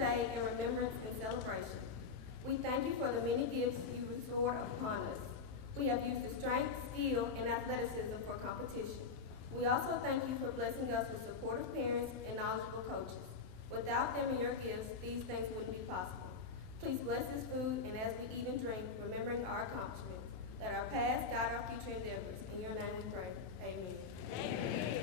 today in remembrance and celebration. We thank you for the many gifts you restored upon us. We have used the strength, skill, and athleticism for competition. We also thank you for blessing us with supportive parents and knowledgeable coaches. Without them and your gifts, these things wouldn't be possible. Please bless this food, and as we eat and drink, remembering our accomplishments, let our past guide our future endeavors. In your name we pray. Amen. Amen.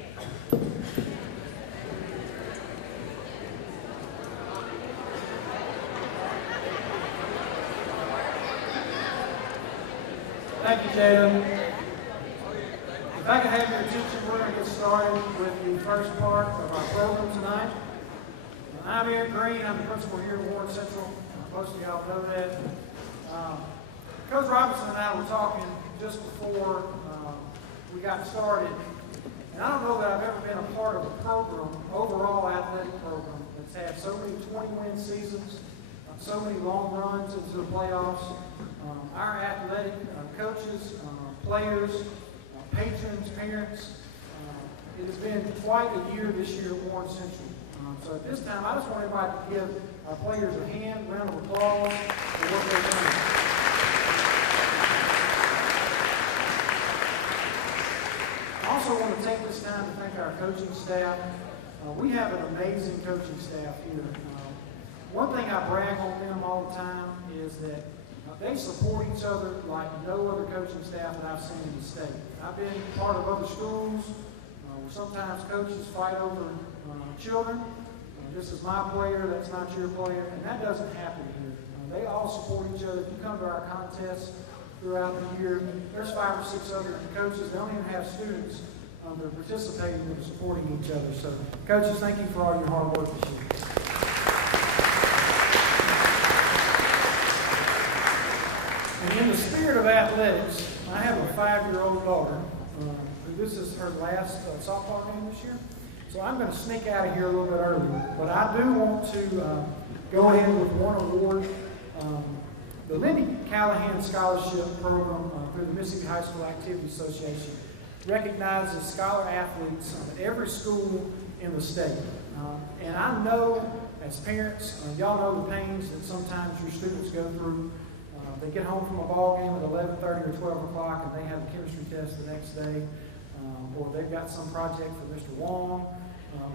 Thank you, Jada. If I could have your attention, we're going to get started with the first part of our program tonight. I'm Eric Green. I'm the principal here at Warren Central. Most of y'all know that. Coach Robinson and I were talking just before we got started. And I don't know that I've ever been a part of a program, overall athletic program, that's had so many 20-win seasons, so many long runs into the playoffs. Our athletic coaches, players, patrons, parents, it has been quite a year this year at Warren Central. So at this time, I just want everybody to give our players a hand, round of applause for what they're doing. I also want to take this time to thank our coaching staff. We have an amazing coaching staff here. One thing I brag on them all the time is that they support each other like no other coaching staff that I've seen in the state. I've been part of other schools where sometimes coaches fight over children. This is my player, that's not your player, and that doesn't happen here. They all support each other. If you come to our contests throughout the year, there's 5 or 6 other coaches. They don't even have students that are participating and supporting each other. So, coaches, thank you for all your hard work this year. And in the spirit of athletics, I have a 5-year-old daughter. This is her last softball game this year. So I'm going to sneak out of here a little bit earlier. But I do want to go ahead with one award. The Lindh Callahan Scholarship Program through the Mississippi High School Activity Association recognizes scholar athletes at every school in the state. And I know, as parents, y'all know the pains that sometimes your students go through. They get home from a ball game at 11:30 or 12 o'clock and they have a chemistry test the next day. Or they've got some project for Mr. Wong.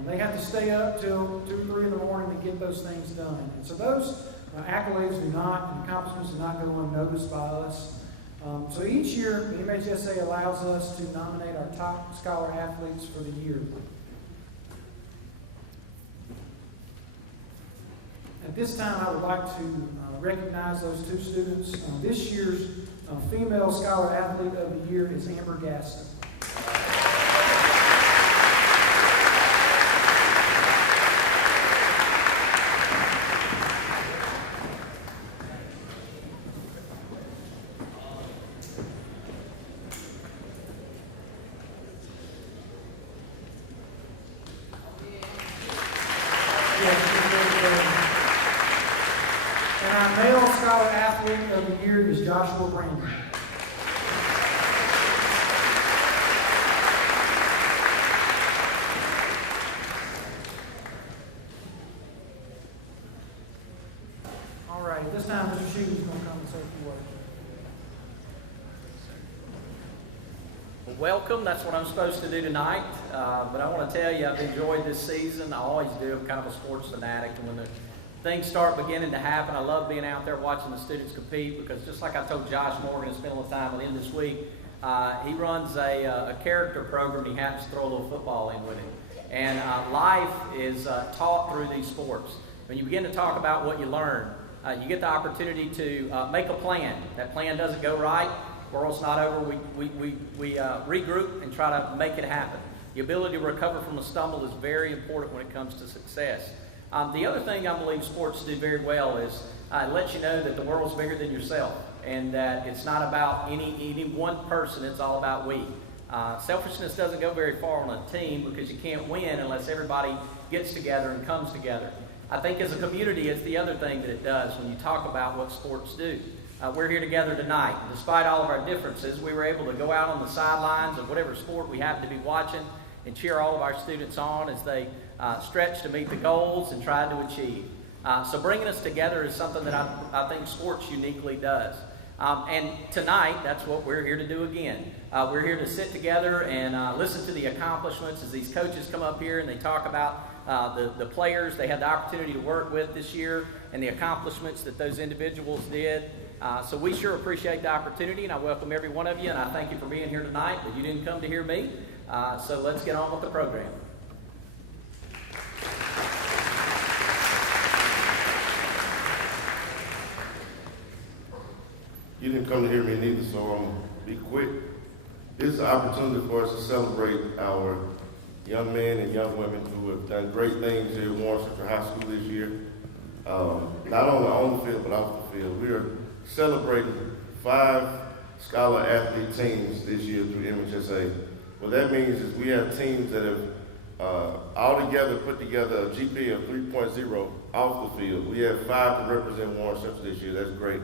They have to stay up till 2 or 3 in the morning to get those things done. And so those accolades do not, and accomplishments do not go unnoticed by us. So each year, the MHSA allows us to nominate our top scholar athletes for the year. At this time, I would like to recognize those 2 students. This year's female scholar athlete of the year is Amber Gaston. And our male scholar athlete of the year is Joshua Brandon. All right, at this time, Mr. Sheehan is going to come and say a few words. Well, welcome. That's what I'm supposed to do tonight. But I want to tell you, I've enjoyed this season. I always do. I'm kind of a sports fanatic. And when the things start beginning to happen, I love being out there watching the students compete because just like I told Josh Morgan and spent a little time with him this week, he runs a character program. He happens to throw a little football in with him. And life is taught through these sports. When you begin to talk about what you learn, you get the opportunity to make a plan. That plan doesn't go right. World's not over. We regroup and try to make it happen. The ability to recover from a stumble is very important when it comes to success. The other thing I believe sports do very well is it lets you know that the world's bigger than yourself and that it's not about any one person, it's all about we. Selfishness doesn't go very far on a team because you can't win unless everybody gets together and comes together. I think as a community, it's the other thing that it does when you talk about what sports do. We're here together tonight. Despite all of our differences, we were able to go out on the sidelines of whatever sport we happen to be watching and cheer all of our students on as they stretch to meet the goals and try to achieve. So bringing us together is something that I think sports uniquely does. And tonight, that's what we're here to do again. We're here to sit together and listen to the accomplishments as these coaches come up here and they talk about the players they had the opportunity to work with this year and the accomplishments that those individuals did. So we sure appreciate the opportunity, and I welcome every one of you, and I thank you for being here tonight, but you didn't come to hear me. So let's get on with the program. You didn't come to hear me neither, so I'm going to be quick. This is an opportunity for us to celebrate our young men and young women who have done great things here at Warren Central High School this year. Not only on the field, but off the field. We are celebrating 5 scholar athlete teams this year through MHSA. What that means is we have teams that have all together put together a GPA of 3.0 off the field. We have 5 to represent Warren Central this year. That's great.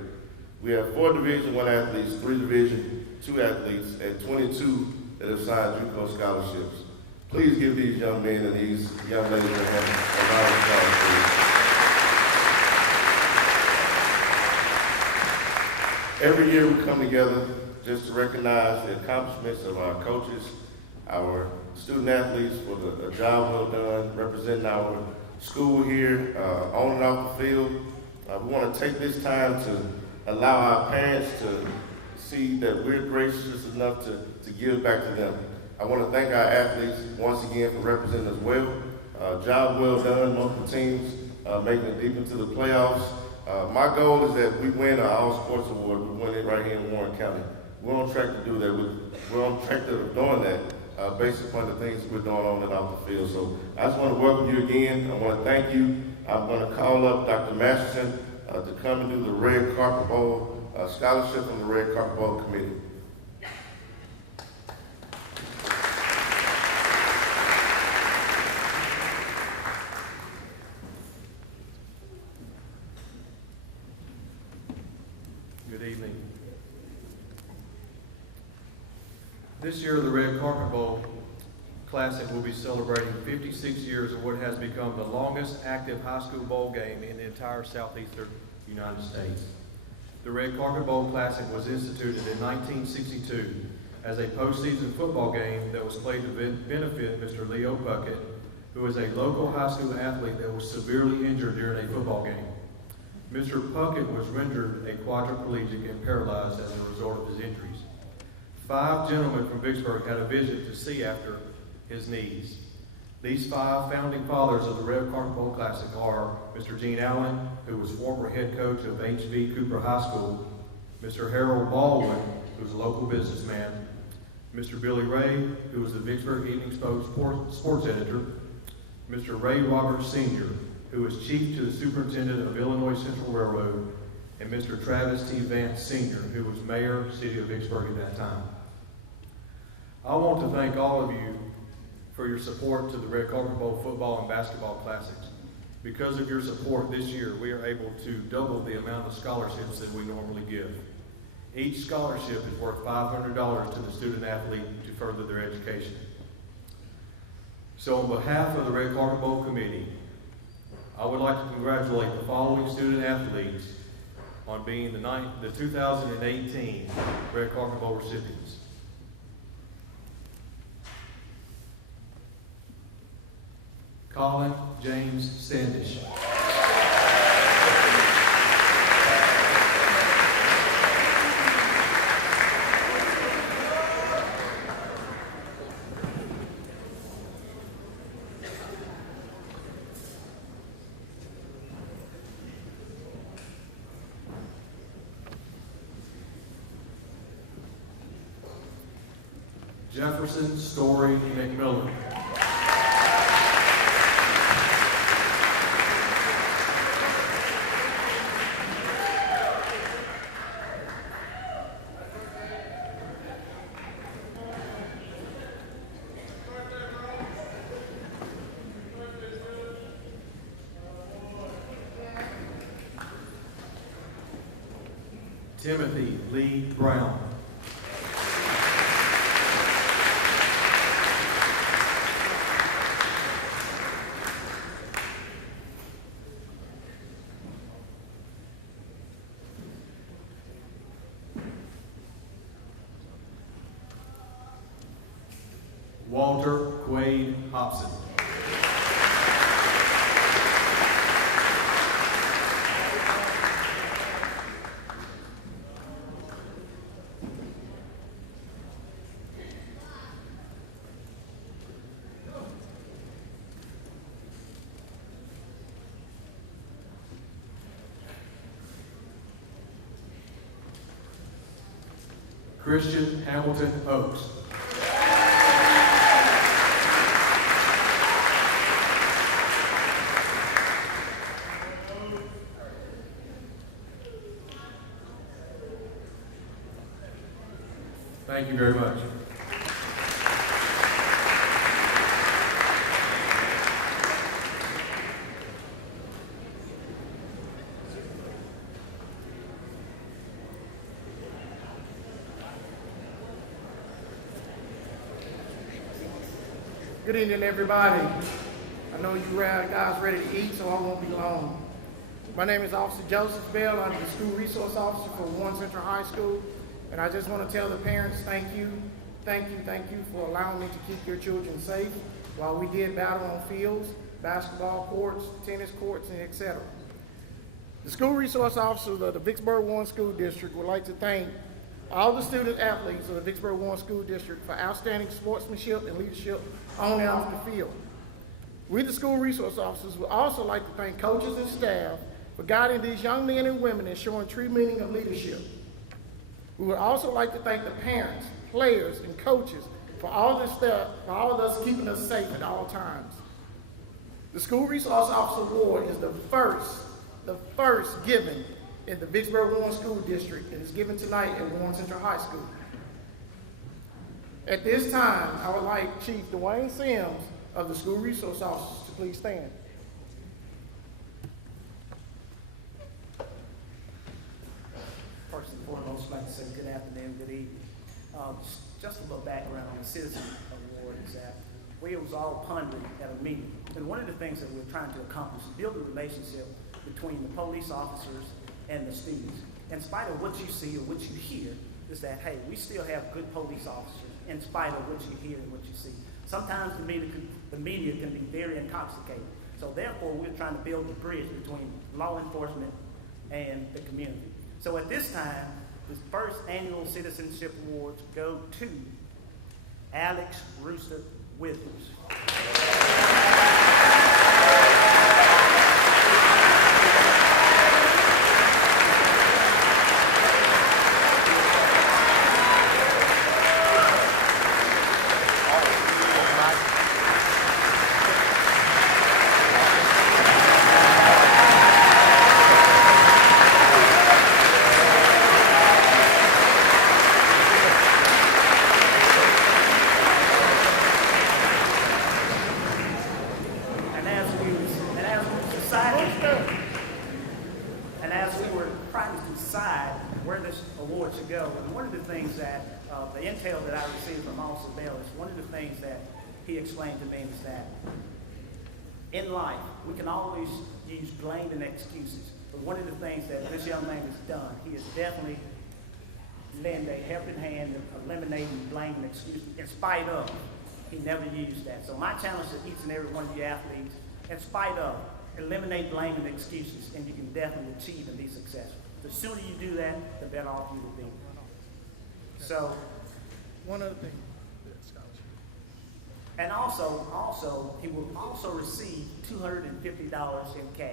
We have 4 Division I athletes, 3 Division II athletes, and 22 that have signed JUCO scholarships. Please give these young men and these young ladies a round of applause, please. Every year we come together just to recognize the accomplishments of our coaches, our student athletes for the job well done, representing our school here, on and off the field. We want to take this time to allow our parents to see that we're gracious enough to give back to them. I want to thank our athletes once again for representing us well. Job well done, multiple teams making it deep into the playoffs. My goal is that we win an All-Sports Award. We win it right here in Warren County. We're on track to do that. We're on track to doing that based upon the things we're doing on and off the field. So I just want to welcome you again. I want to thank you. I'm going to call up Dr. Masterson to come and do the Red Carpet Bowl scholarship from the Red Carpet Bowl Committee. Good evening. This year, the Red Carpet Bowl Classic will be celebrating 56 years of what has become the longest active high school bowl game in the entire southeastern United States. The Red Carpet Bowl Classic was instituted in 1962 as a postseason football game that was played to benefit Mr. Leo Puckett, who is a local high school athlete that was severely injured during a football game. Mr. Puckett was rendered a quadriplegic and paralyzed as a result of his injuries. 5 gentlemen from Vicksburg had a visit to see after his knees. These 5 founding fathers of the Red Carpet Bowl Classic are Mr. Gene Allen, who was former head coach of H.V. Cooper High School, Mr. Harold Baldwin, who was a local businessman, Mr. Billy Ray, who was the Vicksburg Evening Post sports editor, Mr. Ray Roberts Sr., who was chief to the superintendent of Illinois Central Railroad, and Mr. Travis T. Vance Sr., who was mayor of the city of Vicksburg at that time. I want to thank all of you for your support to the Red Carpet Bowl football and basketball classics. Because of your support this year, we are able to double the amount of scholarships that we normally give. Each scholarship is worth $500 to the student athlete to further their education. So on behalf of the Red Carpet Bowl Committee, I would like to congratulate the following student athletes on being the 2018 Red Carpet Bowl recipients. Colin James Standish. Jefferson Story McMillan. Timothy Lee Brown. Walter Quaid Hobson. Christian Hamilton Oaks. Thank you very much. Good evening, everybody. I know you guys ready to eat, so I won't be long. My name is Officer Joseph Bell. I'm the school resource officer for Warren Central High School, and I just want to tell the parents thank you for allowing me to keep your children safe while we did battle on fields, basketball courts, tennis courts, and etc. The school resource officers of the Vicksburg Warren School District would like to thank all the student athletes of the Vicksburg Warren School District for outstanding sportsmanship and leadership on and off the field. We, the school resource officers, would also like to thank coaches and staff for guiding these young men and women and showing true meaning of leadership. We would also like to thank the parents, players, and coaches for all this stuff, for all of us keeping us safe at all times. The School Resource Officer Award is the first given in the Vicksburg Warren School District and is given tonight at Warren Central High School. At this time, I would like Chief Dwayne Sims of the School Resource Officers to please stand. First and foremost, I'd like to say good afternoon, good evening. Just a little background on the Citizenship Award is that we was all pondering at a meeting. And one of the things that we're trying to accomplish is build a relationship between the police officers and the students. In spite of what you see or what you hear, is that, hey, we still have good police officers in spite of what you hear and what you see. Sometimes the media can be very intoxicated. So therefore, we're trying to build a bridge between law enforcement and the community. So at this time, the first annual Citizenship Awards go to Alex Rooster Withers. He explained to me is that in life, we can always use blame and excuses. But one of the things that this young man has done, he has definitely lent a helping hand in eliminating blame and excuses. In spite of, he never used that. So my challenge to each and every one of you athletes, in spite of, eliminate blame and excuses, and you can definitely achieve and be successful. The sooner you do that, the better off you will be. So, One other thing. and also, he will also receive $250 in cash.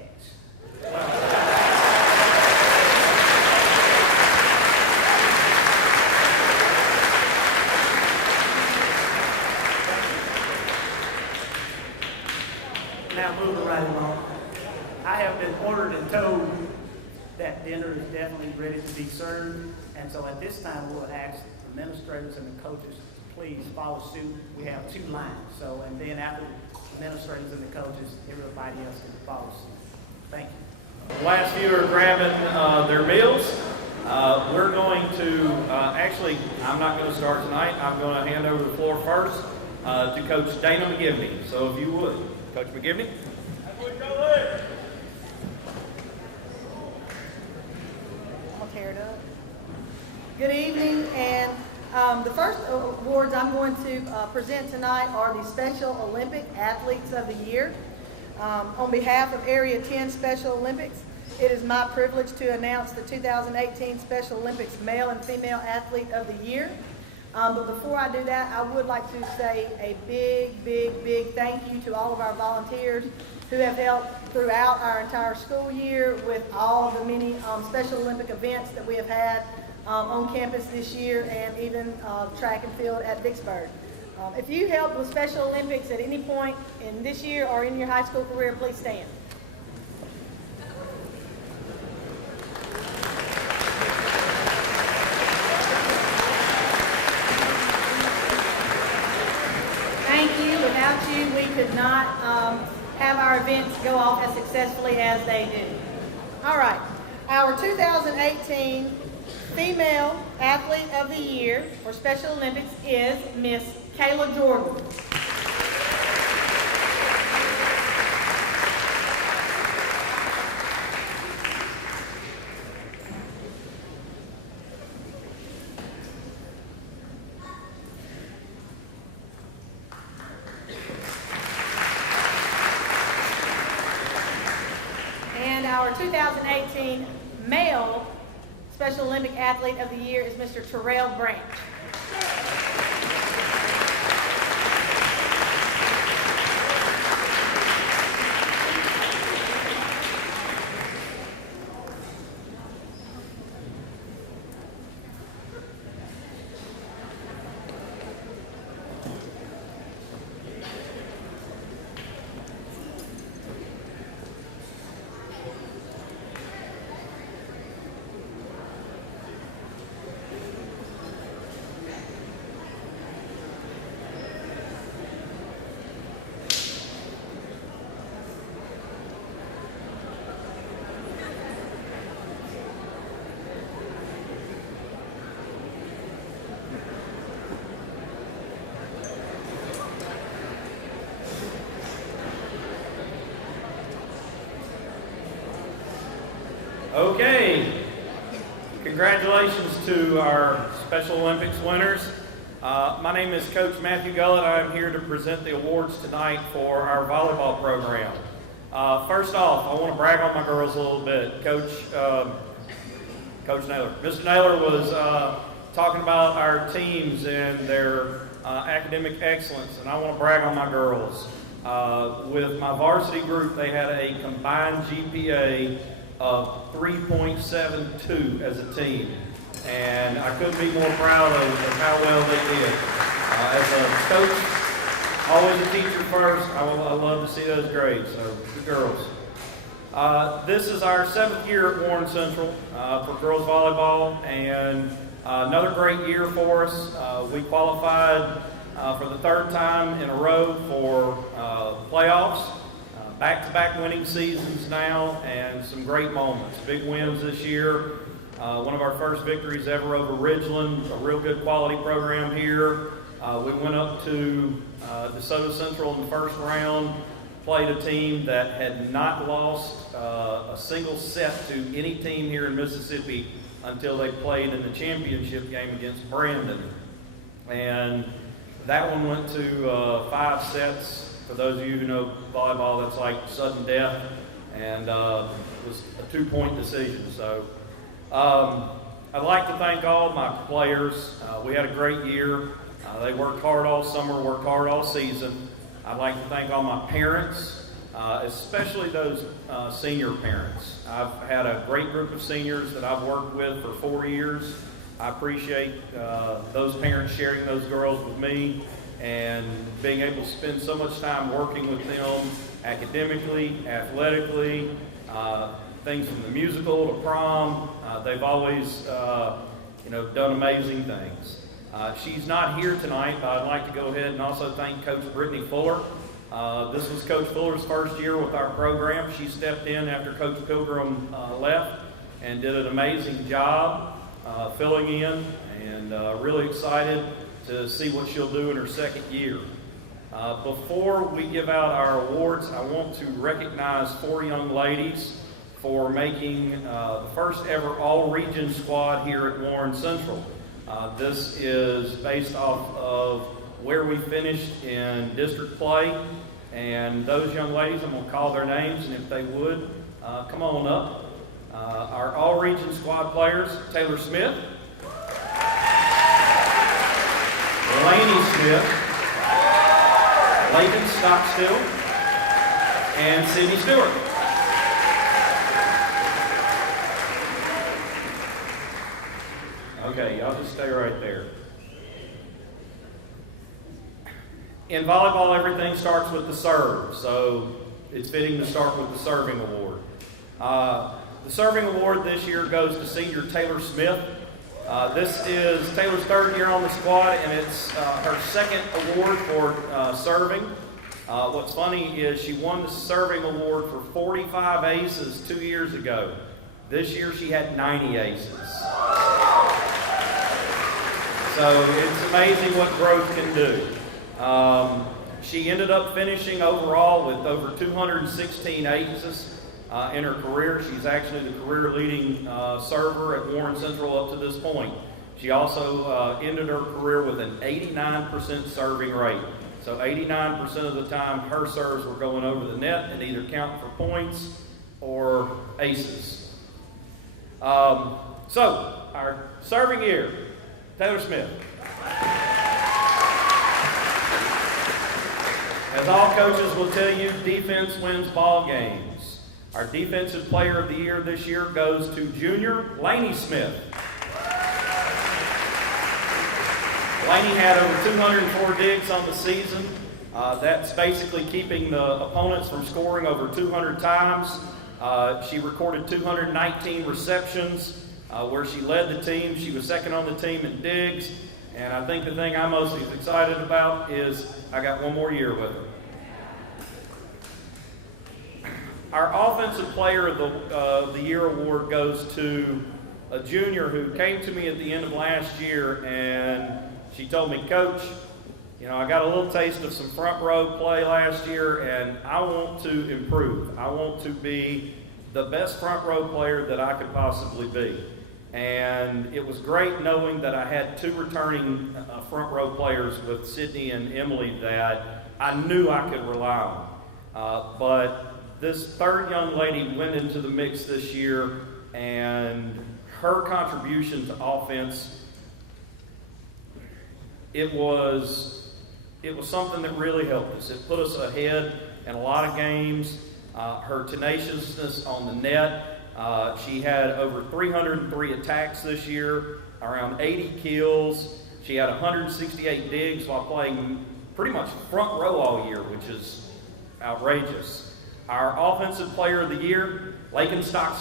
Now moving right along. I have been ordered and told that dinner is definitely ready to be served. And so at this time, we'll ask the administrators and the coaches to please follow suit. We have two lines. So, and then after the administrators and the coaches, everybody else can follow suit. Thank you. The last few are grabbing their meals. We're going to, actually, I'm not going to start tonight. I'm going to hand over the floor first to Coach Dana McGivney. So if you would, Coach McGivney. Tear it up. Good evening, and The first awards I'm going to present tonight are the Special Olympic Athletes of the Year. On behalf of Area 10 Special Olympics, it is my privilege to announce the 2018 Special Olympics Male and Female Athlete of the Year. But before I do that, I would like to say a big thank you to all of our volunteers who have helped throughout our entire school year with all of the many Special Olympic events that we have had on campus this year, and even track and field at Vicksburg. If you helped with Special Olympics at any point in this year or in your high school career, please stand. Thank you. Without you, we could not have our events go off as successfully as they do. All right. Our 2018 Female Athlete of the Year for Special Olympics is Miss Kayla Jordan. And our 2018 Male Special Olympic Athlete of the Year is Mr. Terrell Branch. Okay, congratulations to our Special Olympics winners. My name is Coach Matthew Gullett. I'm here to present the awards tonight for our volleyball program. First off, I want to brag on my girls a little bit. Coach Naylor. Mr. Naylor was talking about our teams and their academic excellence, and I want to brag on my girls. With my varsity group, they had a combined GPA of 3.72 as a team, and I couldn't be more proud of how well they did. As a coach, always a teacher first, I love to see those grades, so good girls. This is our 7th year at Warren Central for girls volleyball, and another great year for us. We qualified for the 3rd time in a row for playoffs. Back-to-back winning seasons now, and some great moments. Big wins this year. One of our first victories ever over Ridgeland, a real good quality program here. We went up to DeSoto Central in the first round, played a team that had not lost a single set to any team here in Mississippi until they played in the championship game against Brandon. And that one went to 5 sets. For those of you who know volleyball, that's like sudden death, and it was a 2-point decision. So I'd like to thank all my players. We had a great year. They worked hard all summer, worked hard all season. I'd like to thank all my parents, especially those senior parents. I've had a great group of seniors that I've worked with for 4 years. I appreciate those parents sharing those girls with me, and being able to spend so much time working with them academically, athletically, things from the musical to prom. They've always, done amazing things. She's not here tonight, but I'd like to go ahead and also thank Coach Brittany Fuller. This was Coach Fuller's first year with our program. She stepped in after Coach Pilgrim left and did an amazing job filling in, and really excited to see what she'll do in her 2nd year. Before we give out our awards, I want to recognize 4 young ladies for making the first ever all-region squad here at Warren Central. This is based off of where we finished in district play. And those young ladies, I'm going to call their names, and if they would, come on up. Our all-region squad players, Taylor Smith, Lanie Smith, Lakyn Stock and Sidney Stewart. Okay, y'all just stay right there. In volleyball, everything starts with the serve, so it's fitting to start with the serving award. The serving award this year goes to senior Taylor Smith. This is Taylor's third year on the squad, and it's her second award for serving. What's funny is she won the serving award for 45 aces 2 years ago. This year she had 90 aces. So it's amazing what growth can do. She ended up finishing overall with over 216 aces in her career. She's actually the career leading server at Warren Central up to this point. She also ended her career with an 89% serving rate. So 89% of the time her serves were going over the net and either counting for points or aces. So our serving year, Taylor Smith. As all coaches will tell you, defense wins ball games. Our defensive player of the year this year goes to junior Lanie Smith. Lanie had over 204 digs on the season. That's basically keeping the opponents from scoring over 200 times. She recorded 219 receptions where she led the team. She was second on the team in digs. And I think the thing I'm most excited about is I got one more year with her. Our Offensive Player of the Year award goes to a junior who came to me at the end of last year, and she told me, Coach, you know, I got a little taste of some front row play last year, and I want to improve. I want to be the best front row player that I could possibly be. And it was great knowing that I had two returning front row players with Sidney and Emily that I knew I could rely on. But this third young lady went into the mix this year, and her contribution to offense, it was something that really helped us. It put us ahead in a lot of games. Her tenaciousness on the net. She had over 303 attacks this year, around 80 kills. She had 168 digs while playing pretty much front row all year, which is outrageous. Our Offensive Player of the Year, Lakyn Stock.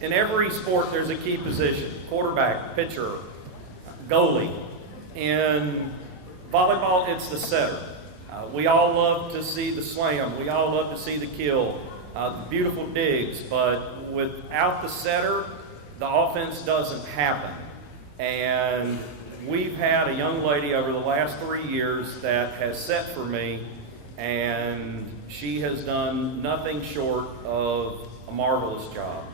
In every sport, there's a key position: quarterback, pitcher, goalie. In volleyball, it's the setter. We all love to see the slam. We all love to see the kill, the beautiful digs. But without the setter, the offense doesn't happen. And we've had a young lady over the last 3 years that has set for me, and she has done nothing short of a marvelous job.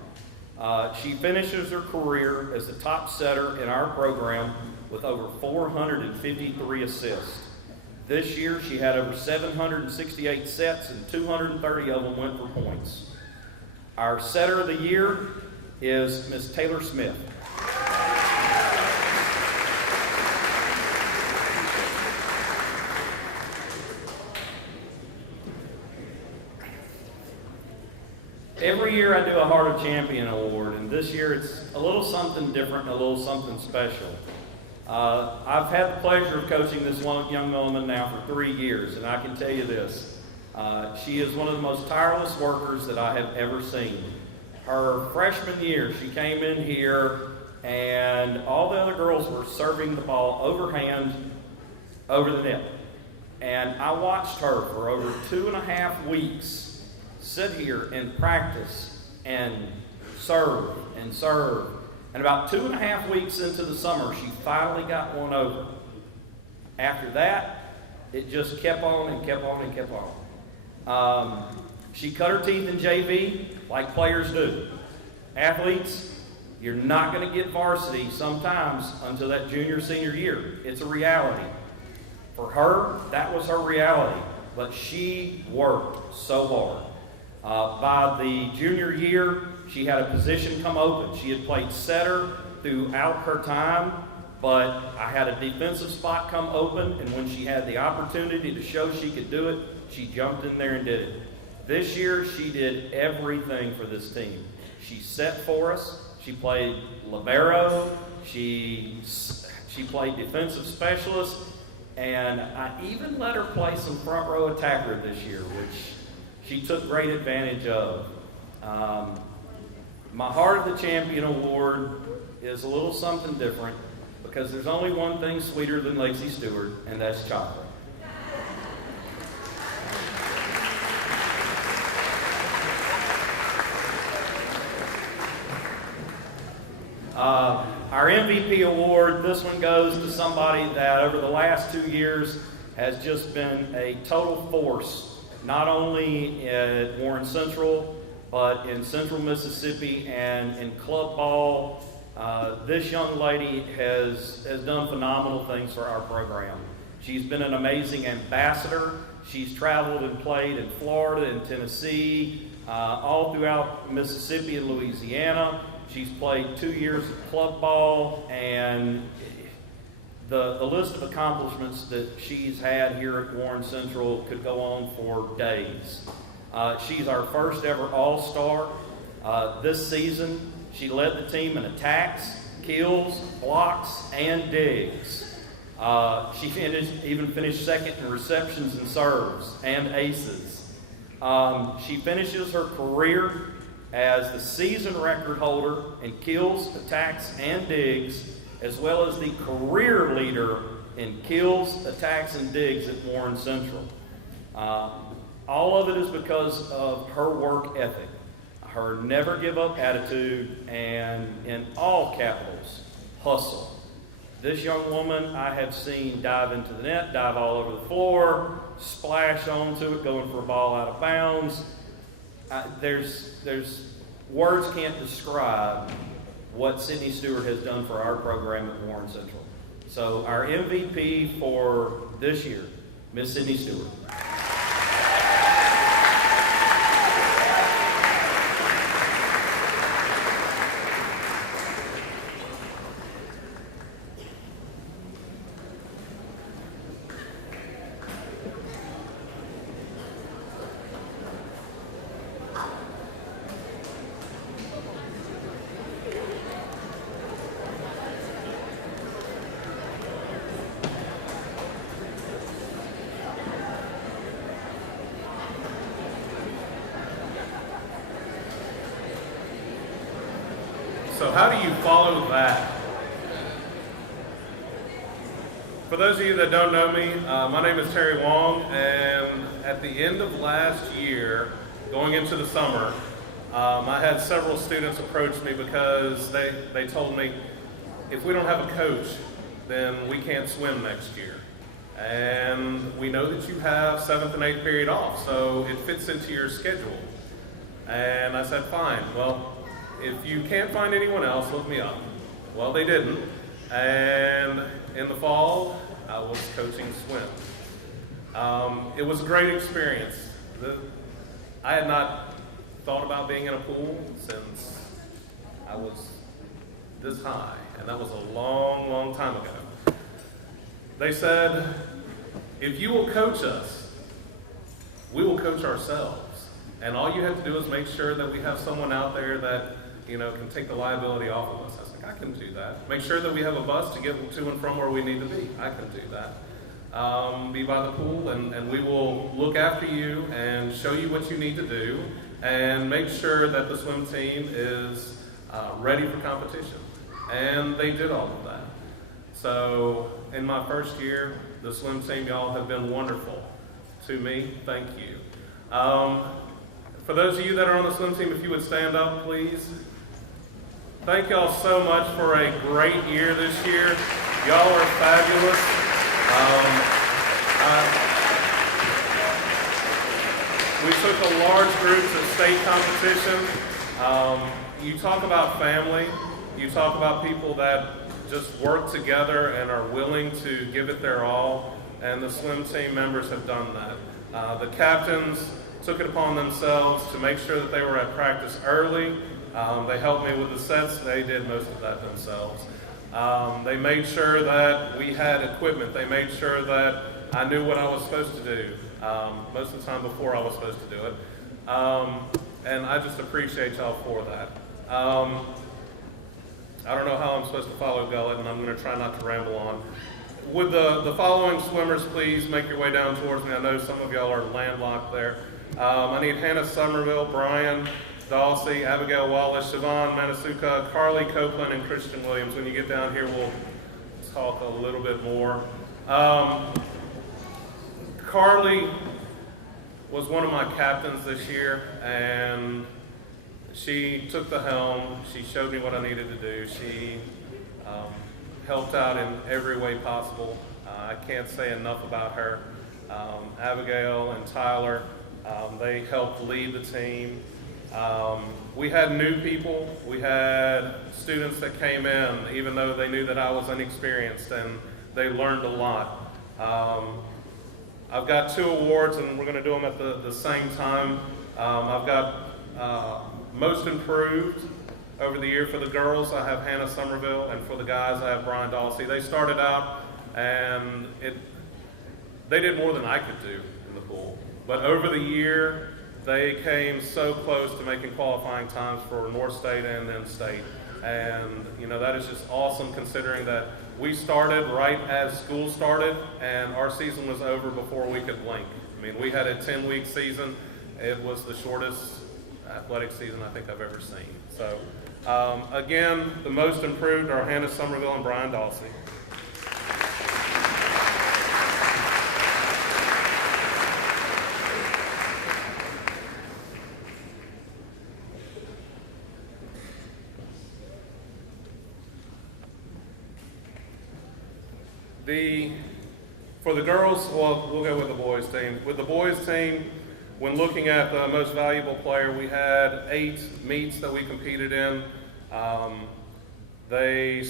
She finishes her career as the top setter in our program with over 453 assists. This year, she had over 768 sets, and 230 of them went for points. Our setter of the year is Miss Taylor Smith. Every year I do a Heart of Champion award, and this year it's a little something different and a little something special. I've had the pleasure of coaching this young woman now for 3 years, and I can tell you this. She is one of the most tireless workers that I have ever seen. Her freshman year, she came in here, and all the other girls were serving the ball overhand over the net. And I watched her for over 2.5 weeks sit here and practice and serve and serve. And about 2.5 weeks into the summer, she finally got one over. After that, It just kept on and kept on and kept on. She cut her teeth in JV like players do. Athletes, you're not going to get varsity sometimes until that junior, senior year. It's a reality. For her, that was her reality. But she worked so hard. By the junior year, she had a position come open. She had played setter throughout her time, but I had a defensive spot come open, and when she had the opportunity to show she could do it, she jumped in there and did it. This year, she did everything for this team. She set for us. She played libero. She played defensive specialist, and I even let her play some front row attacker this year, which she took great advantage of. My Heart of the Champion Award is a little something different because there's only one thing sweeter than Lakyn Stewart, and that's chocolate. Our MVP award, this one goes to somebody that over the last 2 years has just been a total force, not only at Warren Central, but in Central Mississippi and in club ball. This young lady has done phenomenal things for our program. She's been an amazing ambassador. She's traveled and played in Florida and Tennessee, all throughout Mississippi and Louisiana. She's played 2 years of club ball, and the list of accomplishments that she's had here at Warren Central could go on for days. She's our first ever All-Star. This season, she led the team in attacks, kills, blocks, and digs. She even finished second in receptions and serves and aces. She finishes her career as the season record holder in kills, attacks, and digs, as well as the career leader in kills, attacks, and digs at Warren Central. All of it is because of her work ethic, her never give up attitude, and in all capitals, hustle. This young woman I have seen dive into the net, dive all over the floor, splash onto it, going for a ball out of bounds. There's words can't describe what Sidney Stewart has done for our program at Warren Central. So our MVP for this year, Miss Sidney Stewart. So how do you follow that? For those of you that don't know me, my name is Terry Wong, and at the end of last year, going into the summer, I had several students approach me because they told me, if we don't have a coach, then we can't swim next year. And we know that you have 7th and 8th period off, so it fits into your schedule. And I said, fine, well, if you can't find anyone else, look me up. Well, they didn't. And in the fall, I was coaching swim. It was a great experience. I had not thought about being in a pool since I was this high, and that was a long, long time ago. They said, if you will coach us, we will coach ourselves. And all you have to do is make sure that we have someone out there that can take the liability off of us. I was like, I can do that. Make sure that we have a bus to get to and from where we need to be. I can do that. Be by the pool, and we will look after you and show you what you need to do and make sure that the swim team is ready for competition. And they did all of that. So in my first year, the swim team, y'all have been wonderful to me. Thank you. For those of you that are on the swim team, if you would stand up, please. Thank y'all so much for a great year this year. Y'all are fabulous. took a large group to state competition. You talk about family. You talk about people that just work together and are willing to give it their all, and the swim team members have done that. The captains took it upon themselves to make sure that they were at practice early. They helped me with the sets. They did most of that themselves. They made sure that we had equipment. They made sure that I knew what I was supposed to do, most of the time before I was supposed to do it. And I just appreciate y'all for that. I don't know how I'm supposed to follow Gullet, and I'm going to try not to ramble on. Would the following swimmers please make your way down towards me? I know some of y'all are landlocked there. I need Hannah Somerville, Brian Dawsey, Abigail Wallace, Siobhan Manasuka, Carly Copeland, and Christian Williams. When you get down here, we'll talk a little bit more. Carly was one of my captains this year, and she took the helm. She showed me what I needed to do. She helped out in every way possible. I can't say enough about her. Abigail and Tyler, they helped lead the team. We had new people. We had students that came in, even though they knew that I was inexperienced, and they learned a lot. I've got 2 awards, and we're going to do them at the same time. I've got Most Improved over the year for the girls. I have Hannah Somerville, and for the guys, I have Brian Dawsey. They started out, and they did more than I could do in the pool. But over the year, they came so close to making qualifying times for North State and then State. And, you know, that is just awesome considering that we started right as school started, and our season was over before we could blink. I mean, we had a 10-week season. It was the shortest athletic season I think I've ever seen. So, again, the Most Improved are Hannah Somerville and Brian Dawsey. For the girls, well, we'll go with the boys team. With the boys team, when looking at the most valuable player, we had 8 meets that we competed in. They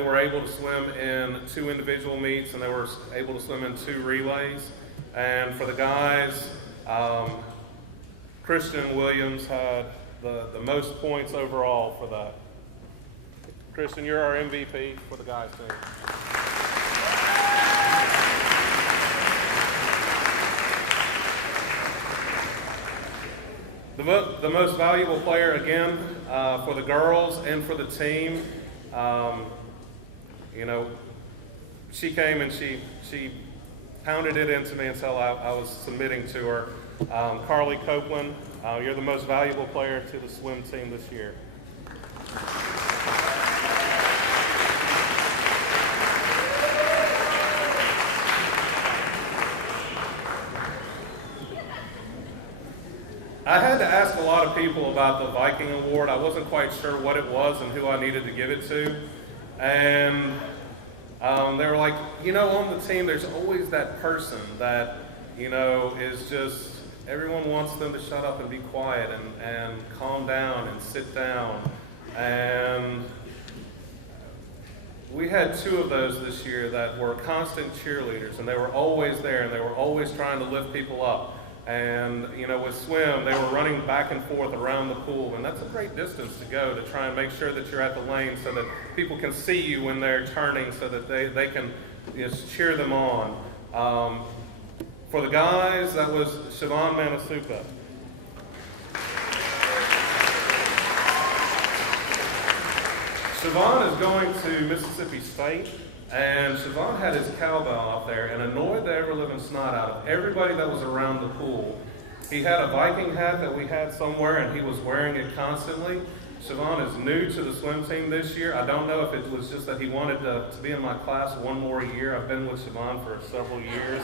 were able to swim in 2 individual meets, and they were able to swim in 2 relays. And for the guys, Christian Williams had the most points overall for that. Christian, you're our MVP for the guys team. The most valuable player, again, for the girls and for the team, you know, she came and she pounded it into me until I was submitting to her. Carly Copeland, you're the most valuable player to the swim team this year. I had to ask a lot of people about the Viking Award. I wasn't quite sure what it was and who I needed to give it to. And they were like, you know, on the team, there's always that person that, you know, is just, everyone wants them to shut up and be quiet and calm down and sit down. And we had 2 of those this year that were constant cheerleaders, and they were always there, and they were always trying to lift people up. And, you know, with swim, they were running back and forth around the pool, and that's a great distance to go to try and make sure that you're at the lane so that people can see you when they're turning so that they can just cheer them on. For the guys, that was Siobhan Manasuka. Siobhan is going to Mississippi State. And Siobhan had his cowbell out there and annoyed the ever-living snot out of everybody that was around the pool. He had a Viking hat that we had somewhere, and he was wearing it constantly. Siobhan is new to the swim team this year. I don't know if it was just that he wanted to be in my class one more year. I've been with Siobhan for several years.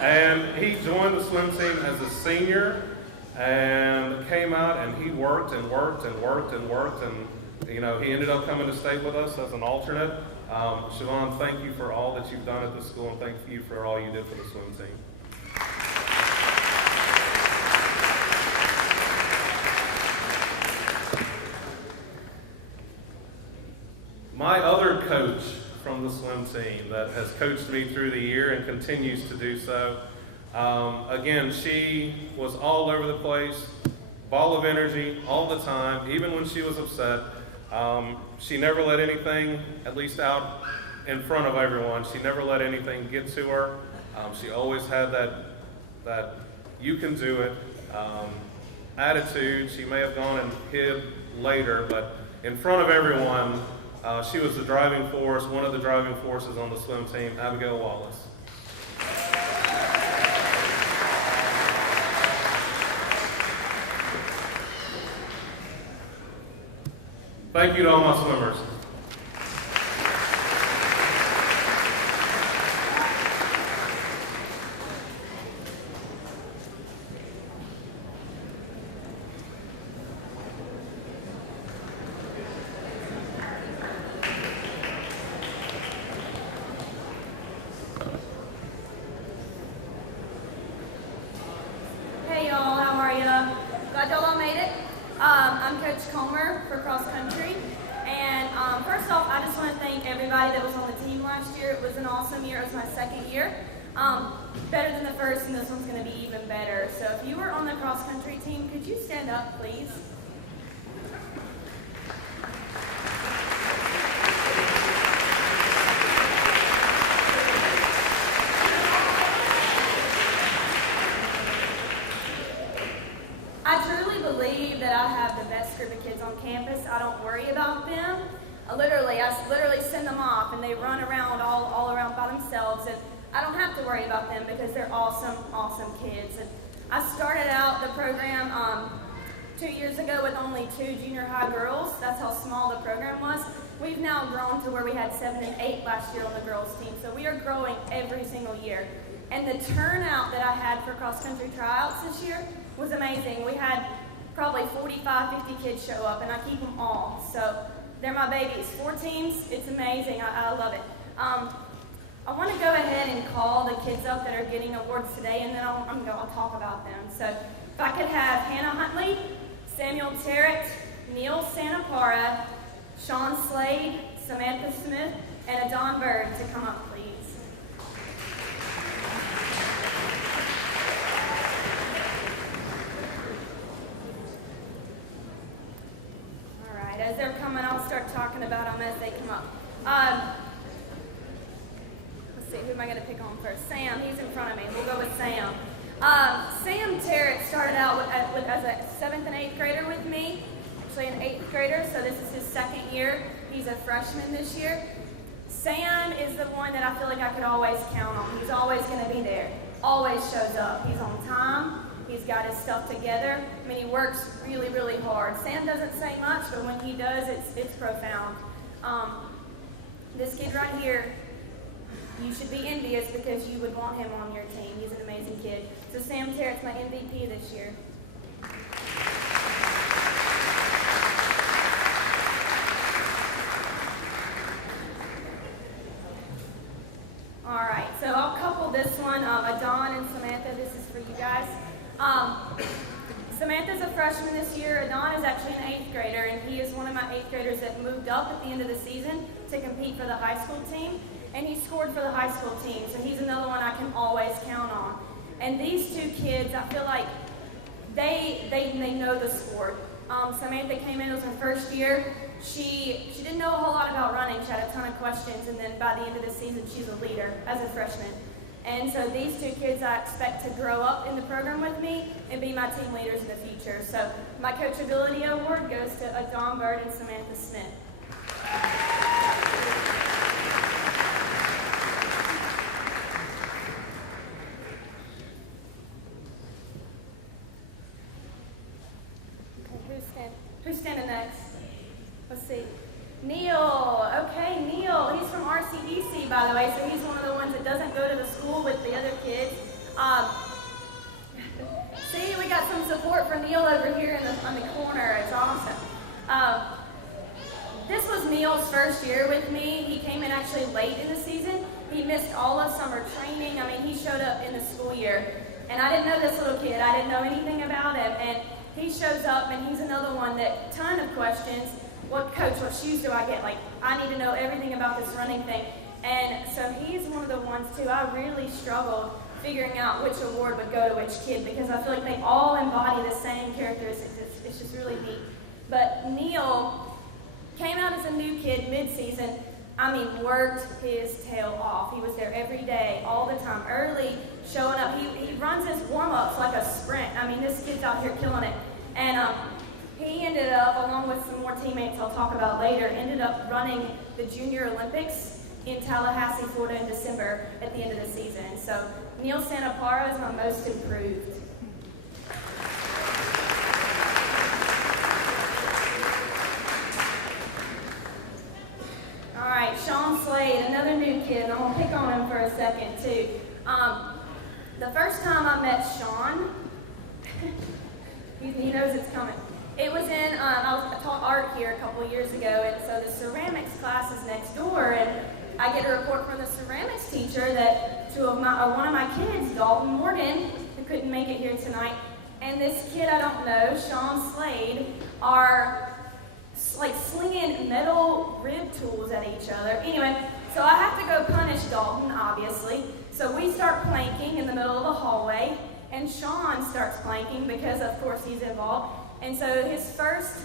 And he joined the swim team as a senior and came out, and he worked and worked and worked and worked. And, you know, he ended up coming to state with us as an alternate. Siobhan, thank you for all that you've done at the school, and thank you for all you did for the swim team. my other coach from the swim team that has coached me through the year and continues to do so. Again, she was all over the place, ball of energy all the time, even when she was upset. She never let anything, at least out in front of everyone, she never let anything get to her. She always had that you can do it attitude. She may have gone and hid later, but in front of everyone, she was the driving force, one of the driving forces on the swim team, Abigail Wallace. Thank you to all my swimmers. Hey y'all, how are ya? Glad y'all all made it. I'm Coach Comer for cross country, and first off, I just want to thank everybody that was on the team last year. It was an awesome year. It was my second year. Better than the first, and this one's going to be even better. So if you were on the cross country team, could you stand up, please? I truly believe that I have the best group of kids on campus. I don't worry about them. I literally send them off, and they run around all around by themselves, and I don't have to worry about them because they're awesome, awesome kids. And I started out the program 2 years ago with only 2 junior high girls. That's how small the program was. We've now grown to where we had 7 and 8 last year on the girls team, so we are growing every single year. And the turnout that I had for cross-country tryouts this year was amazing. We had probably 45, 50 kids show up, and I keep them all. So they're my babies. 4 teams, it's amazing. I love it. I want to go ahead and call the kids up that are getting awards today, and then I'll talk about them. So if I could have Hannah Huntley, Samuel Terrett, Neil Santapara, Sean Slade, Samantha Smith, and Adon Bird to come up, please. As they're coming, I'll start talking about them as they come up. Let's see, who am I going to pick on first? Sam, he's in front of me. We'll go with Sam. Sam Terrett started out as a 7th and 8th grader with me, actually an 8th grader, so this is his 2nd year. He's a freshman this year. Sam is the one that I feel like I could always count on. He's always going to be there, always shows up. He's on time. He's got his stuff together. I mean, he works really, really hard. Sam doesn't say much, but when he does, it's profound. This kid right here, you should be envious because you would want him on your team. He's an amazing kid. So Sam Terrett's my MVP this year. All right, so I'll couple this one. Adon and Samantha, this is for you guys. Samantha's a freshman this year. Adon is actually an 8th grader, and he is one of my 8th graders that moved up at the end of the season to compete for the high school team, and he scored for the high school team, so he's another one I can always count on. And these 2 kids, I feel like they know the sport. Samantha came in, it was her first year. She didn't know a whole lot about running. She had a ton of questions, and then by the end of the season, she's a leader as a freshman. And so these 2 kids I expect to grow up in the program with me and be my team leaders in the future. So my Coachability Award goes to Adon Bird and Samantha Smith. Okay, who's standing next? Let's see. Neil. Okay, Neil. He's from RCEC, by the way, so he's one of the ones that doesn't go to the school with the other kids. See, we got some support from Neil over here on the corner. It's awesome. This was Neil's first year with me. He came in actually late in the season. He missed all of summer training. I mean, he showed up in the school year. And I didn't know this little kid. I didn't know anything about him. And he shows up, and he's another one that ton of questions. what shoes do I get? Like, I need to know everything about this running thing. And so he's one of the ones too. I really struggled figuring out which award would go to which kid because I feel like they all embody the same characteristics. It's just really neat. But Neil came out as a new kid mid-season. I mean, worked his tail off. He was there every day, all the time, early, showing up. He runs his warm-ups like a sprint. I mean, this kid's out here killing it. And he ended up, along with some more teammates I'll talk about later, ended up running the Junior Olympics in Tallahassee, Florida in December at the end of the season. So Neil Santaparo is my most improved. All right, Sean Slade, another new kid, and I'm going to pick on him for a second too. The first time I met Sean, he knows it's coming. It was in, I taught art here a couple years ago, and so the ceramics class is next door, and I get a report from the ceramics teacher that one of my kids, Dalton Morgan, who couldn't make it here tonight, and this kid I don't know, Sean Slade, are like slinging metal rib tools at each other. Anyway, so I have to go punish Dalton, obviously. So we start planking in the middle of the hallway, and Sean starts planking because, of course, he's involved. And so his first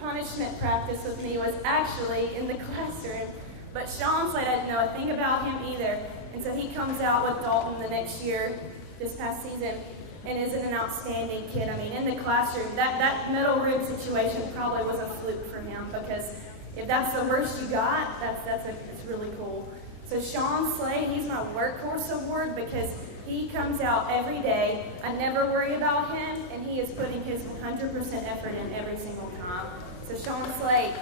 punishment practice with me was actually in the classroom. But Sean Slade, I didn't know a thing about him either. And so he comes out with Dalton the next year, this past season, and is an outstanding kid. I mean, in the classroom, that metal rib situation probably was a fluke for him because if that's the worst you got, it's really cool. So Sean Slade, he's my workhorse award because he comes out every day. I never worry about him, and he is putting his 100% effort in every single time. So Sean Slade.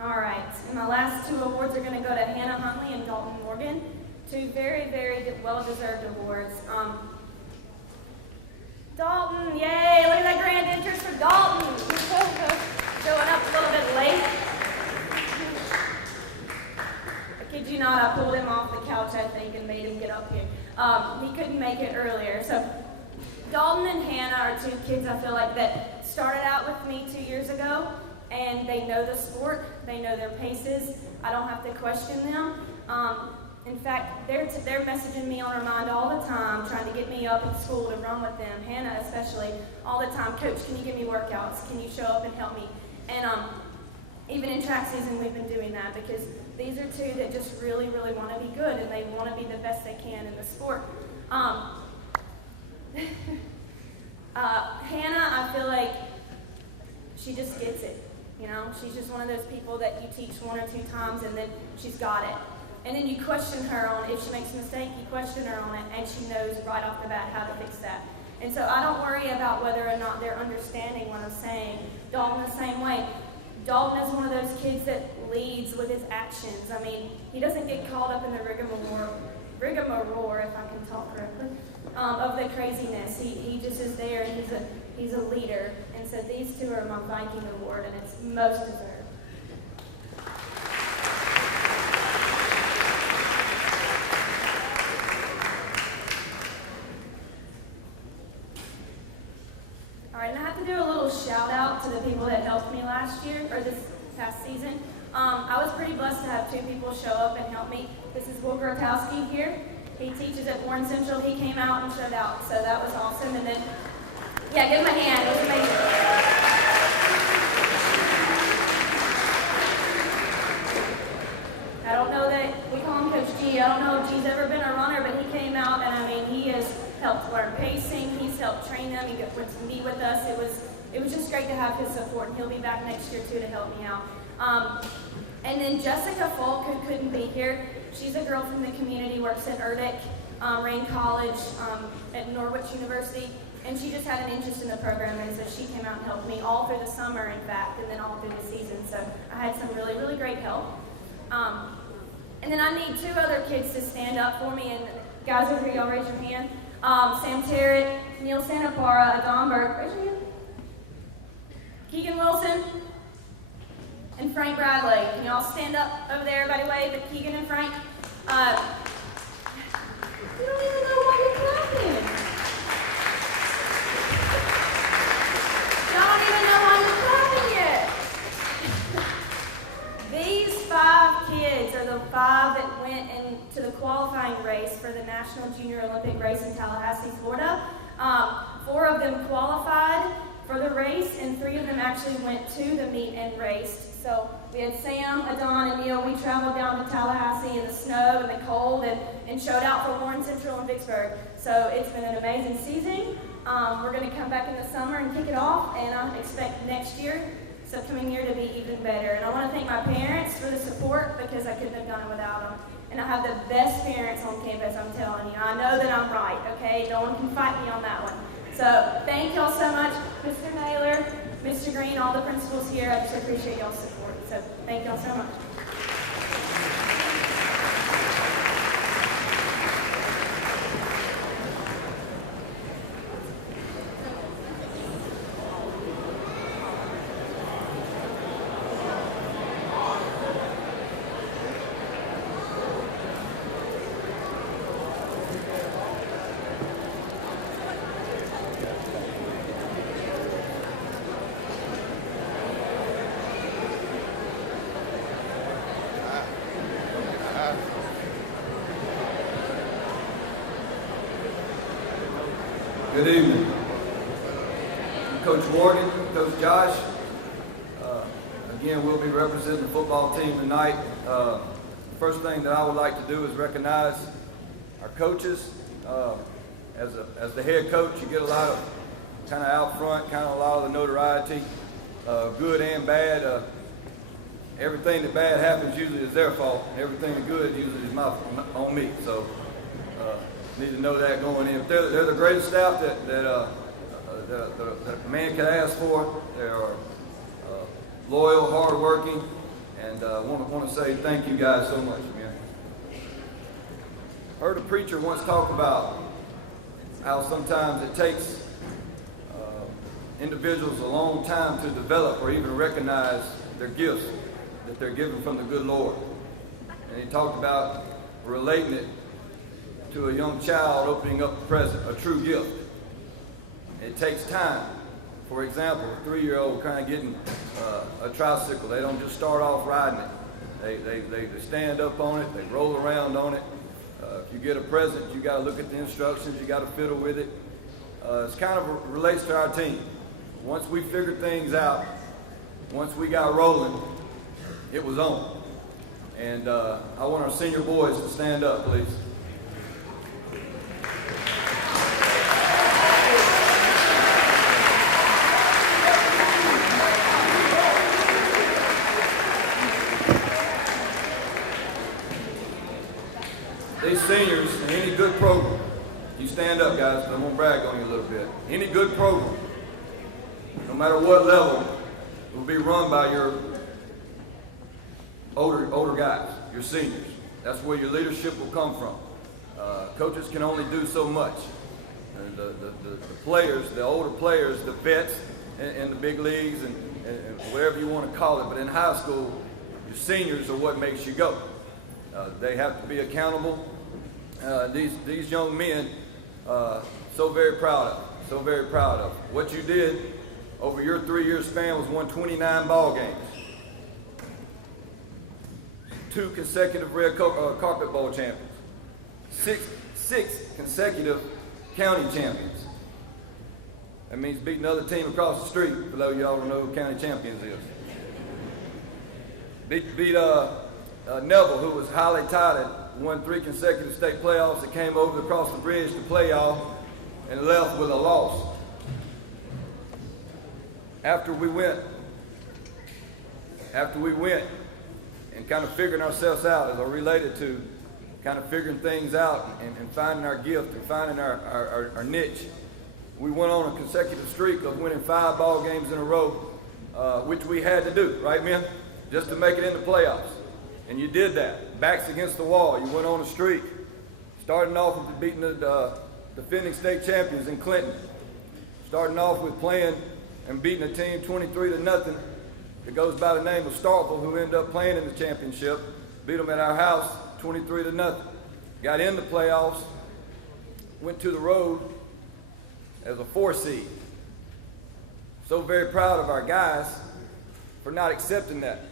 All right, and my last two awards are going to go to Hannah Huntley and Dalton Morgan. Two very, very well-deserved awards. Dalton, yay! Look at that grand entrance for Dalton. Showing up a little bit late. I kid you not, I pulled him off the couch, I think, and made him get up here. He couldn't make it earlier. So Dalton and Hannah are two kids I feel like that started out with me 2 years ago, and they know the sport, they know their paces. I don't have to question them. In fact, they're messaging me on Remind all the time, trying to get me up at school to run with them. Hannah especially, all the time. Coach, can you give me workouts? Can you show up and help me? And even in track season, we've been doing that because these are two that just really, really want to be good and they want to be the best they can in the sport. Hannah, I feel like she just gets it. You know, she's just one of those people that you teach 1 or 2 times and then she's got it. And then you question her on, if she makes a mistake, you question her on it, and she knows right off the bat how to fix that. And so I don't worry about whether or not they're understanding what I'm saying. Dalton the same way. Dalton is one of those kids that leads with his actions. I mean, he doesn't get caught up in the rigmarole, if I can talk correctly, of the craziness. He just is there, and he's a leader. And so these two are my Viking Award, and it's most deserved. All right, and I have to do a little shout out to the people that helped me last year, or this past season. I was pretty blessed to have 2 people show up and help me. This is Will Grotowski here. He teaches at Warren Central. He came out and showed out, so that was awesome. And then, yeah, give him a hand. It was amazing. I don't know that, we call him Coach G. I don't know if G's ever been a runner, but he came out, and I mean, he has helped learn pacing. He's helped train them. He went to meet with us. It was just great to have his support, and he'll be back next year too to help me out. And then Jessica Falk, who couldn't be here, she's a girl from the community, works at Erdek, Rain College, at Norwich University, and she just had an interest in the program, and so she came out and helped me all through the summer, in fact, and then all through the season. So I had some really, really great help. And then I need 2 other kids to stand up for me, and guys over here, y'all raise your hand. Sam Terrett, Neil Santaparo, Adon Burke, raise your hand. Keegan Wilson, and Frank Bradley. Can y'all stand up over there, everybody wave at Keegan and Frank? You don't even know why you're clapping. for the National Junior Olympic race in Tallahassee, Florida. 4 of them qualified for the race, and 3 of them actually went to the meet and raced. So we had Sam, Adon, and Neil. We traveled down to Tallahassee in the snow and the cold and showed out for Warren Central and Vicksburg. So it's been an amazing season. We're going to come back in the summer and kick it off, and I expect next year, so coming year, to be even better. And I want to thank my parents for the support, because I couldn't have done it without them. And I have the best parents on campus, I'm telling you. I know that I'm right, okay? No one can fight me on that one. So thank y'all so much, Mr. Naylor, Mr. Green, all the principals here. I just appreciate y'all's support. So thank y'all so much. Good evening. Coach Morgan, Coach Josh. Again, we'll be representing the football team tonight. The first thing that I would like to do is recognize our coaches. As the head coach, you get a lot of kind of out front, kind of a lot of the notoriety, good and bad. Everything that bad happens usually is their fault. Everything that good usually is on me. So need to know that going in. They're the greatest staff that a man could ask for. They are loyal, hardworking, and want to say thank you guys so much, man. Heard a preacher once talk about how sometimes it takes individuals a long time to develop or even recognize their gifts that they're given from the good Lord. And he talked about relating it to a young child opening up a present, a true gift. It takes time. For example, a 3-year-old kind of getting a tricycle. They don't just start off riding it. They stand up on it, they roll around on it. If you get a present, you got to look at the instructions, you got to fiddle with it. It's kind of relates to our team. Once we figured things out, once we got rolling, it was on. And I want our senior boys to stand up, please. These seniors in any good program, you stand up, guys, because I'm going to brag on you a little bit. Any good program, no matter what level, will be run by your older guys, your seniors. That's where your leadership will come from. Coaches can only do so much. And the players, the older players, the vets in the big leagues and whatever you want to call it, but in high school, your seniors are what makes you go. They have to be accountable. These young men, so very proud of, so very proud of. What you did over your 3-year span was won 29 ball games, 2 consecutive red carpet bowl champions, 6 consecutive county champions. That means beating the other team across the street, for those of y'all don't know who county champions is. Beat Neville, who was highly touted, won 3 consecutive state playoffs that came over across the bridge to play y'all and left with a loss. After we went and kind of figuring ourselves out, as I related to kind of figuring things out and finding our gift and finding our niche, we went on a consecutive streak of winning 5 ball games in a row, which we had to do, right, men? Just to make it in the playoffs. And you did that. Backs against the wall. You went on a streak. Starting off with beating the defending state champions in Clinton. Starting off with playing and beating a team 23-0 that goes by the name of Starkville, who ended up playing in the championship. Beat them at our house 23-0. Got in the playoffs. Went to the road as a 4 seed. So very proud of our guys for not accepting that.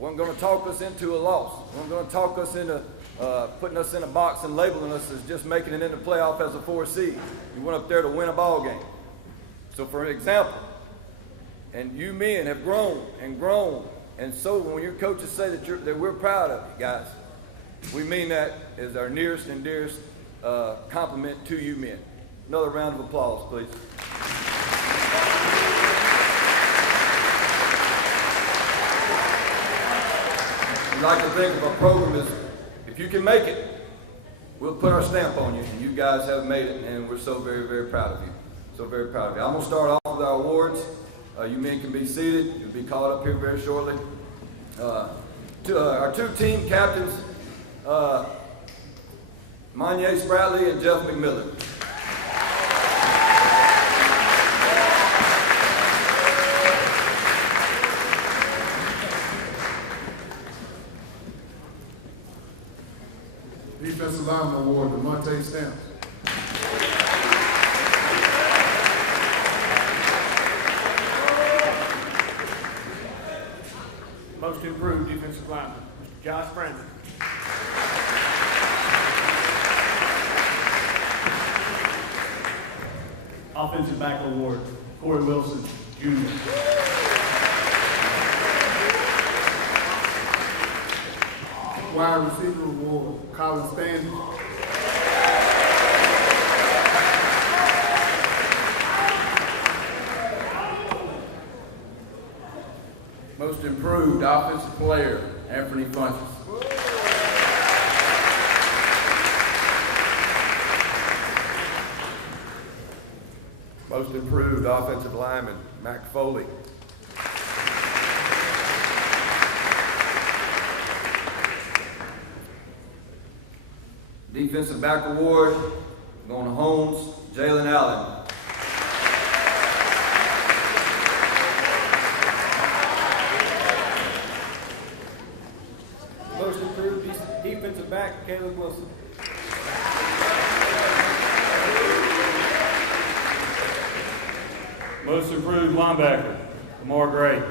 Wasn't going to talk us into a loss. Wasn't going to talk us into putting us in a box and labeling us as just making it in the playoff as a 4 seed. We went up there to win a ball game. So for example, and you men have grown and grown, and so when your coaches say that we're proud of you guys, we mean that as our nearest and dearest compliment to you men. Another round of applause, please. We like to think of our program as, if you can make it, we'll put our stamp on you, and you guys have made it, and we're so very, very proud of you. So very proud of you. I'm going to start off with our awards. You men can be seated. You'll be called up here very shortly. Our two team captains, Anaya Sanders and Jeff McMillan. Defensive Lineman Award, Demonte Stamps. Most improved defensive lineman, Mr. Josh Brandon. Offensive back award, Corey Wilson, Jr. Wide receiver award, Colin Stanley. Most improved offensive player, Anthony Funches. Most improved offensive lineman, Mac Foley. Defensive back award, going to Holmes, Jalen Allen. Most improved defensive back, Caleb Wilson. Most improved linebacker, Lamar Gray.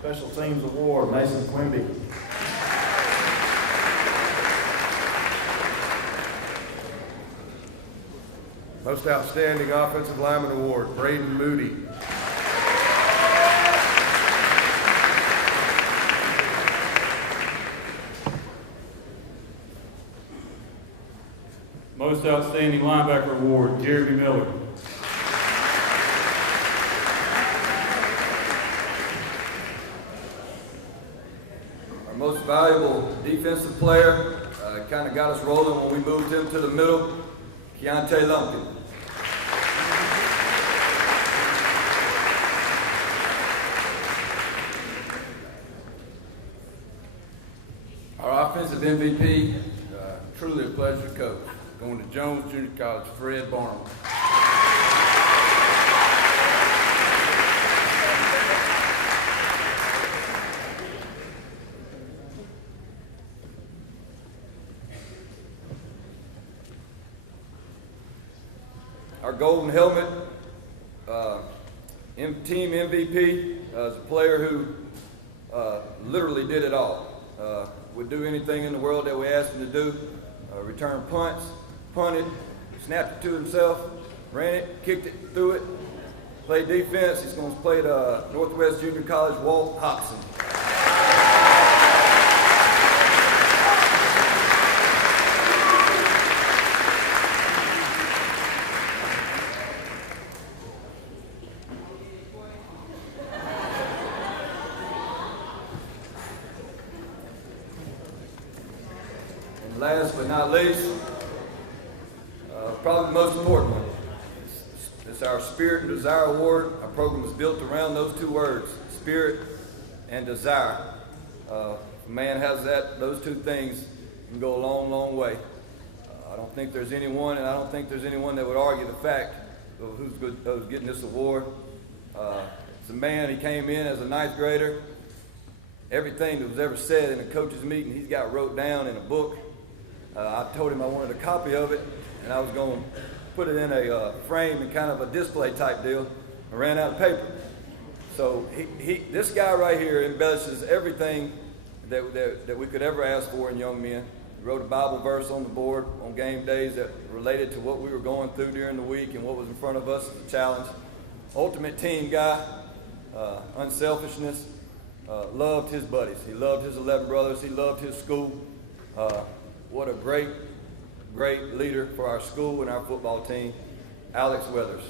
Special Teams Award, Mason Quimby. Most Outstanding Offensive Lineman Award, Braden Moody. Most Outstanding Linebacker Award, Jeremy Miller. Our most valuable defensive player, kind of got us rolling when we moved him to the middle, Keontae Lumpkin. Our offensive MVP, truly a pleasure to coach. Going to Jones Junior College, Fred Barnum. Our golden helmet, team MVP, is a player who literally did it all. Would do anything in the world that we asked him to do. Return punts, punted, snapped it to himself, ran it, kicked it, threw it, played defense. He's going to play at Northwest Junior College, Walt Hobson. And last but not least, probably the most important one. It's our Spirit and Desire Award. Our program is built around those two words, spirit and desire. If a man has those two things, can go a long, long way. I don't think there's anyone, and I don't think there's anyone that would argue the fact of who's getting this award. It's a man, he came in as a ninth grader. Everything that was ever said in a coach's meeting, he's got wrote down in a book. I told him I wanted a copy of it, and I was going to put it in a frame and kind of a display type deal. I ran out of paper. So this guy right here embellishes everything that we could ever ask for in young men. He wrote a Bible verse on the board on game days that related to what we were going through during the week and what was in front of us as a challenge. Ultimate team guy, unselfishness, loved his buddies. He loved his 11 brothers. He loved his school. What a great leader for our school and our football team, Alex Weathers.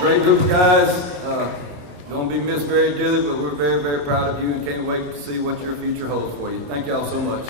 Great group of guys. Don't be missed very dearly, but we're very, very proud of you and can't wait to see what your future holds for you. Thank y'all so much.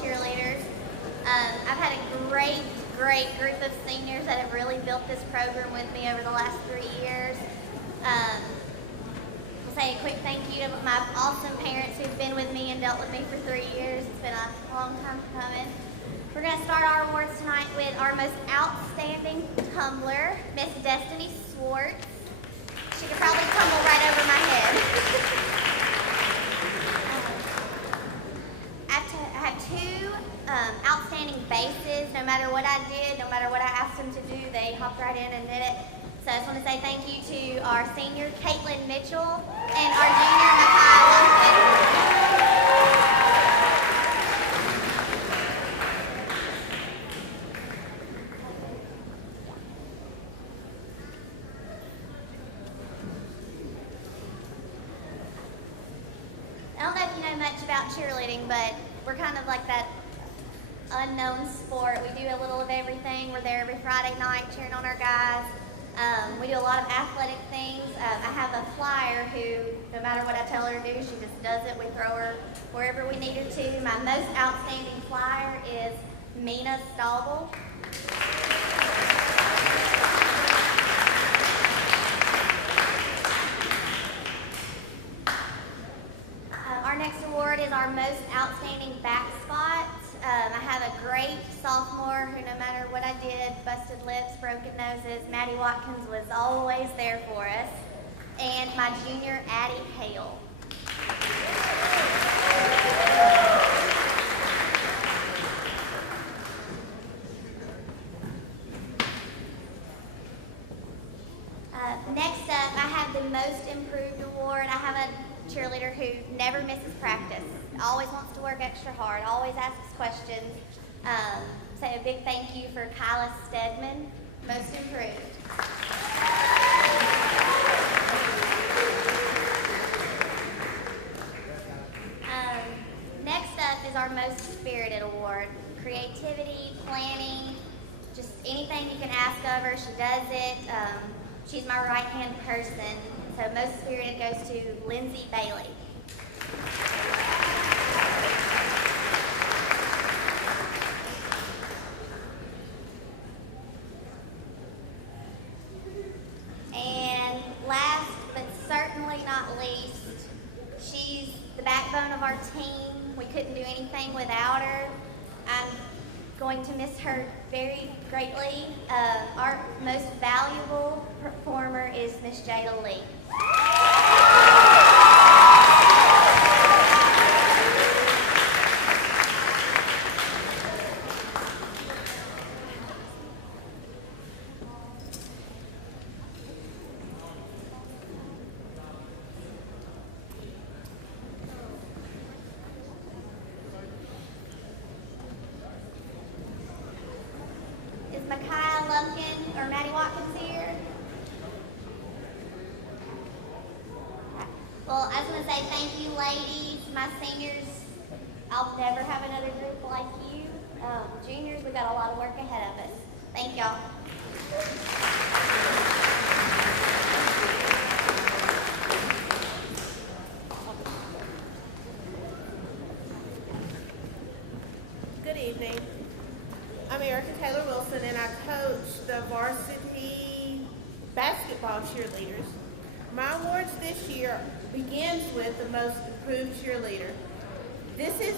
Cheerleaders. I've had a great group of seniors that have really built this program with me over the last 3 years. I'll say a quick thank you to my awesome parents who've been with me and dealt with me for 3 years. It's been a long time coming. We're going to start our awards tonight with our most outstanding tumbler, Miss Destiny Swartz. She could probably tumble right over my head. I have two outstanding bases. No matter what I did, no matter what I asked them to do, they hopped right in and did it. So I just want to say thank you to our senior, Caitlin Mitchell, and our junior, Nakaya Lumpkin. I don't know if you know much about cheerleading, but we're kind of like that unknown sport. We do a little of everything. We're there every Friday night cheering on our guys. We do a lot of athletic things. I have a flyer who, no matter what I tell her to do, she just does it. We throw her wherever we need her to. My most outstanding flyer is Mina Stauble. Our next award is our most outstanding back spot. I have a great sophomore who, no matter what I did, busted lips, broken noses, Maddie Watkins was always there for us. And my junior, Addie Hale. Next up, I have the most improved award. I have a cheerleader who never misses practice, always wants to work extra hard, always asks questions. So a big thank you for Kyla Stedman, most improved. Next up is our most spirited award. Creativity, planning, just anything you can ask of her, she does it. She's my right-hand person. So most spirited goes to Lindsay Bailey. And last but certainly not least, she's the backbone of our team. We couldn't do anything without her. I'm going to miss her very greatly. Our most valuable performer is Miss Jada Lee. Is Nakaya Lumpkin or Maddie Watkins here? Well, I was going to say thank you, ladies, my seniors. I'll never have another group like you. Juniors, we got a lot of work ahead of us. Thank y'all. Good evening. I'm Erica Taylor Wilson, and I coach the varsity basketball cheerleaders. My awards this year begins with the most improved cheerleader. This is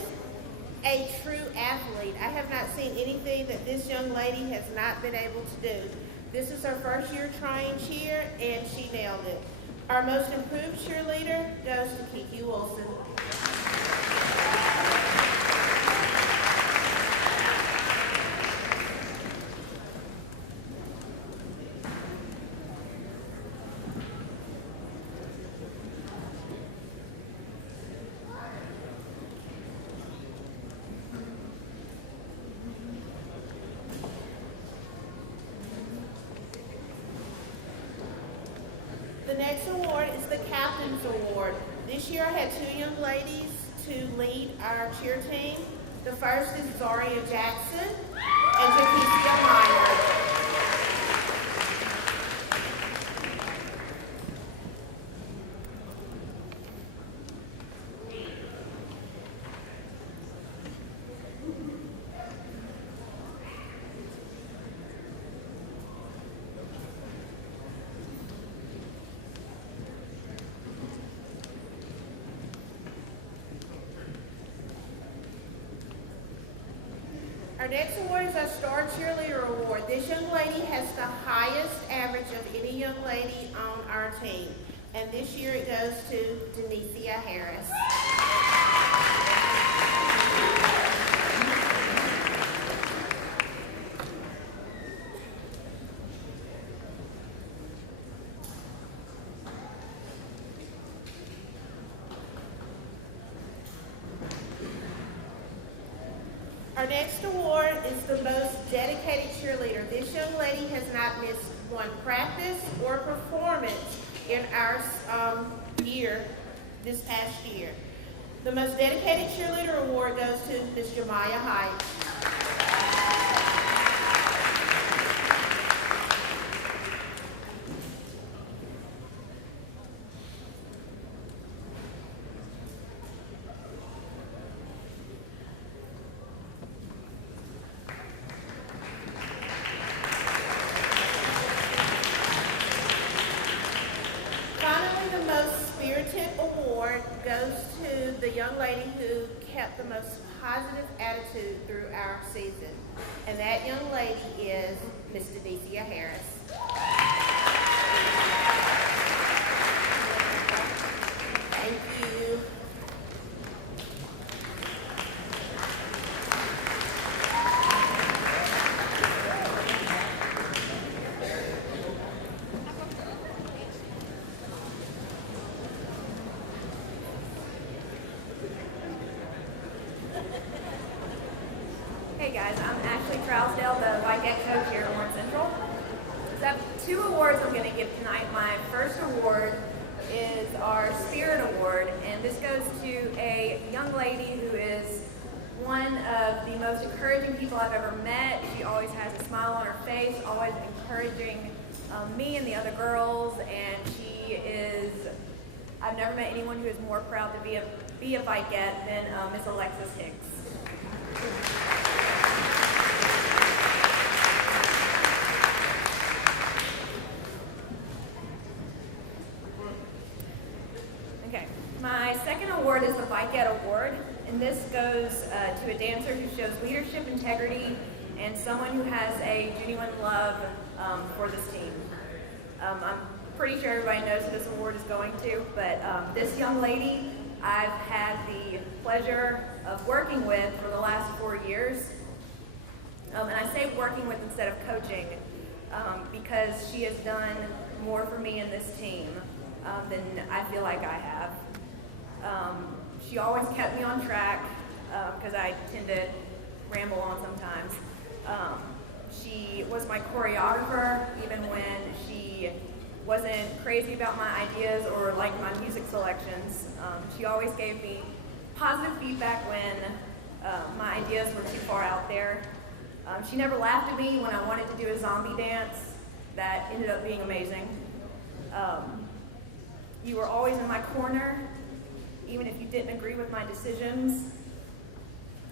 a true athlete. I have not seen anything that this young lady has not been able to do. This is her first year trying cheer, and she nailed it. Our most improved cheerleader goes to Kiki Wilson. The next award is the Captain's Award. This year I had two young ladies to lead our cheer team. The first is Zaria Jackson and Jakecia Meyer. Our next award is our Star Cheerleader Award. This young lady has the highest average of any young lady on our team. And this year it goes to Denicia Harris. Our next award is the most dedicated cheerleader. This young lady has not missed one practice or performance in our year, this past year. The most dedicated cheerleader award goes to Ms. Jemiah Height. Goes to the young lady who kept the most positive attitude through our season. And that young lady is Miss Denicia Harris. Thank you. Hey guys, I'm Ashley Trousdale, the Viking coach here at Warren Central. So I have two awards I'm going to give tonight. My first award is our Spirit Award, and this goes to a young lady who is one of the most encouraging people I've ever met. She always has a smile on her face, always encouraging me and the other girls, and she is, I've never met anyone who is more proud to be a Vikette than Miss Alexis Hicks. Okay, my second award is the Vikette Award, and this goes to a dancer who shows leadership, integrity, and someone who has a genuine love for this team. I'm pretty sure everybody knows who this award is going to, but this young lady I've had the pleasure of working with for the last 4 years. And I say working with instead of coaching because she has done more for me and this team than I feel like I have. She always kept me on track because I tend to ramble on sometimes. She was my choreographer even when she wasn't crazy about my ideas or like my music selections. She always gave me positive feedback when my ideas were too far out there. She never laughed at me when I wanted to do a zombie dance. That ended up being amazing. You were always in my corner, even if you didn't agree with my decisions.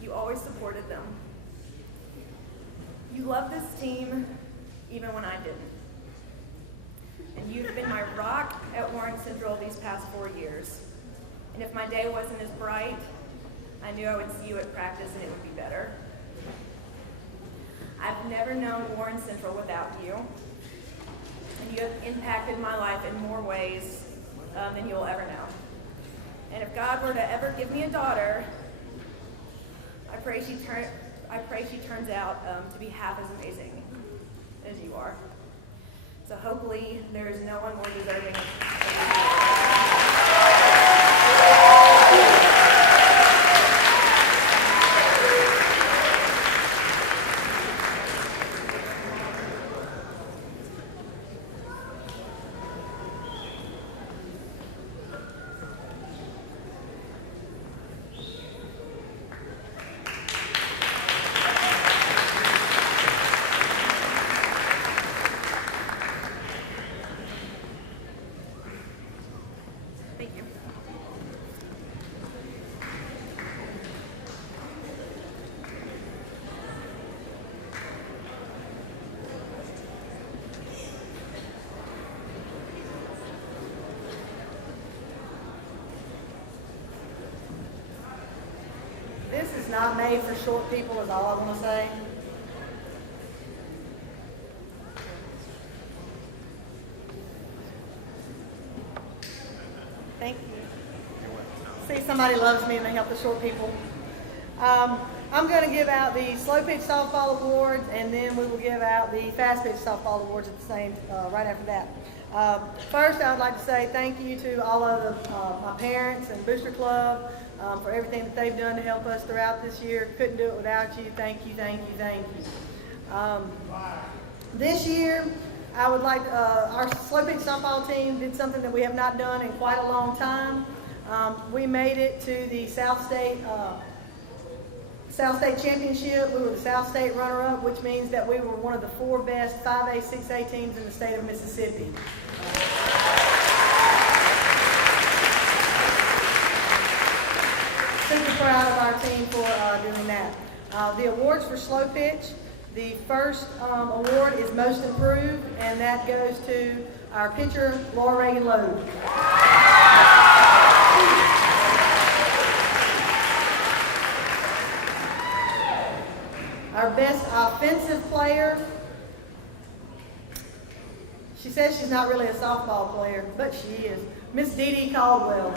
You always supported them. You loved this team, even when I didn't. And you've been my rock at Warren Central these past 4 years. And if my day wasn't as bright, I knew I would see you at practice and it would be better. I've never known Warren Central without you. And you have impacted my life in more ways than you'll ever know. And if God were to ever give me a daughter, I pray she turns out to be half as amazing as you are. So hopefully there is no one more deserving. This is not made for short people, is all I want to say. Thank you. See, somebody loves me and they help the short people. I'm going to give out the Slowpitch softball awards, and then we will give out the fast pitch softball awards at the same right after that. First, I would like to say thank you to all of my parents and Booster Club for everything that they've done to help us throughout this year. Couldn't do it without you. Thank you, thank you, thank you. This year, I would like, our Slowpitch softball team did something that we have not done in quite a long time. We made it to the South State Championship. We were the South State runner-up, which means that we were one of the 4 best 5A, 6A teams in the state of Mississippi. Super proud of our team for doing that. The awards for Slowpitch, the first award is Most Improved, and that goes to our pitcher, Laura Reagan Lowe. Our best offensive player, she says she's not really a softball player, but she is, Miss Dee Dee Caldwell.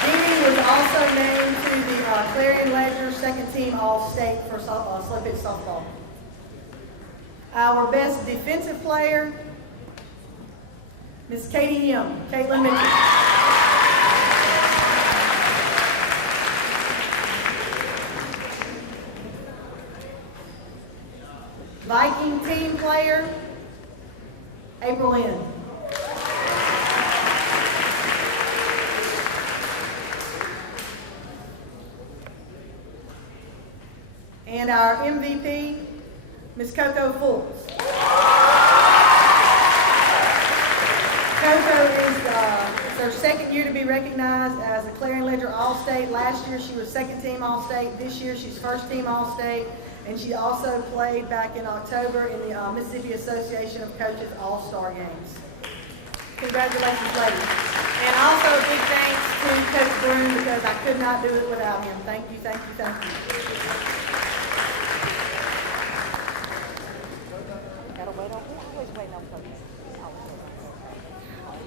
Dee Dee was also named to the Clarion Ledger second team All-State for Slowpitch softball. Our best defensive player, Miss Katie Him, Caitlin Mitchell. Viking team player, April Lynn. And our MVP, Miss Coco Fultz. Coco is her second year to be recognized as a Clarion Ledger All-State. Last year she was second team All-State. This year she's first team All-State. And she also played back in October in the Mississippi Association of Coaches All-Star Games. Congratulations, ladies. And also a big thanks to Coach Broom, because I could not do it without him. Thank you, thank you, thank you. Gotta wait on, we're always waiting on coaches.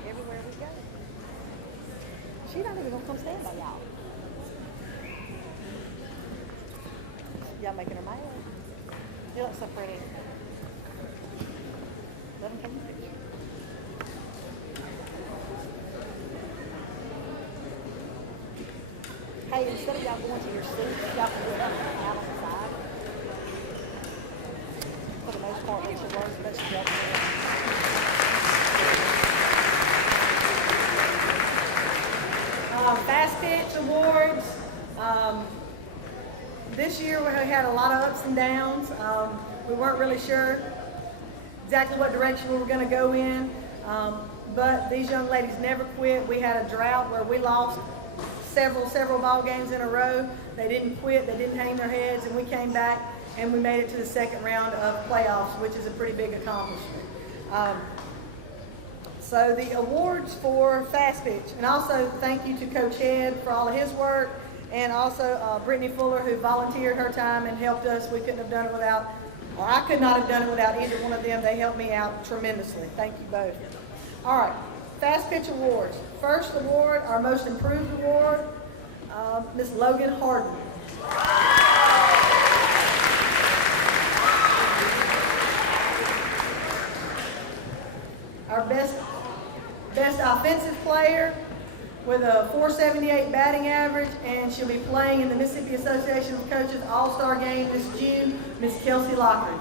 Everywhere we go. She's not even gonna come stand by y'all. Y'all making her mad? You look so pretty. Let them come in the picture. Hey, instead of y'all going to your seats, y'all can do it out on the side. For the most part, it's your words, but she doesn't. This year we had a lot of ups and downs. We weren't really sure exactly what direction we were going to go in, but these young ladies never quit. We had a drought where we lost several ball games in a row. They didn't quit, they didn't hang their heads, and we came back and we made it to the second round of playoffs, which is a pretty big accomplishment. So the awards for Fast Pitch, and also thank you to Coach Head for all of his work, and also Brittany Fuller, who volunteered her time and helped us. We couldn't have done it without, or I could not have done it without either one of them. They helped me out tremendously. Thank you both. All right, Fast Pitch Awards. First award, our Most Improved Award, Miss Logan Hart. Our best offensive player with a .478 batting average, and she'll be playing in the Mississippi Association of Coaches All-Star Game this June, Miss Kelsey Lockridge.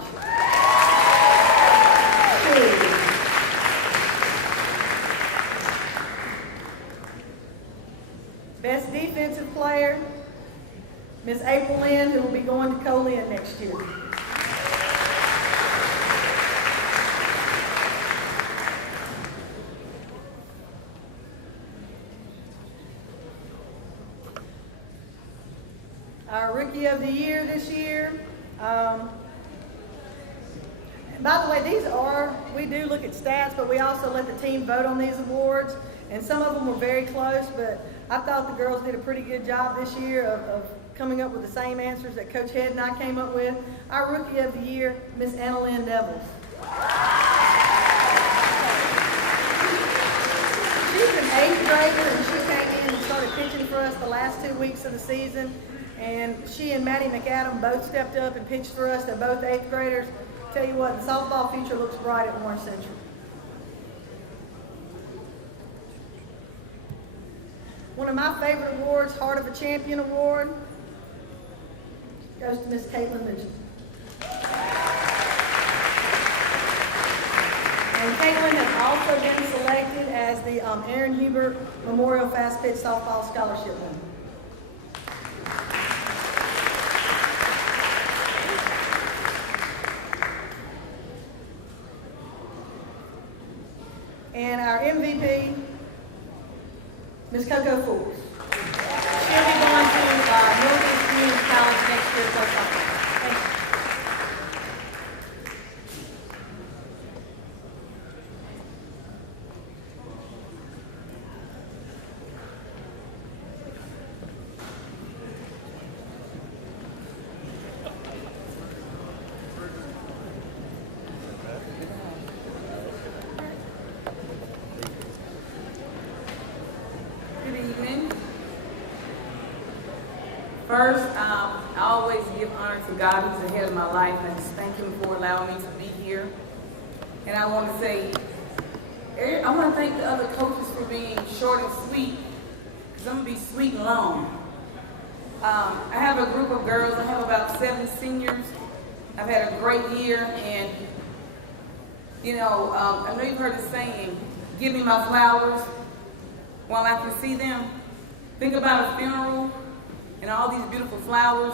Best defensive player, Miss April Lindh, who will be going to Lindh next year. Our Rookie of the Year this year. And by the way, we do look at stats, but we also let the team vote on these awards. And some of them were very close, but I thought the girls did a pretty good job this year of coming up with the same answers that Coach Head and I came up with. Our Rookie of the Year, Miss Annalyn Devils. She's an 8th grader, and she came in and started pitching for us the last 2 weeks of the season. And she and Maddie McAdam both stepped up and pitched for us. They're both 8th graders. Tell you what, the softball future looks bright at Warren Central. One of my favorite awards, Heart of a Champion Award, goes to Miss Caitlin Mitchell. And Caitlin has also been selected as the Aaron Hubert Memorial Fast Pitch Softball Scholarship winner. And our MVP, Miss Coco Fools. She'll be going to Northeast Community College next year for softball. Thank you. First, I always give honor to God who's the head of my life, and I just thank Him for allowing me to be here. And I want to say, I want to thank the other coaches for being short and sweet, because I'm going to be sweet and long. I have a group of girls. I have about 7 seniors. I've had a great year, and, I know you've heard the saying, give me my flowers while I can see them. Think about a funeral and all these beautiful flowers,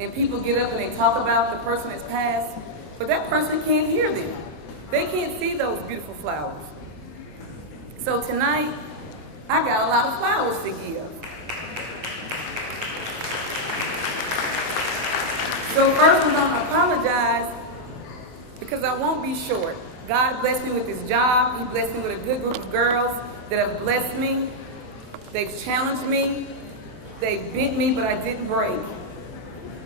and people get up and they talk about the person that's passed, but that person can't hear them. They can't see those beautiful flowers. So tonight, I got a lot of flowers to give. So first I'm going to apologize because I won't be short. God blessed me with this job. He blessed me with a good group of girls that have blessed me. They've challenged me. They bent me, but I didn't break.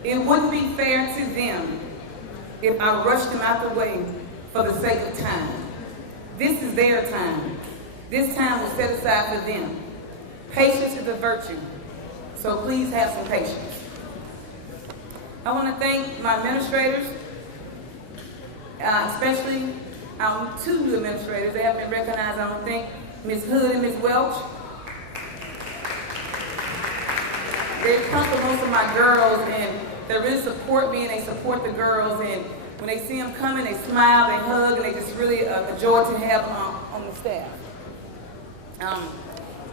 It wouldn't be fair to them if I rushed them out the way for the sake of time. This is their time. This time was set aside for them. Patience is a virtue, so please have some patience. I want to thank my administrators, especially our 2 new administrators. They haven't been recognized, I don't think, Ms. Hood and Ms. Welch. They come for most of my girls, and they really support me, and they support the girls, and when they see them coming, they smile, they hug, and they just really a joy to have on the staff.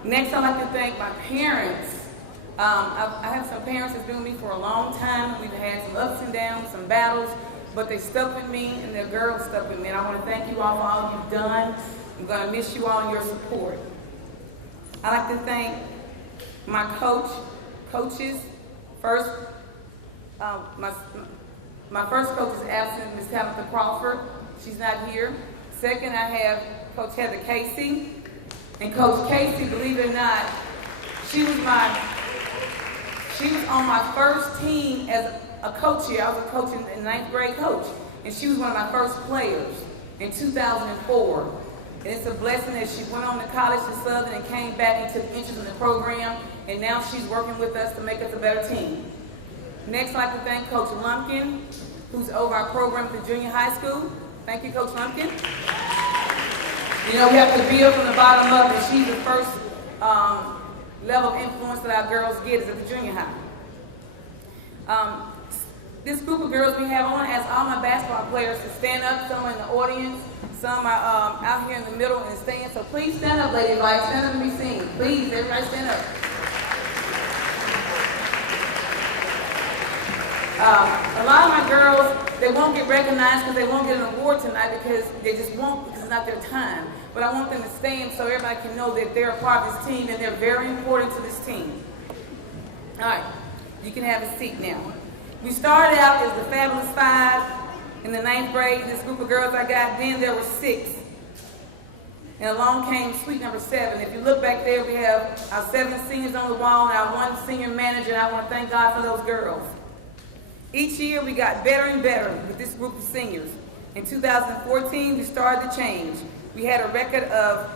Next, I'd like to thank my parents. I have some parents that's been with me for a long time. We've had some ups and downs, some battles, but they stuck with me, and their girls stuck with me. And I want to thank you all for all you've done. I'm going to miss you all and your support. I'd like to thank my coaches. First, my first coach is absent, Ms. Tabitha Crawford. She's not here. Second, I have Coach Heather Casey. And Coach Casey, believe it or not, she was on my first team as a coach here. I was a coach in ninth grade coach. And she was one of my first players in 2004. And it's a blessing that she went on to college to Southern and came back and took interest in the program. And now she's working with us to make us a better team. Next, I'd like to thank Coach Lumpkin, who's over our program at the junior high school. Thank you, Coach Lumpkin. You know, we have to build from the bottom up, and she's the first level of influence that our girls get is at the junior high. This group of girls we have, I want to ask all my basketball players to stand up. Some are in the audience, some are out here in the middle and stand. So please stand up, Lady Light. Stand up and be seen. Please, everybody stand up. A lot of my girls, they won't get recognized because they won't get an award tonight because they just won't, because it's not their time. But I want them to stand so everybody can know that they're a part of this team and they're very important to this team. All right, you can have a seat now. We started out as the Fabulous Five in the 9th grade. This group of girls I got, then there were 6. And along came suite number 7. If you look back there, we have our 7 seniors on the wall and our 1 senior manager, and I want to thank God for those girls. Each year we got better and better with this group of seniors. In 2014, we started to change. We had a record of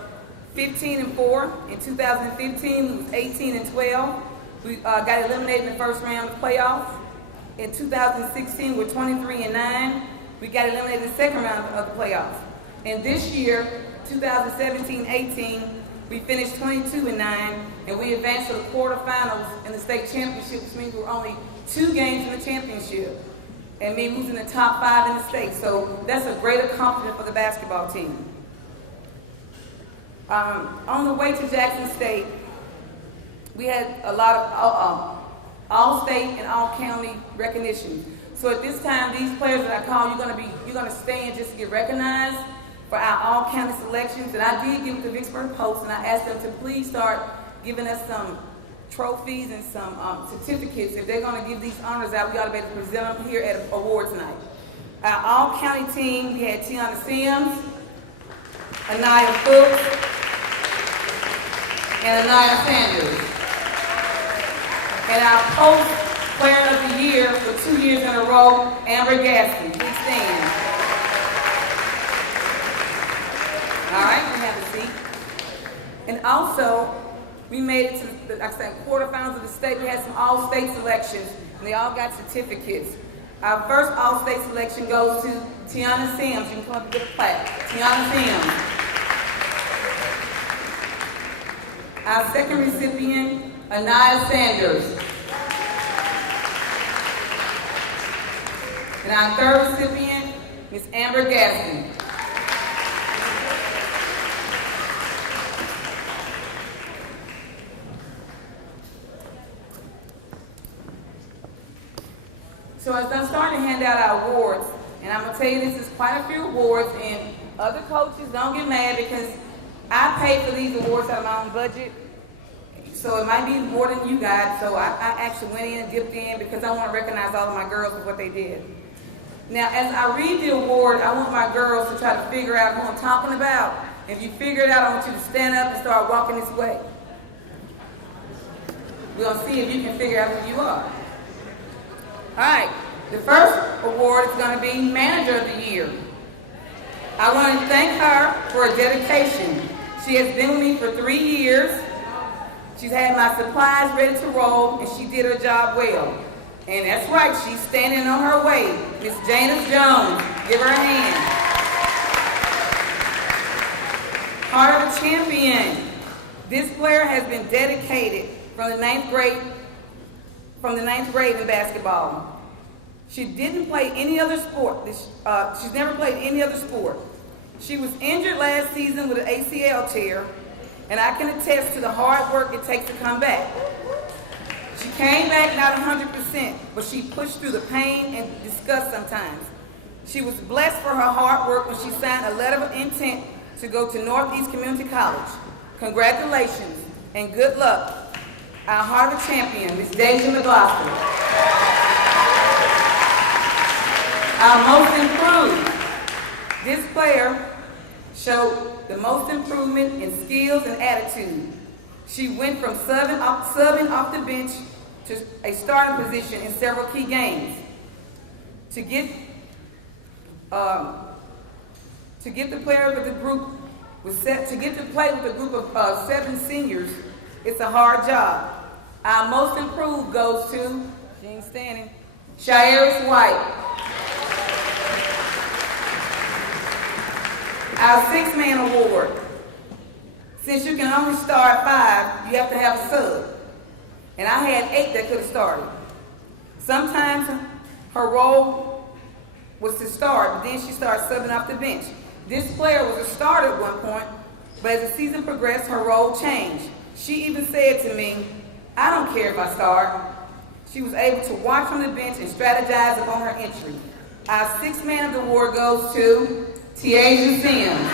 15-4. In 2015, we was 18-12. We got eliminated in the first round of playoffs. In 2016, we're 23-9. We got eliminated in the second round of the playoffs. And this year, 2017-18, we finished 22-9, and we advanced to the quarterfinals in the state championship, which means we were only 2 games in the championship. And maybe who's in the top 5 in the state. So that's a great accomplishment for the basketball team. On the way to Jackson State, we had a lot of all-state and all-county recognition. So at this time, these players that I call, you're gonna stand just to get recognized for our all-county selections. And I did give it to Vicksburg Post, and I asked them to please start giving us some trophies and some certificates. If they're gonna give these honors out, we ought to be able to present them here at awards night. Our all-county team, we had Tiana Sims, Anaya Sanders, and Anaya Sanders. And our Post Player of the Year for 2 years in a row, Amber Gaston. Please stand. All right, we have a seat. And also, we made it to the quarterfinals of the state. We had some all-state selections, and they all got certificates. Our first all-state selection goes to Tiana Sims. You can come up and get a plaque. Tiana Sims. Our second recipient, Anaya Sanders. And our third recipient, Ms. Amber Gaston. So as I'm starting to hand out our awards, and I'm gonna tell you this is quite a few awards, and other coaches don't get mad because I pay for these awards out of my own budget. So it might be more than you got, so I actually went in and dipped in because I want to recognize all of my girls for what they did. Now, as I read the award, I want my girls to try to figure out who I'm talking about. If you figure it out, I want you to stand up and start walking this way. We're going to see if you can figure out who you are. All right, the first award is going to be Manager of the Year. I want to thank her for her dedication. She has been with me for 3 years. She's had my supplies ready to roll, and she did her job well. And that's right, she's standing on her way. Miss Janice Jones, give her a hand. Heart of a Champion. This player has been dedicated from the 9th grade in basketball. She didn't play any other sport. She's never played any other sport. She was injured last season with an ACL tear, and I can attest to the hard work it takes to come back. came back not 100%, but she pushed through the pain and disgust sometimes. She was blessed for her hard work when she signed a letter of intent to go to Northeast Community College. Congratulations and good luck. Our Heart of a Champion, Ms. Deja McLaughlin. Our most improved. This player showed the most improvement in skills and attitude. She went from subbing off the bench to a starting position in several key games. To get the player with the group to get to play with a group of 7 seniors, it's a hard job. Our most improved goes to, she ain't standing, Shairis White. Our 6-man award. Since you can only start 5, you have to have a sub. And I had 8 that could have started. Sometimes her role was to start, but then she started subbing off the bench. This player was a starter at one point, but as the season progressed, her role changed. She even said to me, I don't care if I start. She was able to watch from the bench and strategize upon her entry. Our 6-man of the award goes to Tiaja Sims.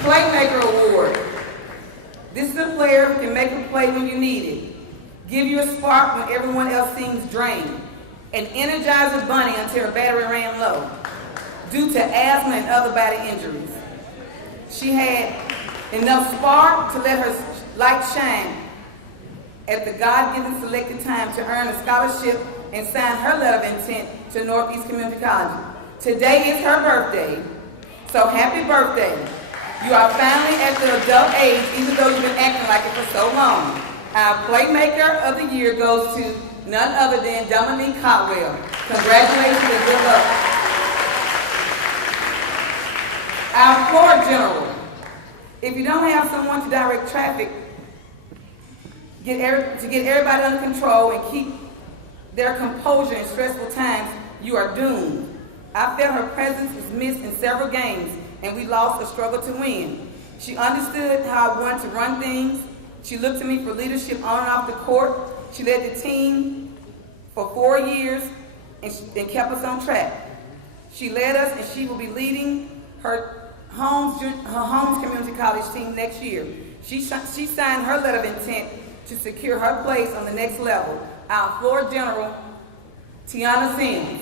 Playmaker Award. This is a player who can make a play when you need it, give you a spark when everyone else seems drained, and energize a bunny until her battery ran low due to asthma and other body injuries. She had enough spark to let her light shine at the God-given selected time to earn a scholarship and sign her letter of intent to Northeast Community College. Today is her birthday, so happy birthday. You are finally at the adult age, even though you've been acting like it for so long. Our Playmaker of the Year goes to none other than Dominique Cotwell. Congratulations and good luck. Our floor general. If you don't have someone to direct traffic, to get everybody under control and keep their composure in stressful times, you are doomed. I felt her presence was missed in several games, and we lost a struggle to win. She understood how I wanted to run things. She looked to me for leadership on and off the court. She led the team for 4 years and kept us on track. She led us, and she will be leading her Holmes Community College team next year. She signed her letter of intent to secure her place on the next level. Our floor general, Tiana Sims.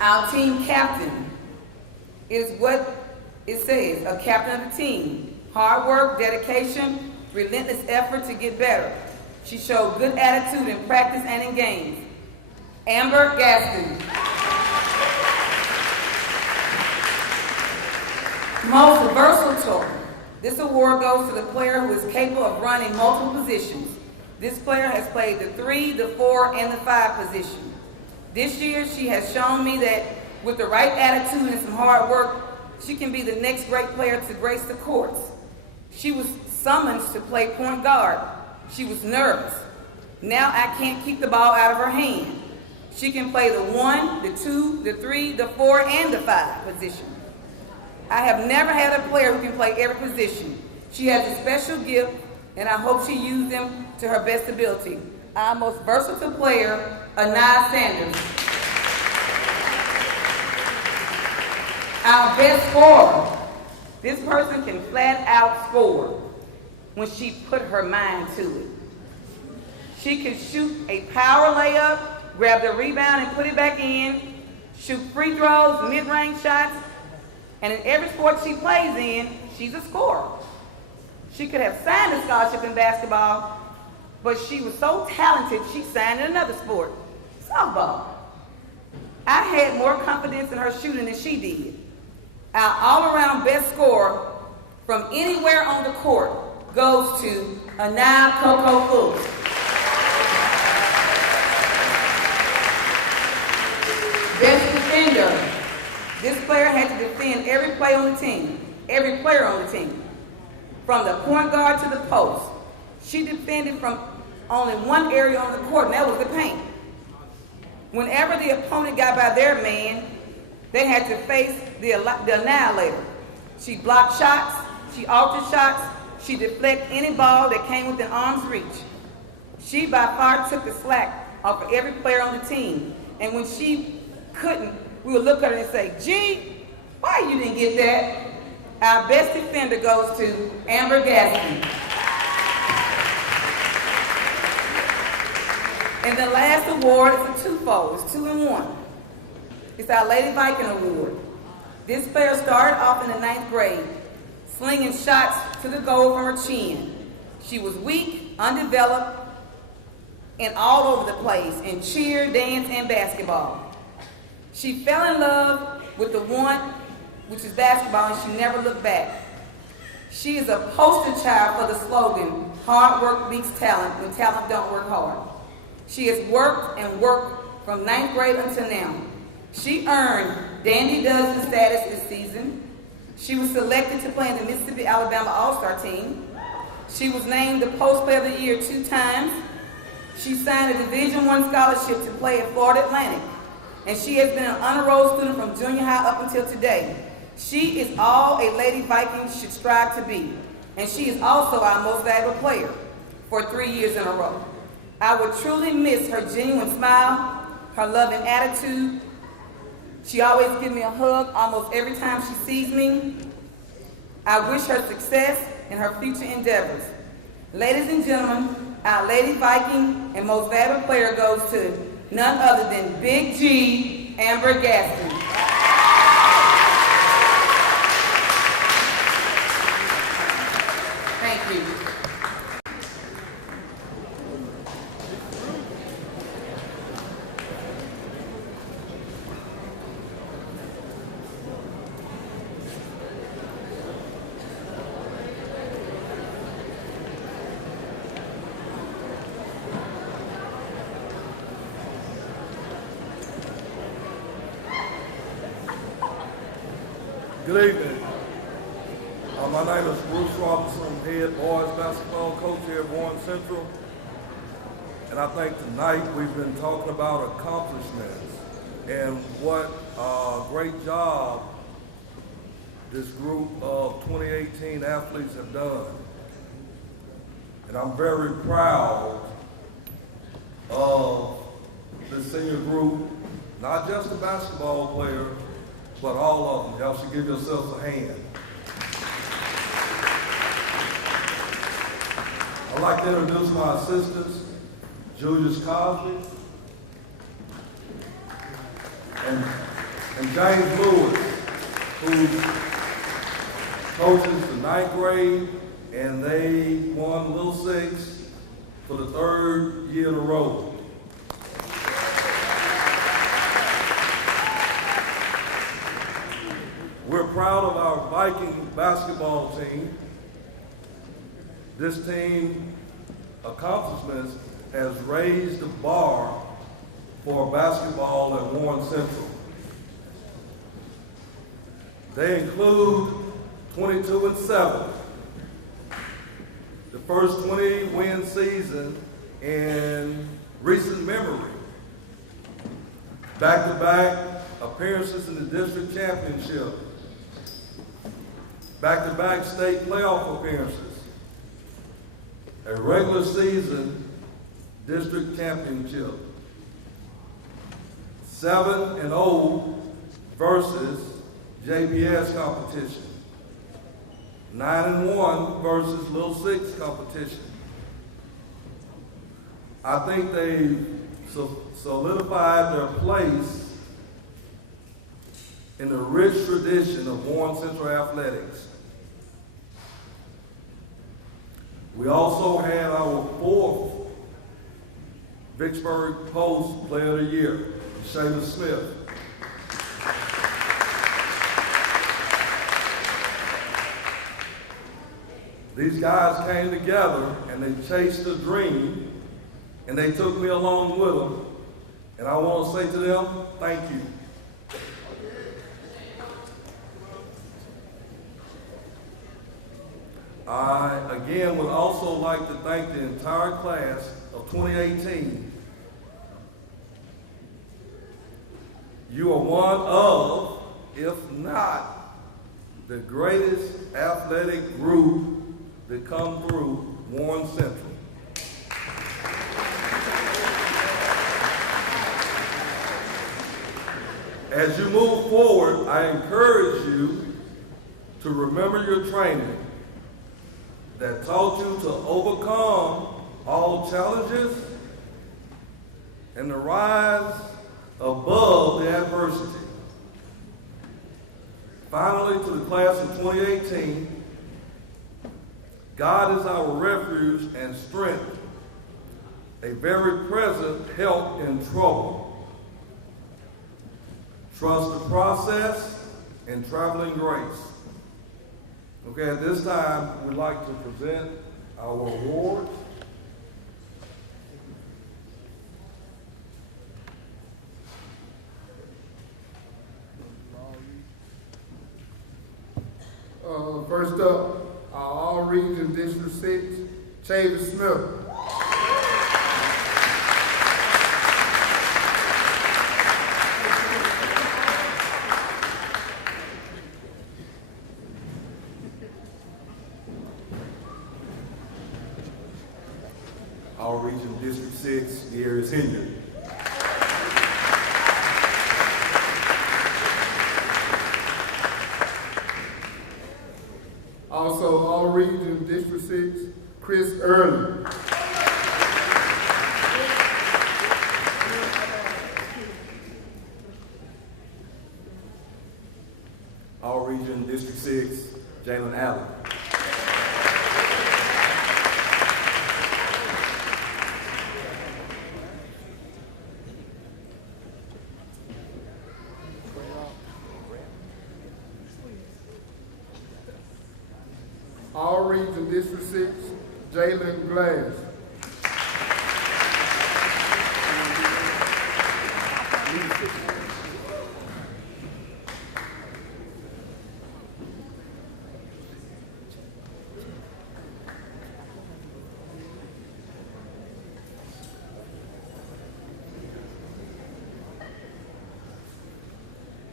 Our team captain is what it says, a captain of the team. Hard work, dedication, relentless effort to get better. She showed good attitude in practice and in games. Amber Gaston. Most versatile. This award goes to the player who is capable of running multiple positions. This player has played the 3, the 4, and the 5 position. This year, she has shown me that with the right attitude and some hard work, she can be the next great player to grace the courts. She was summoned to play point guard. She was nervous. Now I can't keep the ball out of her hand. She can play the 1, the 2, the 3, the 4, and the 5 position. I have never had a player who can play every position. She has a special gift, and I hope she uses them to her best ability. Our most versatile player, Anaya Sanders. Our best scorer. This person can flat out score when she put her mind to it. She can shoot a power layup, grab the rebound and put it back in, shoot free throws, mid-range shots, and in every sport she plays in, she's a scorer. She could have signed a scholarship in basketball, but she was so talented she signed in another sport, softball. I had more confidence in her shooting than she did. Our all-around best scorer from anywhere on the court goes to Anaya Coco Fuller. Best defender. This player had to defend every play on the team, every player on the team, from the point guard to the post. She defended from only one area on the court, and that was the paint. Whenever the opponent got by their man, they had to face the annihilator. She blocked shots, she altered shots, she deflected any ball that came within arm's reach. She by far took the slack off of every player on the team. And when she couldn't, we would look at her and say, gee, why you didn't get that? Our best defender goes to Amber Gaston. And the last award is a twofold, it's 2 in 1. It's our Lady Viking Award. This player started off in the 9th grade, slinging shots to the goal from her chin. She was weak, undeveloped, and all over the place in cheer, dance, and basketball. She fell in love with the one, which is basketball, and she never looked back. She is a poster child for the slogan, hard work beats talent when talent don't work hard. She has worked and worked from 9th grade until now. She earned Dandy Dozen status this season. She was selected to play in the Mississippi-Alabama All-Star team. She was named the Post Player of the Year 2 times. She signed a Division I scholarship to play at Florida Atlantic. And she has been an honor roll student from junior high up until today. She is all a Lady Viking should strive to be. And she is also our most valuable player for 3 years in a row. I would truly miss her genuine smile, her loving attitude. She always gives me a hug almost every time she sees me. I wish her success in her future endeavors. Ladies and gentlemen, our Lady Viking and most valuable player goes to none other than Big G, Amber Gaston. Thank you. Good evening. My name is Bruce Robinson, head boys basketball coach here at Warren Central. And I think tonight we've been talking about accomplishments and what a great job this group of 2018 athletes have done. And I'm very proud of the senior group, not just the basketball players, but all of them. Y'all should give yourselves a hand. I'd like to introduce my assistants, Julius Cosby and James Lewis, who coaches the 9th grade, and they won Little Six for the 3rd year in a row. We're proud of our Viking basketball team. This team accomplishments has raised the bar for basketball at Warren Central. They include 22-7, the first 20-win season in recent memory. Back-to-back appearances in the district championship. Back-to-back state playoff appearances. A regular season district championship. 7-0 versus JPS competition. 9-1 versus Little Six competition. I think they solidified their place in the rich tradition of Warren Central athletics. We also had our 4th Vicksburg Post Player of the Year, Lanie Smith. These guys came together and they chased a dream, and they took me along with them. And I want to say to them, thank you. I, again, would also like to thank the entire class of 2018. You are one of, if not the greatest athletic group that come through Warren Central. As you move forward, I encourage you to remember your training that taught you to overcome all challenges and to rise above the adversity. Finally, to the class of 2018, God is our refuge and strength, a very present help in trouble. Trust the process and traveling grace. Okay, at this time, we'd like to present our awards. First up, our All-Region District 6, Chavis Smith. All-Region District 6, Darius Henry. Also, All-Region District 6, Chris Early. All-Region District 6, Jalen Allen. All-Region District 6, Jalen Glass.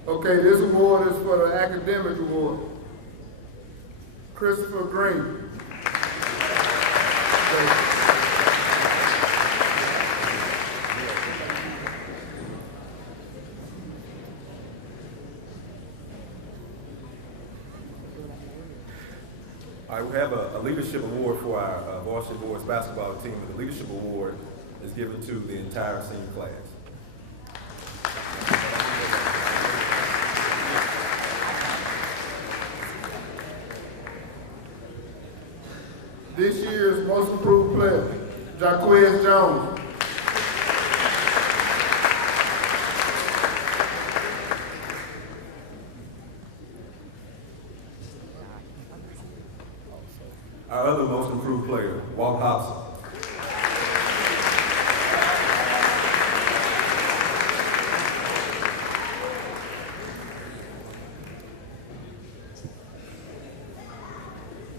Okay, this award is for the academic award. Christopher Green. All right, we have a leadership award for our varsity boys basketball team. The leadership award is given to the entire senior class. This year's most improved player, Jaquez Jones. Our other most improved player, Wong Thompson.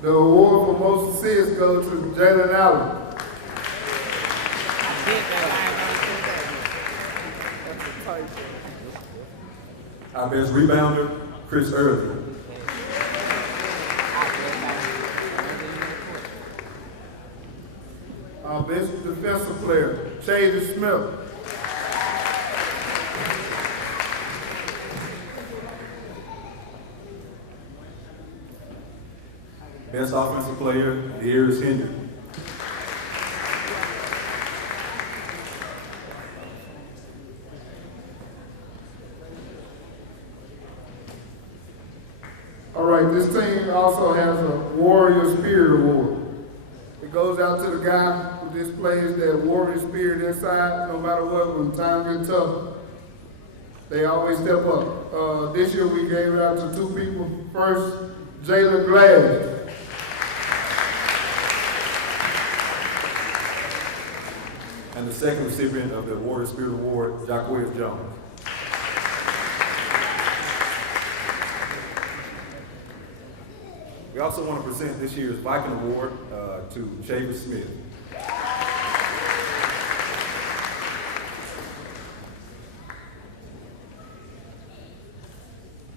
The award for most assists goes to Jalen Allen. Our best rebounder, Chris Early. Our best defensive player, Chavis Smith. Best offensive player, Darius Henry. All right, this team also has a Warrior Spirit Award. It goes out to the guy who displays that warrior spirit inside, no matter what, when times get tough. They always step up. This year we gave it out to two people. First, Jalen Glass. And the second recipient of the Warrior Spirit Award, Jaquez Jones. We also want to present this year's Viking Award to Lanie Smith.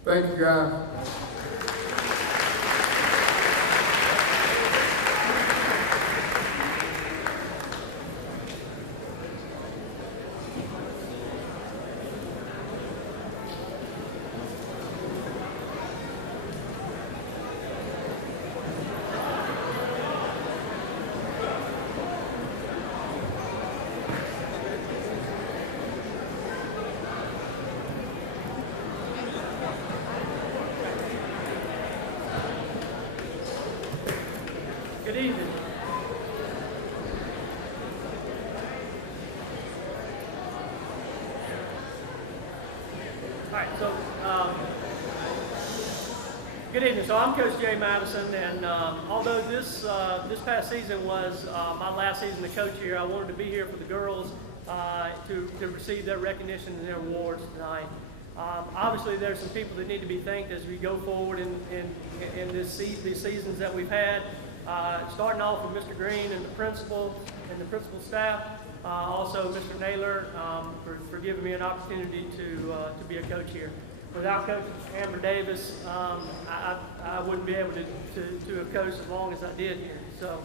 Thank you, guys. Good evening. All right, so good evening. So I'm Coach Jay Madison, and although this past season was my last season to coach here, I wanted to be here for the girls to receive their recognition and their awards tonight. Obviously, there's some people that need to be thanked as we go forward in these seasons that we've had. Starting off with Mr. Green and the principal staff. Also, Mr. Naylor for giving me an opportunity to be a coach here. Without Coach Amber Davis, I wouldn't be able to have coached as long as I did here. So,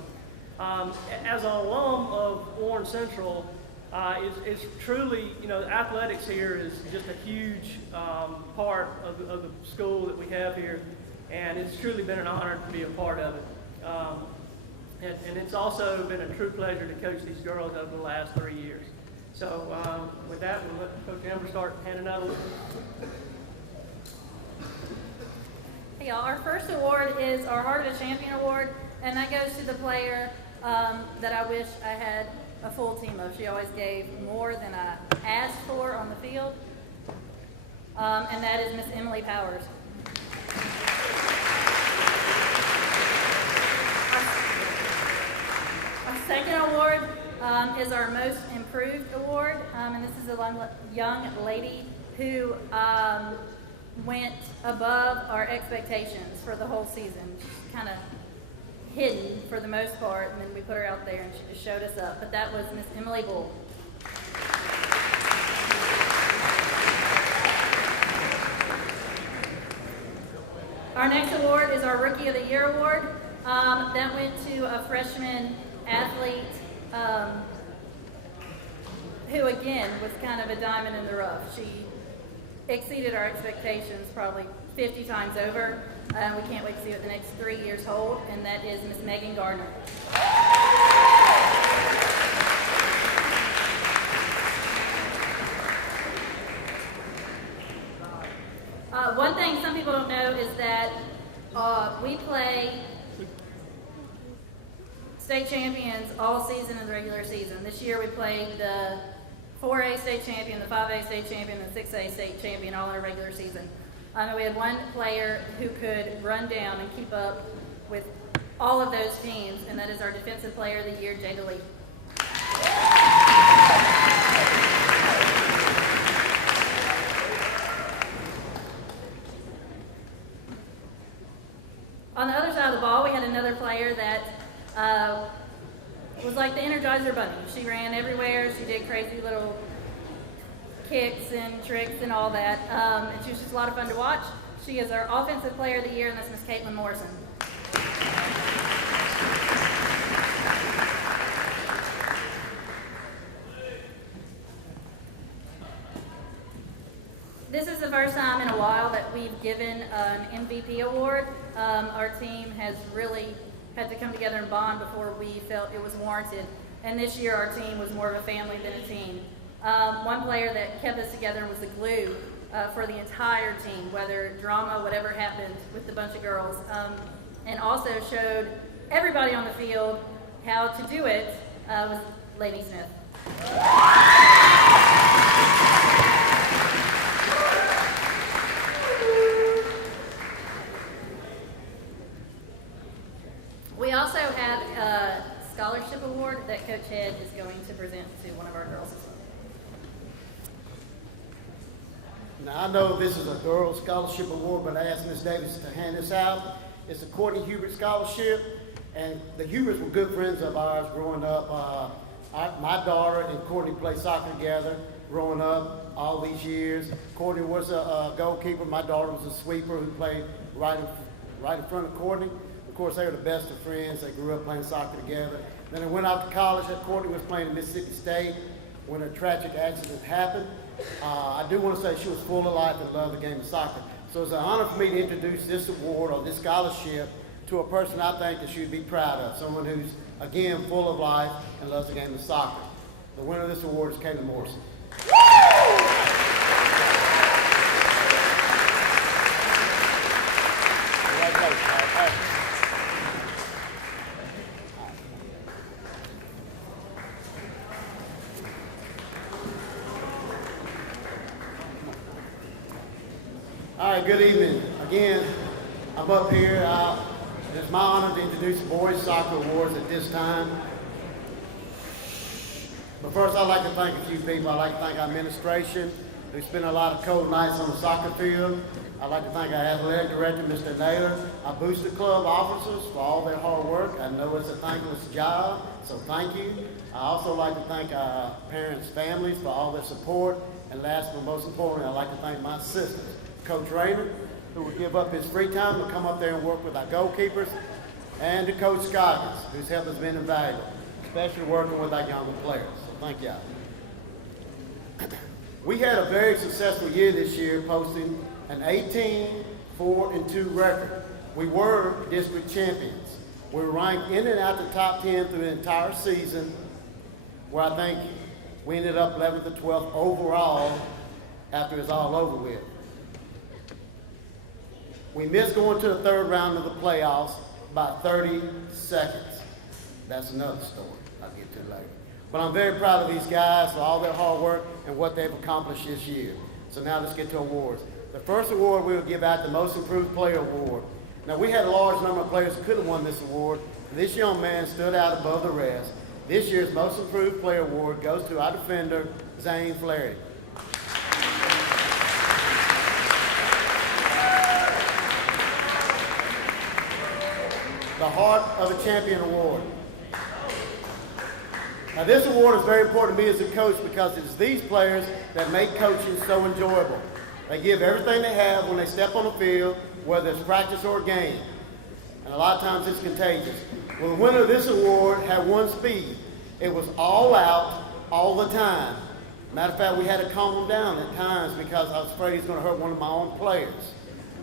as an alum of Warren Central, it's truly, athletics here is just a huge part of the school that we have here, and it's truly been an honor to be a part of it. And it's also been a true pleasure to coach these girls over the last 3 years. So with that, we'll let Coach Amber start handing out awards. Hey y'all, our first award is our Heart of a Champion Award, and that goes to the player that I wish I had a full team of. She always gave more than I asked for on the field, and that is Miss Emily Powers. Our second award is our Most Improved Award, and this is a young lady who went above our expectations for the whole season. She's kind of hidden for the most part, and then we put her out there and she just showed us up. But that was Miss Emily Bull. Our next award is our Rookie of the Year Award. That went to a freshman athlete who, again, was kind of a diamond in the rough. She exceeded our expectations probably 50 times over. We can't wait to see what the next 3 years hold, and that is Miss Megan Gardner. One thing some people don't know is that we play state champions all season in the regular season. This year we played the 4A state champion, the 5A state champion, and the 6A state champion all in a regular season. We had one player who could run down and keep up with all of those teams, and that is our Defensive Player of the Year, Jada Lee. On the other side of the ball, we had another player that was like the Energizer Bunny. She ran everywhere. She did crazy little kicks and tricks and all that. And she was just a lot of fun to watch. She is our Offensive Player of the Year, and that's Miss Caitlin Morrison. This is the first time in a while that we've given an MVP award. Our team has really had to come together and bond before we felt it was warranted. And this year our team was more of a family than a team. One player that kept us together was the glue for the entire team, whether drama, whatever happened with the bunch of girls. And also showed everybody on the field how to do it was Lanie Smith. We also have a scholarship award that Coach Head is going to present to one of our girls as well. Now, I know this is a girls' scholarship award, but I asked Ms. Davis to hand this out. It's a Courtney Hubert scholarship, and the Huberts were good friends of ours growing up. My daughter and Courtney played soccer together growing up all these years. Courtney was a goalkeeper. My daughter was a sweeper who played right in front of Courtney. Of course, they were the best of friends. They grew up playing soccer together. Then they went out to college. Courtney was playing at Mississippi State when a tragic accident happened. I do want to say she was full of life and loved the game of soccer. So it's an honor for me to introduce this award or this scholarship to a person I think that she'd be proud of, someone who's, again, full of life and loves the game of soccer. The winner of this award is Caitlin Morrison. Hey, good evening. Again, I'm up here. It's my honor to introduce the Boys Soccer Awards at this time. But first, I'd like to thank a few people. I'd like to thank our administration, who spent a lot of cold nights on the soccer field. I'd like to thank our athletic director, Mr. Naylor, our booster club officers for all their hard work. I know it's a thankless job, so thank you. I also like to thank our parents' families for all their support. And last but most importantly, I'd like to thank my assistant, Coach Raymond, who would give up his free time to come up there and work with our goalkeepers, and to Coach Scoggins, whose help has been invaluable, especially working with our younger players. So thank y'all. We had a very successful year this year, posting an 18-4-2 record. We were district champions. We were ranked in and out the top 10 through the entire season, where I think we ended up 11th or 12th overall after it's all over with. We missed going to the third round of the playoffs by 30 seconds. That's another story I'll get to later. But I'm very proud of these guys for all their hard work and what they've accomplished this year. So now let's get to awards. The first award we will give out, the Most Improved Player Award. Now, we had a large number of players who could have won this award. This young man stood out above the rest. This year's Most Improved Player Award goes to our defender, Zane Flaherty. The Heart of a Champion Award. Now, this award is very important to me as a coach because it's these players that make coaching so enjoyable. They give everything they have when they step on the field, whether it's practice or a game. And a lot of times it's contagious. Well, the winner of this award had one speed. It was all out, all the time. Matter of fact, we had to calm him down at times because I was afraid he's going to hurt one of my own players.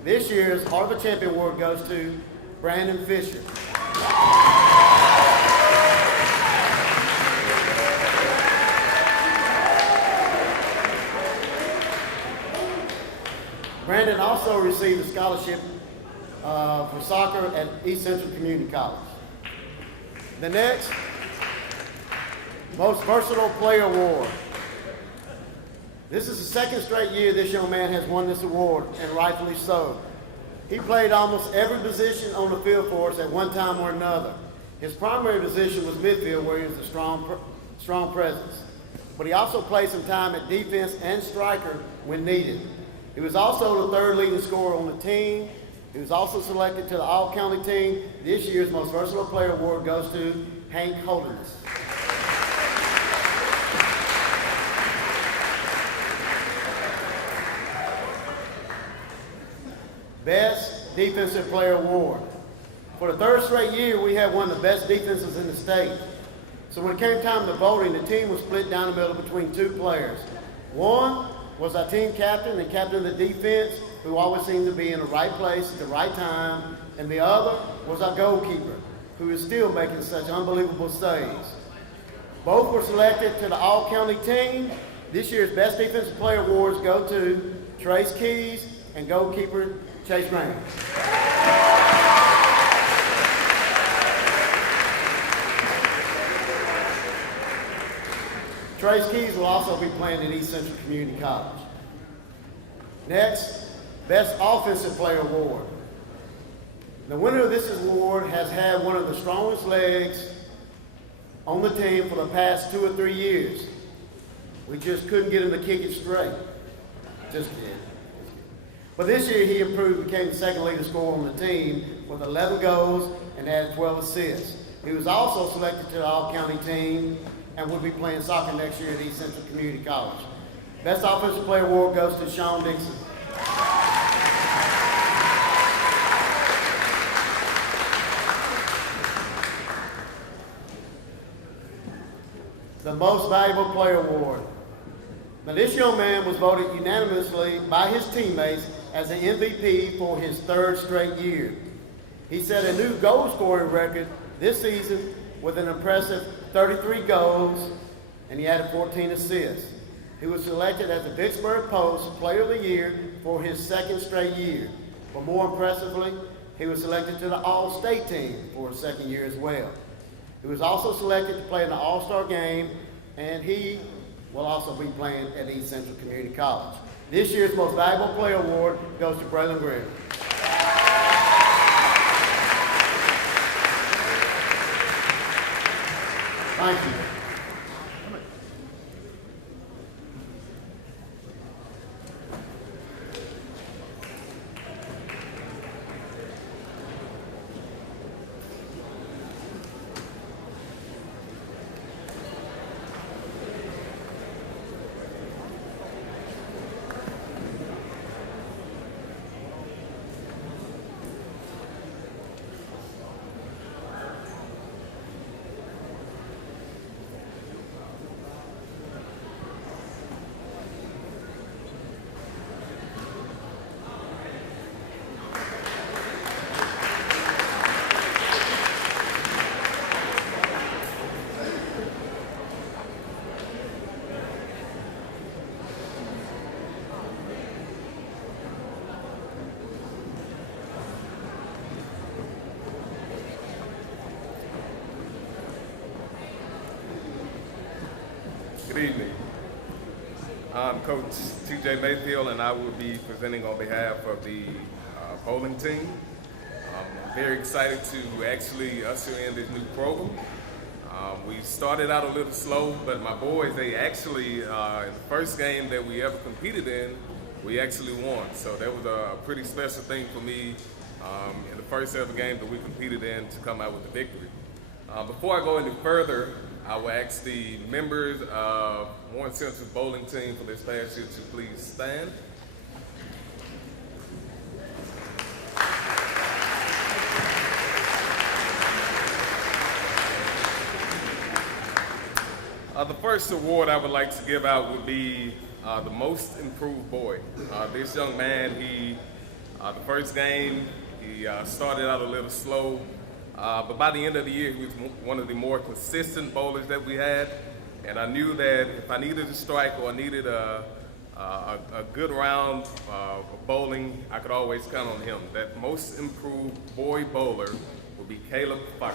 This year's Heart of a Champion Award goes to Brandon Fisher. Brandon also received a scholarship for soccer at East Central Community College. The next, Most Versatile Player Award. This is the second straight year this young man has won this award, and rightfully so. He played almost every position on the field for us at one time or another. His primary position was midfield, where he was a strong presence. But he also played some time at defense and striker when needed. He was also the third leading scorer on the team. He was also selected to the All-County team. This year's Most Versatile Player Award goes to Hank Holderness. Best Defensive Player Award. For the third straight year, we have one of the best defenses in the state. So when it came time to voting, the team was split down the middle between two players. One was our team captain and captain of the defense, who always seemed to be in the right place at the right time. And the other was our goalkeeper, who is still making such unbelievable saves. Both were selected to the All-County team. This year's Best Defensive Player Awards go to Trace Keys and goalkeeper Chase Raymond. Trace Keys will also be playing at East Central Community College. Next, Best Offensive Player Award. The winner of this award has had one of the strongest legs on the team for the past 2 or 3 years. We just couldn't get him to kick it straight. Just did. But this year he improved, became the second leading scorer on the team with 11 goals and added 12 assists. He was also selected to the All-County team and will be playing soccer next year at East Central Community College. Best Offensive Player Award goes to Sean Dixon. The Most Valuable Player Award. Now, this young man was voted unanimously by his teammates as an MVP for his third straight year. He set a new goal scoring record this season with an impressive 33 goals, and he added 14 assists. He was selected as the Vicksburg Post Player of the Year for his second straight year. But more impressively, he was selected to the All-State team for his second year as well. He was also selected to play in the All-Star game, and he will also be playing at East Central Community College. This year's Most Valuable Player Award goes to Braylon Green. Thank you. Good evening. I'm Coach TJ Mayfield, and I will be presenting on behalf of the bowling team. I'm very excited to actually usher in this new program. We started out a little slow, but my boys, they actually, in the first game that we ever competed in, we actually won. So that was a pretty special thing for me in the first ever game that we competed in to come out with the victory. Before I go any further, I will ask the members of Warren Central's bowling team for this past year to please stand. The first award I would like to give out would be the most improved boy. This young man, the first game, he started out a little slow. But by the end of the year, he was one of the more consistent bowlers that we had. And I knew that if I needed a strike or I needed a good round of bowling, I could always count on him. That most improved boy bowler would be Caleb Foxworth.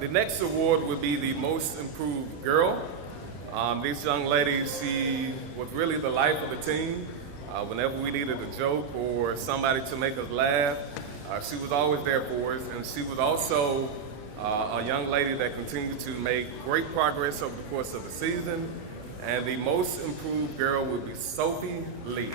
The next award would be the most improved girl. This young lady, she was really the life of the team. Whenever we needed a joke or somebody to make us laugh, she was always there for us. And she was also a young lady that continued to make great progress over the course of the season. And the most improved girl would be Sophie Lee.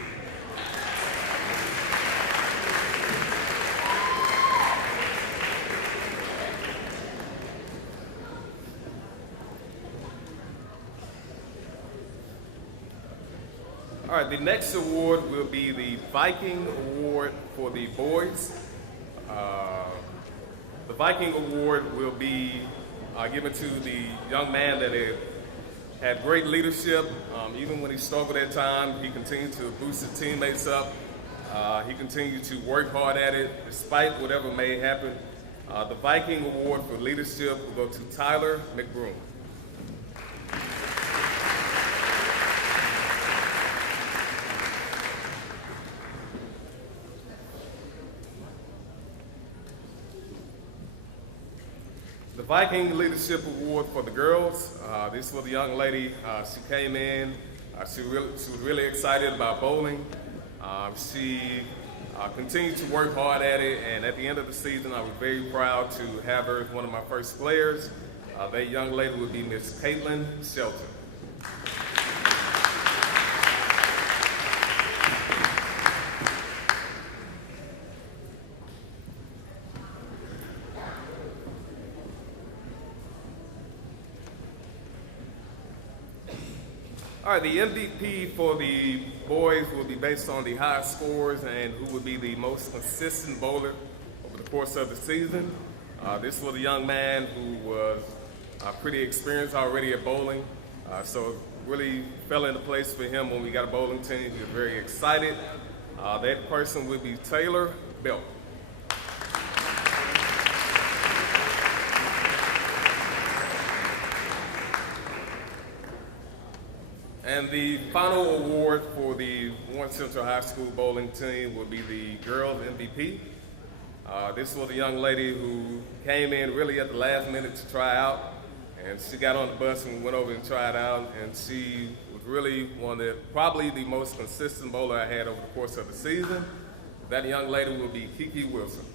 All right, the next award will be the Viking Award for the boys. The Viking Award will be given to the young man that had great leadership. Even when he struggled at times, he continued to boost his teammates up. He continued to work hard at it, despite whatever may happen. The Viking Award for leadership will go to Tyler McBroom. The Viking Leadership Award for the girls. This was a young lady. She came in. She was really excited about bowling. She continued to work hard at it, and at the end of the season, I was very proud to have her as one of my first players. That young lady would be Miss Caitlin Shelton. All right, the MVP for the boys will be based on the highest scores and who would be the most consistent bowler over the course of the season. This was a young man who was pretty experienced already at bowling, so it really fell into place for him when we got a bowling team. He was very excited. That person would be Taylor Belt. And the final award for the Warren Central High School bowling team will be the girls MVP. This was a young lady who came in really at the last minute to try out, and she got on the bus and went over and tried out, and she was really probably the most consistent bowler I had over the course of the season. That young lady will be Kiki Wilson.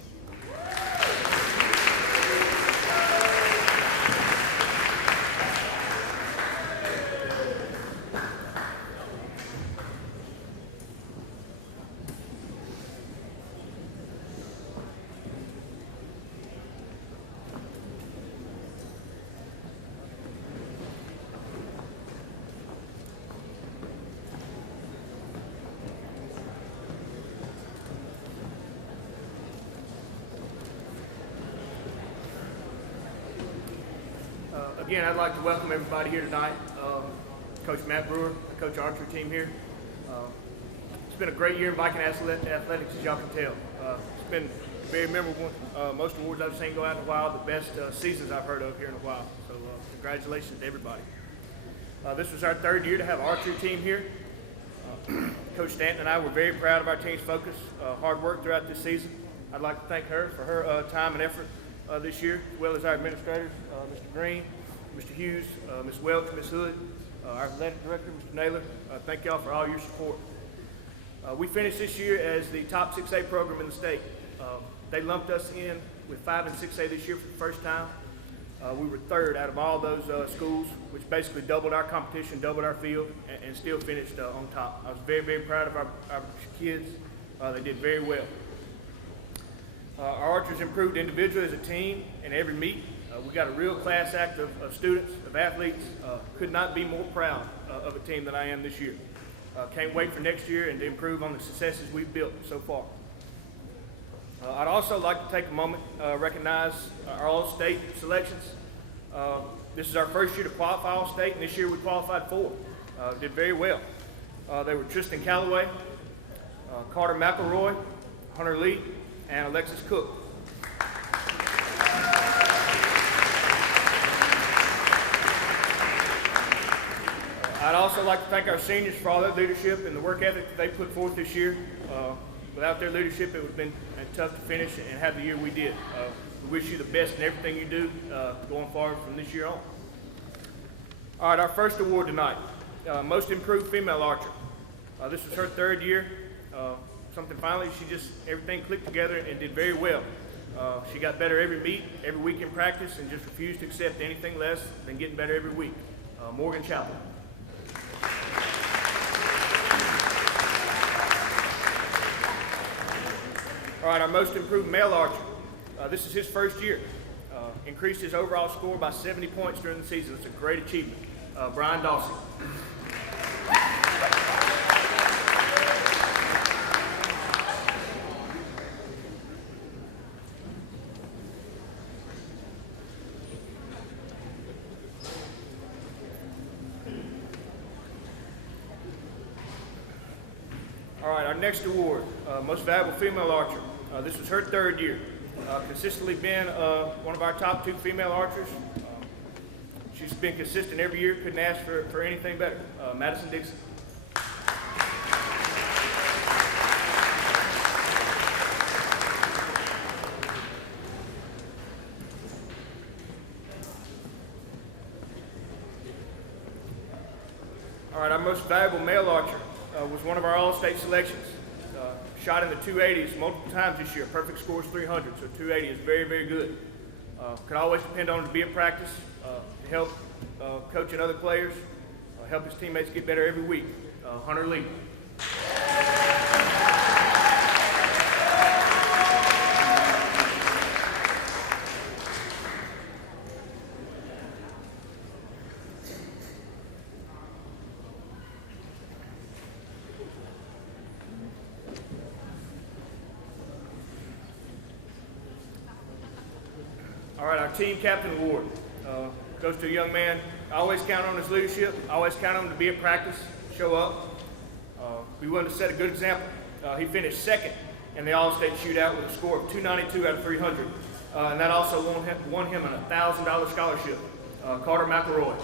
Again, I'd like to welcome everybody here tonight. Coach Matt Brewer, the Coach Archer team here. It's been a great year in Viking athletics, as y'all can tell. It's been very memorable. Most awards I've seen go out in a while, the best seasons I've heard of here in a while. So congratulations to everybody. This was our third year to have our Archer team here. Coach Stanton and I were very proud of our team's focus, hard work throughout this season. I'd like to thank her for her time and effort this year, as well as our administrators, Mr. Green, Mr. Hughes, Ms. Welch, Ms. Hood, our athletic director, Mr. Naylor. Thank y'all for all your support. We finished this year as the top 6A program in the state. They lumped us in with 5 and 6A this year for the first time. We were third out of all those schools, which basically doubled our competition, doubled our field, and still finished on top. I was very, very proud of our kids. They did very well. Our Archers improved individually as a team in every meet. We got a real class act of students, of athletes. Could not be more proud of a team than I am this year. Can't wait for next year and to improve on the successes we've built so far. I'd also like to take a moment to recognize our all-state selections. This is our first year to qualify all-state, and this year we qualified 4. Did very well. They were Tristan Calloway, Carter McElroy, Hunter Lee, and Alexis Cook. I'd also like to thank our seniors for all their leadership and the work ethic that they put forth this year. Without their leadership, it would have been tough to finish and have the year we did. We wish you the best in everything you do going forward from this year on. All right, our first award tonight, Most Improved Female Archer. This was her third year. Finally, everything clicked together and did very well. She got better every meet, every week in practice, and just refused to accept anything less than getting better every week. Morgan Chaplin. All right, our Most Improved Male Archer. This is his first year. Increased his overall score by 70 points during the season. It's a great achievement. Brian Dawson. All right, our next award, Most Valuable Female Archer. This was her third year. Consistently been one of our top 2 female archers. She's been consistent every year, couldn't ask for anything better. Madison Dixon. All right, our Most Valuable Male Archer was one of our all-state selections. Shot in the 280s multiple times this year. Perfect score is 300, so 280 is very, very good. Could always depend on him to be at practice, to help coaching other players, help his teammates get better every week. Hunter Lee. All right, our team captain award goes to a young man. I always count on his leadership. I always count on him to be at practice, show up. Be willing to set a good example. He finished second in the All-State Shootout with a score of 292 out of 300. And that also won him an $1,000 scholarship. Carter McElroy.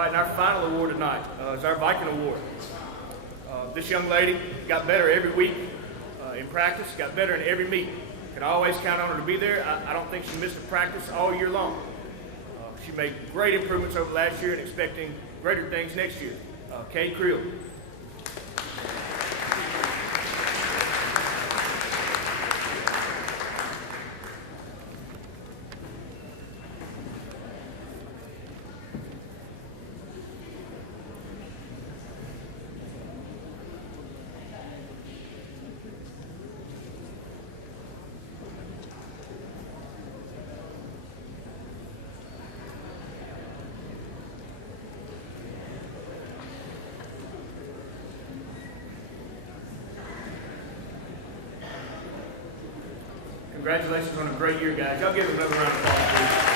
right, and our final award tonight is our Viking Award. This young lady got better every week in practice, got better in every meet. Could always count on her to be there. I don't think she missed a practice all year long. She made great improvements over last year and expecting greater things next year. Kay Creel. Congratulations on a great year, guys. Y'all give them another round of applause, please.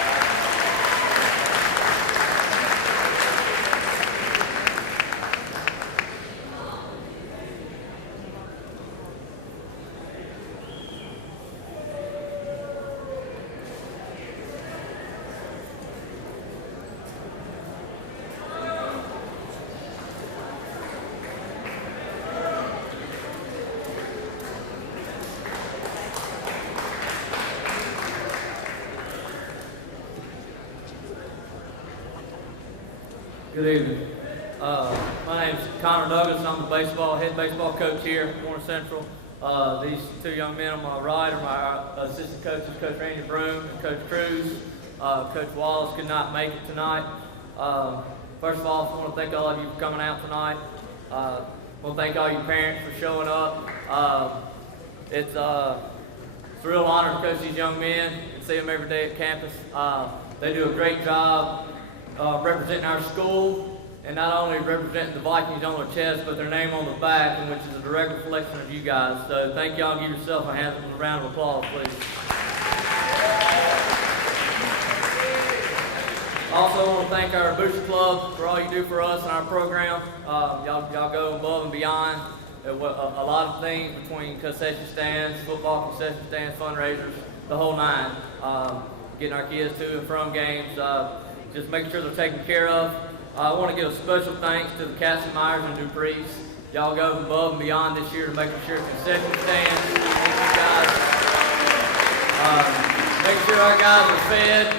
Good evening. My name's Connor Douglas. I'm the head baseball coach here at Warren Central. These two young men on my right are my assistant coaches, Coach Randy Broom and Coach Cruz. Coach Wallace could not make it tonight. First of all, I want to thank all of you for coming out tonight. I want to thank all you parents for showing up. It's a real honor to coach these young men and see them every day at campus. They do a great job representing our school, and not only representing the Vikings on their chest, but their name on the back, and which is a direct reflection of you guys. So thank y'all, and give yourself a round of applause, please. Also, I want to thank our Booster Club for all you do for us and our program. Y'all go above and beyond a lot of things between concession stands, football concession stands, fundraisers, the whole nine. Getting our kids to and from games. Just making sure they're taken care of. I want to give a special thanks to the Cassidy, Myers, and Dupree's. Y'all go above and beyond this year to making sure concession stands. Thank you guys. Making sure our guys are fed.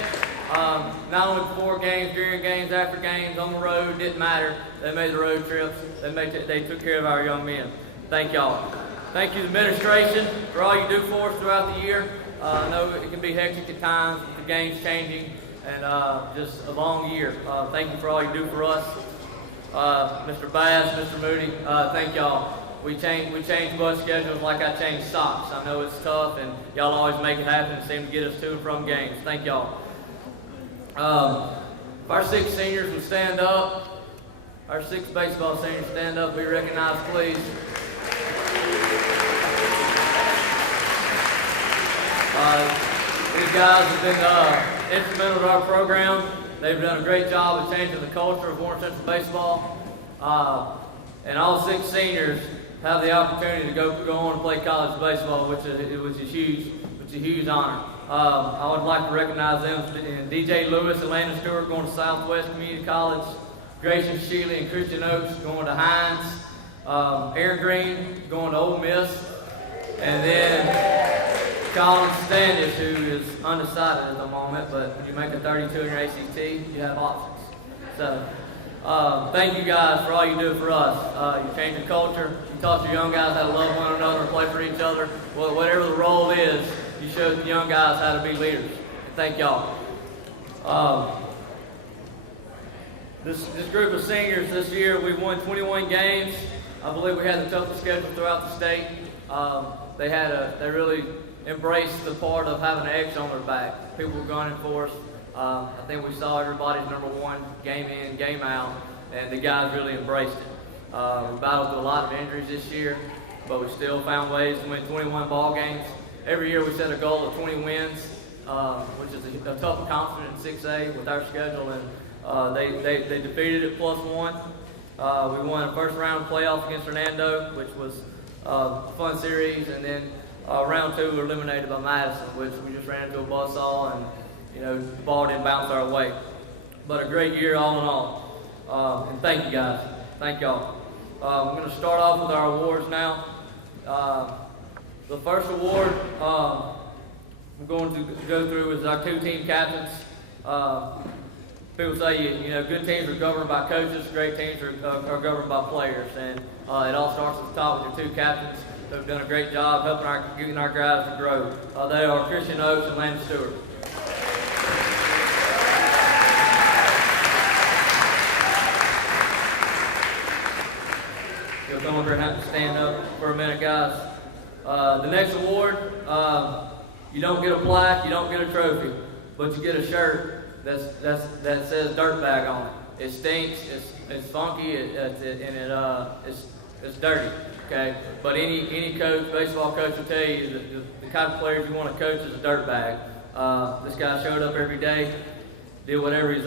Not only before games, during games, after games, on the road, didn't matter. They made the road trips. They took care of our young men. Thank y'all. Thank you to the administration for all you do for us throughout the year. I know it can be hectic at times with the games changing. And just a long year. Thank you for all you do for us. Mr. Bass, Mr. Moody, thank y'all. We change bus schedules like I change socks. I know it's tough, and y'all always make it happen and seem to get us to and from games. Thank y'all. If our 6 seniors would stand up, our 6 baseball seniors stand up, be recognized, please. These guys have been instrumental to our program. They've done a great job of changing the culture of Warren Central baseball. And all 6 seniors have the opportunity to go on and play college baseball, which is a huge honor. I would like to recognize them. DJ Lewis and Lakyn Stewart going to Southwest Community College. Grayson Shealy and Christian Oaks going to Hines. Aaron Green going to Ole Miss. And then Colin Standish, who is undecided at the moment, but when you make a 32 in your ACT, you have options. So, thank you guys for all you do for us. You change your culture. You taught your young guys how to love one another and play for each other. Well, whatever the role is, you showed the young guys how to be leaders. Thank y'all. This group of seniors this year, we've won 21 games. I believe we had the toughest schedule throughout the state. They really embraced the part of having an X on their back. People were gunning for us. I think we saw everybody's number one game in, game out, and the guys really embraced it. We battled through a lot of injuries this year, but we still found ways to win 21 ball games. Every year we set a goal of 20 wins, which is a tough accomplishment in 6A with our schedule, and they defeated it +1. We won a first round playoff against Hernando, which was a fun series, and then round 2 we were eliminated by Madison, which we just ran into a buzzsaw, and the ball didn't bounce our way. But a great year all in all. And thank you guys. Thank y'all. We're going to start off with our awards now. The first award we're going to go through is our 2 team captains. People say, you know, good teams are governed by coaches, great teams are governed by players. And it all starts at the top with your 2 captains who have done a great job getting our guys to grow. They are Christian Oates and Lanie Stewart. You'll come over and have to stand up for a minute, guys. The next award, you don't get a plaque, you don't get a trophy, but you get a shirt that says Dirtbag on it. It stinks, it's funky, and it's dirty. Okay, but any coach, baseball coach will tell you that the kind of players you want to coach is a dirtbag. This guy showed up every day, did whatever was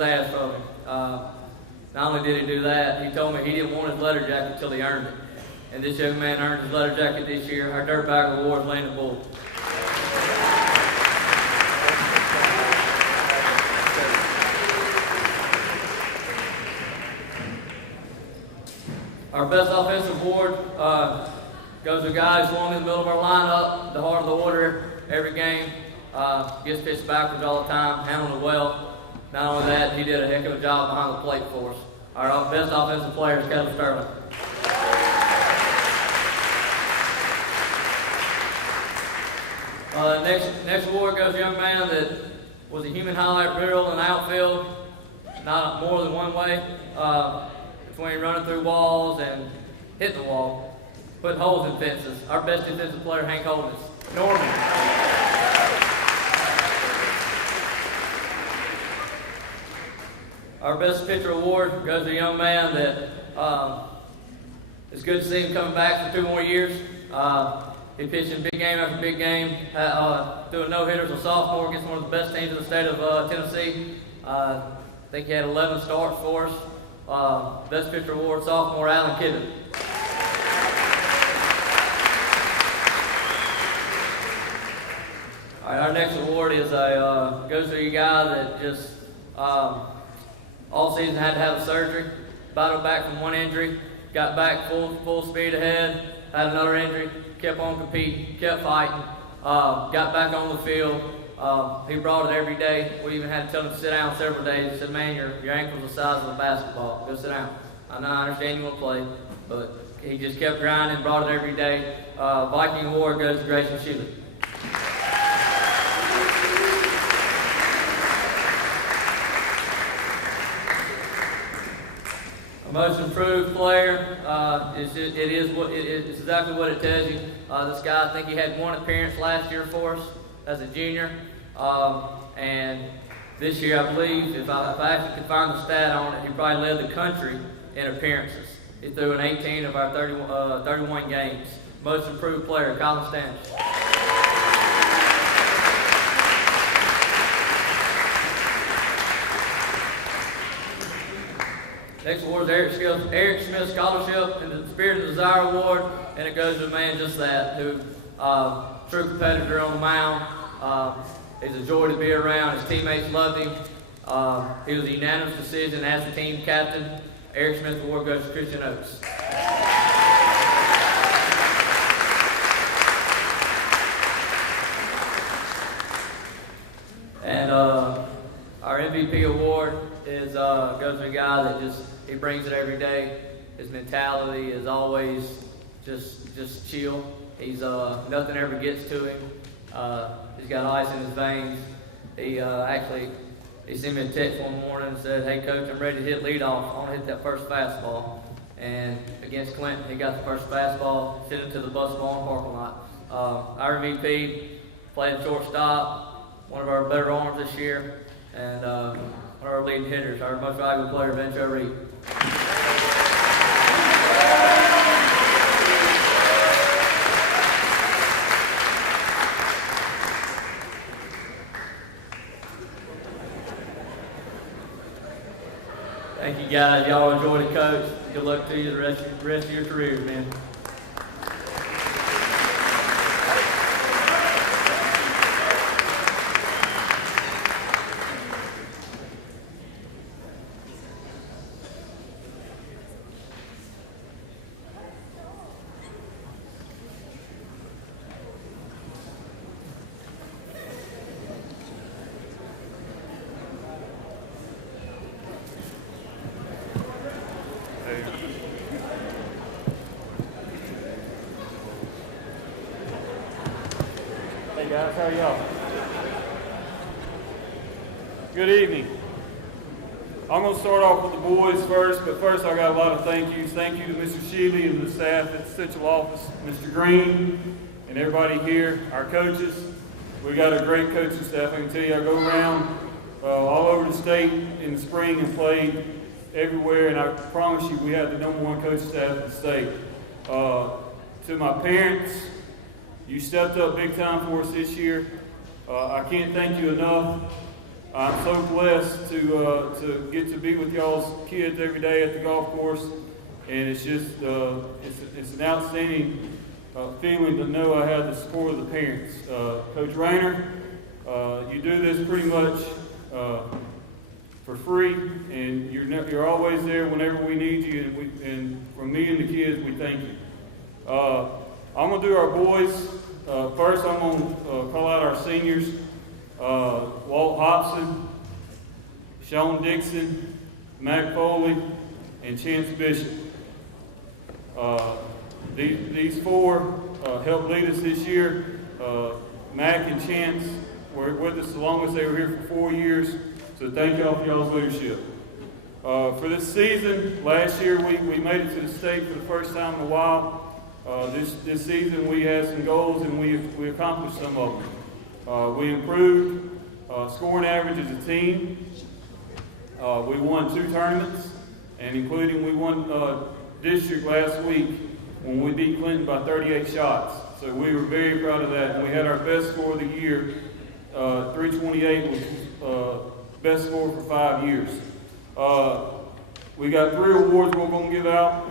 asked of him. Not only did he do that, he told me he didn't want his letter jacket until he earned it. And this young man earned his letter jacket this year. Our Dirtbag Award is Landon Bull. Our best offensive award goes to a guy who's swung in the middle of our lineup, the heart of the order, every game. Gets pitched backwards all the time, handling it well. Not only that, he did a heck of a job behind the plate for us. Our best offensive player is Kevin Sterling. Next award goes to a young man that was a human highlight reel in the outfield, not more than one way. Between running through walls and hitting the wall, putting holes in fences. Our best defensive player, Hank Holmes. Norman. Our best pitcher award goes to a young man that it's good to see him coming back for 2 more years. He pitched in big game after big game, doing no-hitters a sophomore against one of the best teams in the state of Tennessee. I think he had 11 starts for us. Best pitcher award, sophomore Alan Kidden. All right, our next award is goes to a guy that just all season had to have a surgery, battled back from one injury, got back full speed ahead, had another injury, kept on competing, kept fighting, got back on the field. He brought it every day. We even had to tell him to sit down several days. He said, man, your ankle's the size of a basketball. Go sit down. I know, I understand you want to play, but he just kept grinding, brought it every day. Viking Award goes to Grayson Hubert. A most improved player, it's exactly what it tells you. This guy, I think he had 1 appearance last year for us as a junior, and this year I believe, if I actually could find the stat on it, he probably led the country in appearances. He threw in 18 of our 31 games. Most improved player, Colin Stannis. Next award is Eric Smith Scholarship and the Spirit of Desire Award, and it goes to a man just that, who true competitor on the mound. He's a joy to be around. His teammates loved him. He was a unanimous decision as the team captain. Eric Smith Award goes to Christian Oates. And our MVP award goes to a guy that he brings it every day. His mentality is always just chill. He's nothing ever gets to him. He's got ice in his veins. He sent me a text one morning and said, "Hey coach, I'm ready to hit leadoff. I want to hit that first fastball." And against Clinton, he got the first fastball, sent it to the bus ball in the parking lot. Our MVP played shortstop, one of our better arms this year, and one of our leading hitters, our most valuable player, Venture Reed. Thank you guys. Y'all enjoy the coach. Good luck to you the rest of your career, man. guys. How are y'all? Good evening. I'm going to start off with the boys first, but first I got a lot of thank yous. Thank you to Mr. Sheely and the staff at the Central Office, Mr. Green, and everybody here, our coaches. We got a great coaching staff. I can tell you, I go around all over the state in the spring and played everywhere, and I promise you we have the #1 coaching staff in the state. To my parents, you stepped up big time for us this year. I can't thank you enough. I'm so blessed to get to be with y'all's kids every day at the golf course, and it's just it's an outstanding feeling to know I have the support of the parents. Coach Rayner, you do this pretty much for free, and you're always there whenever we need you, and from me and the kids, we thank you. I'm going to do our boys. First, I'm going to call out our seniors. Walt Hobson, Sean Dixon, Mac Foley, and Chance Bishop. These four helped lead us this year. Mac and Chance were with us as long as they were here for 4 years, so thank y'all for y'all's leadership. For this season, last year we made it to the state for the first time in a while. This season we had some goals and we accomplished some of them. We improved scoring average as a team. We won 2 tournaments, and including we won district last week when we beat Clinton by 38 shots. So we were very proud of that, and we had our best score of the year. 328 was best score for 5 years. We got 3 awards we're going to give out.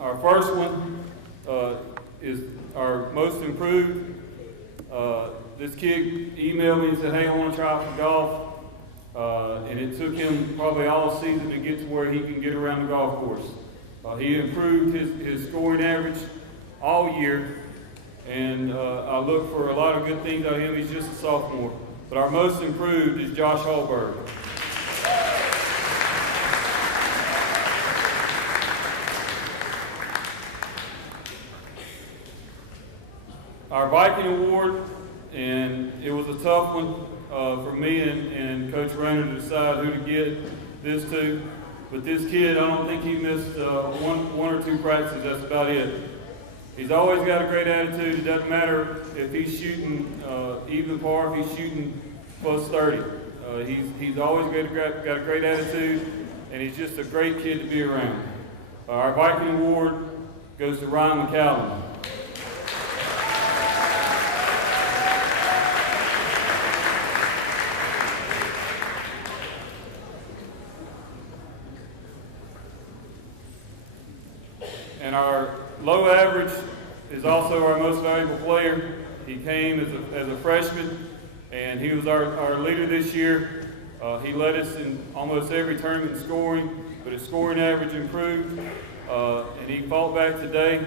Our first one is our most improved. This kid emailed me and said, hey, I want to try out for golf. And it took him probably all season to get to where he can get around the golf course. He improved his scoring average all year, and I look for a lot of good things out of him. He's just a sophomore. But our most improved is Josh Hallberg. Our Viking Award, and it was a tough one for me and Coach Rayner to decide who to get this to. But this kid, I don't think he missed one or 2 practices. That's about it. He's always got a great attitude. It doesn't matter if he's shooting even par, if he's shooting plus 30. He's always got a great attitude, and he's just a great kid to be around. Our Viking Award goes to Ryan McCallum. And our low average is also our most valuable player. He came as a freshman, and he was our leader this year. He led us in almost every tournament in scoring, but his scoring average improved, and he fought back today.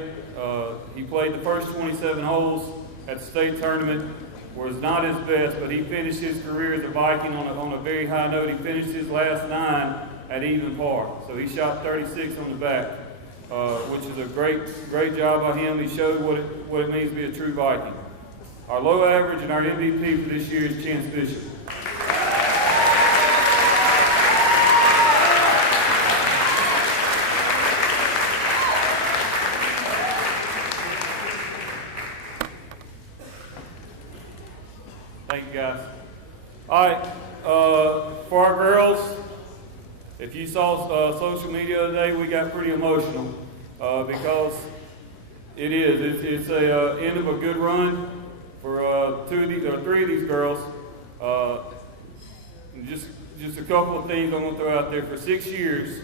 He played the first 27 holes at the state tournament, was not his best, but he finished his career as a Viking on a very high note. He finished his last 9 at even par, so he shot 36 on the back. Which is a great job by him. He showed what it means to be a true Viking. Our low average and our MVP for this year is Chance Bishop. Thank you, guys. All right, for our girls, if you saw social media today, we got pretty emotional because it's a end of a good run for 3 of these girls. Just a couple of things I'm going to throw out there. For 6 years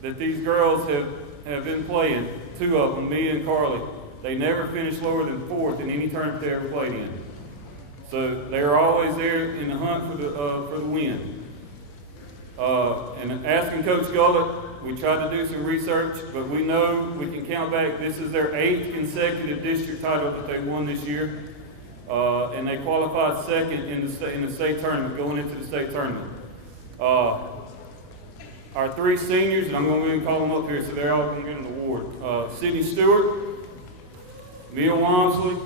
that these girls have been playing, 2 of them, me and Carly, they never finished lower than 4th in any tournament they ever played in. So they are always there in the hunt for the win. And asking Coach Gullett, we tried to do some research, but we know we can count back. This is their 8th consecutive district title that they won this year, and they qualified 2nd in the state tournament, going into the state tournament. Our 3 seniors, and I'm going to go ahead and call them up here so they're all going to get an award. Sidney Stewart, Mia Walmsley,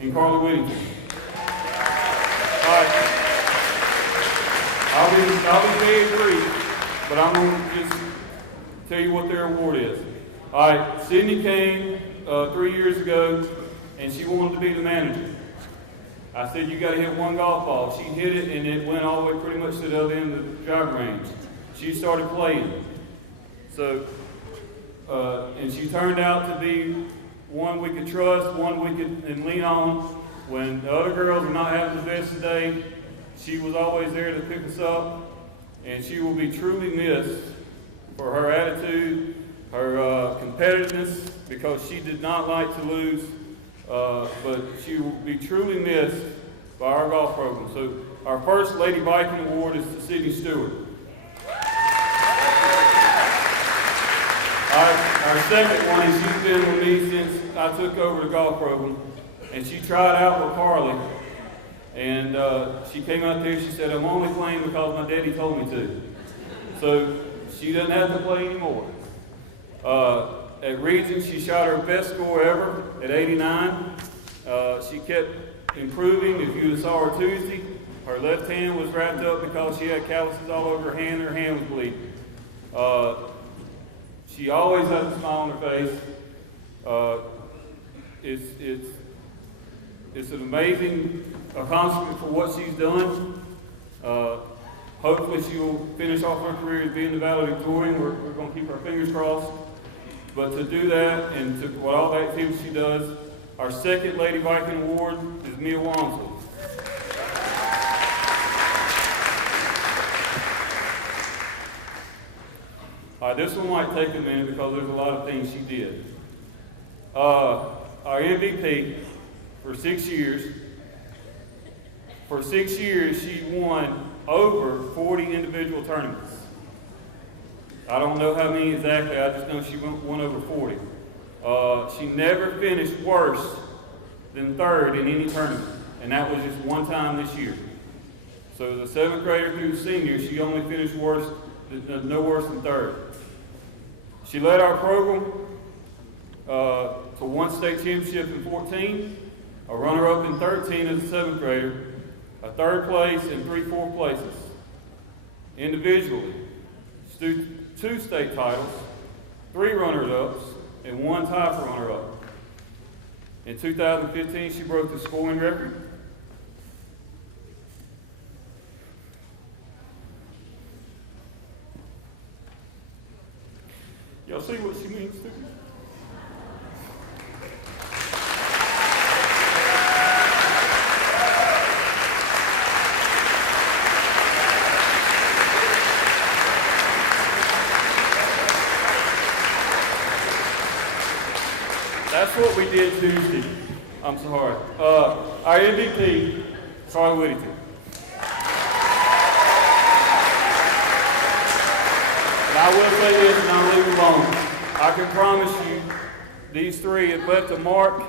and Carly Whittington. All right. I'll be very brief, but I'm going to just tell you what their award is. All right, Sydney came 3 years ago, and she wanted to be the manager. I said, you got to hit one golf ball. She hit it, and it went all the way pretty much to the other end of the driving range. She started playing. So, and she turned out to be one we could trust, one we could lean on. When the other girls were not having the best day, she was always there to pick us up, and she will be truly missed for her attitude, her competitiveness, because she did not like to lose, but she will be truly missed by our golf program. So our first Lady Viking Award is to Sidney Stewart. Our second one is she's been with me since I took over the golf program, and she tried out with Carly, and she came out there, she said, I'm only playing because my daddy told me to. So she doesn't have to play anymore. At Regent, she shot her best score ever at 89. She kept improving. If you saw her Tuesday, her left hand was wrapped up because she had calluses all over her hand was bleeding. She always has a smile on her face. It's an amazing accomplishment for what she's done. Hopefully she will finish off her career as being the valedictorian. We're going to keep our fingers crossed. But to do that and to what all the activities she does, our second Lady Viking Award is Mia Wong. All right, this one might take a minute because there's a lot of things she did. Our MVP for 6 years. For 6 years, she won over 40 individual tournaments. I don't know how many exactly, I just know she won over 40. She never finished worse than third in any tournament, and that was just one time this year. So the 7th grader through the senior, she only finished no worse than third. She led our program to one state championship in 14, a runner-up in 13 as a 7th grader, a 3rd place, and 3 4th places. Individually, 2 state titles, 3 runners-ups, and 1 tie for runner-up. In 2015, she broke the scoring record. Y'all see what she means to me? That's what we did Tuesday. I'm sorry. Our MVP, Carly Whittington. And I will say this, and I'll leave it alone. I can promise you, these 3 have left a mark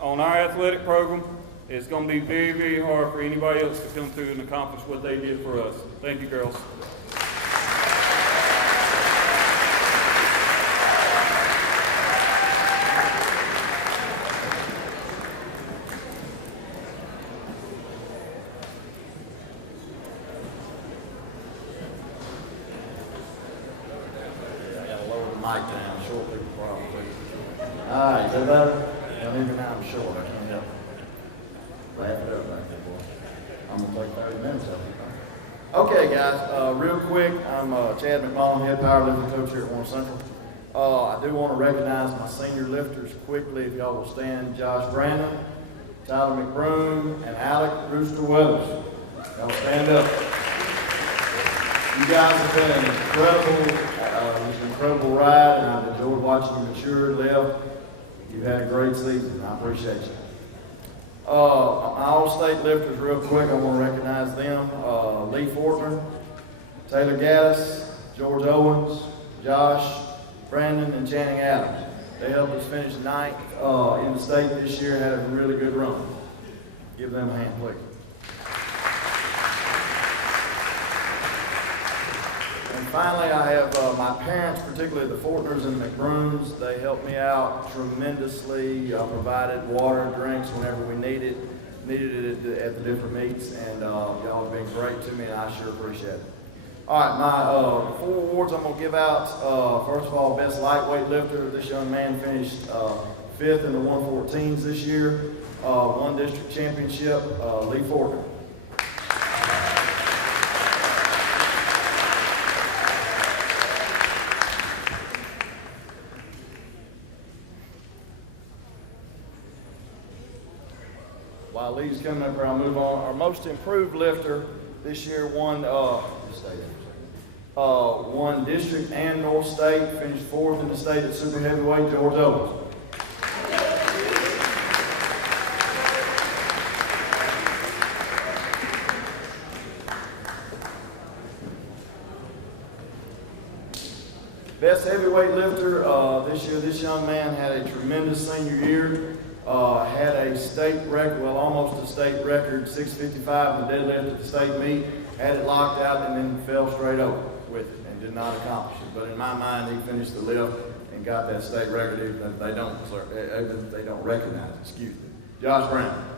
on our athletic program. It's going to be very, very hard for anybody else to come through and accomplish what they did for us. Thank you, girls. Alright, is that better? Well, even now I'm short, I can't help it. Laugh it up back there, boy. I'm gonna take 30 minutes of it. Okay, guys, real quick, I'm Chad McMullen, head powerlifting coach here at Warren Central. I do want to recognize my senior lifters quickly, if y'all will stand. Josh Brandon, Tyler McBroom, and Alec Rooster Weathers. Y'all stand up. You guys have been an incredible ride, and I've enjoyed watching you mature and live. You've had a great season, and I appreciate you. My all-state lifters, real quick, I want to recognize them. Lee Fortner, Taylor Gaddis, George Owens, Josh, Brandon, and Channing Adams. They helped us finish 9th in the state this year and had a really good run. Give them a hand, please. And finally, I have my parents, particularly the Fortners and the McBrooms. They helped me out tremendously, provided water and drinks whenever we needed. needed it at the different meets, and y'all have been great to me, and I sure appreciate it. All right, my 4 awards I'm going to give out. First of all, best lightweight lifter. This young man finished 5th in the 114s this year. Won district championship, Lee Forker. While Lee's coming up here, I'll move on. Our most improved lifter this year won won district and North State, finished 4th in the state at super heavyweight, George Owens. Best heavyweight lifter this year, this young man had a tremendous senior year. Had a state record, well, almost a state record, 655 in the deadlift at the state meet. Had it locked out and then fell straight over with it and did not accomplish it. But in my mind, he finished the lift and got that state record, even if they don't recognize it. Excuse me. Josh Brown.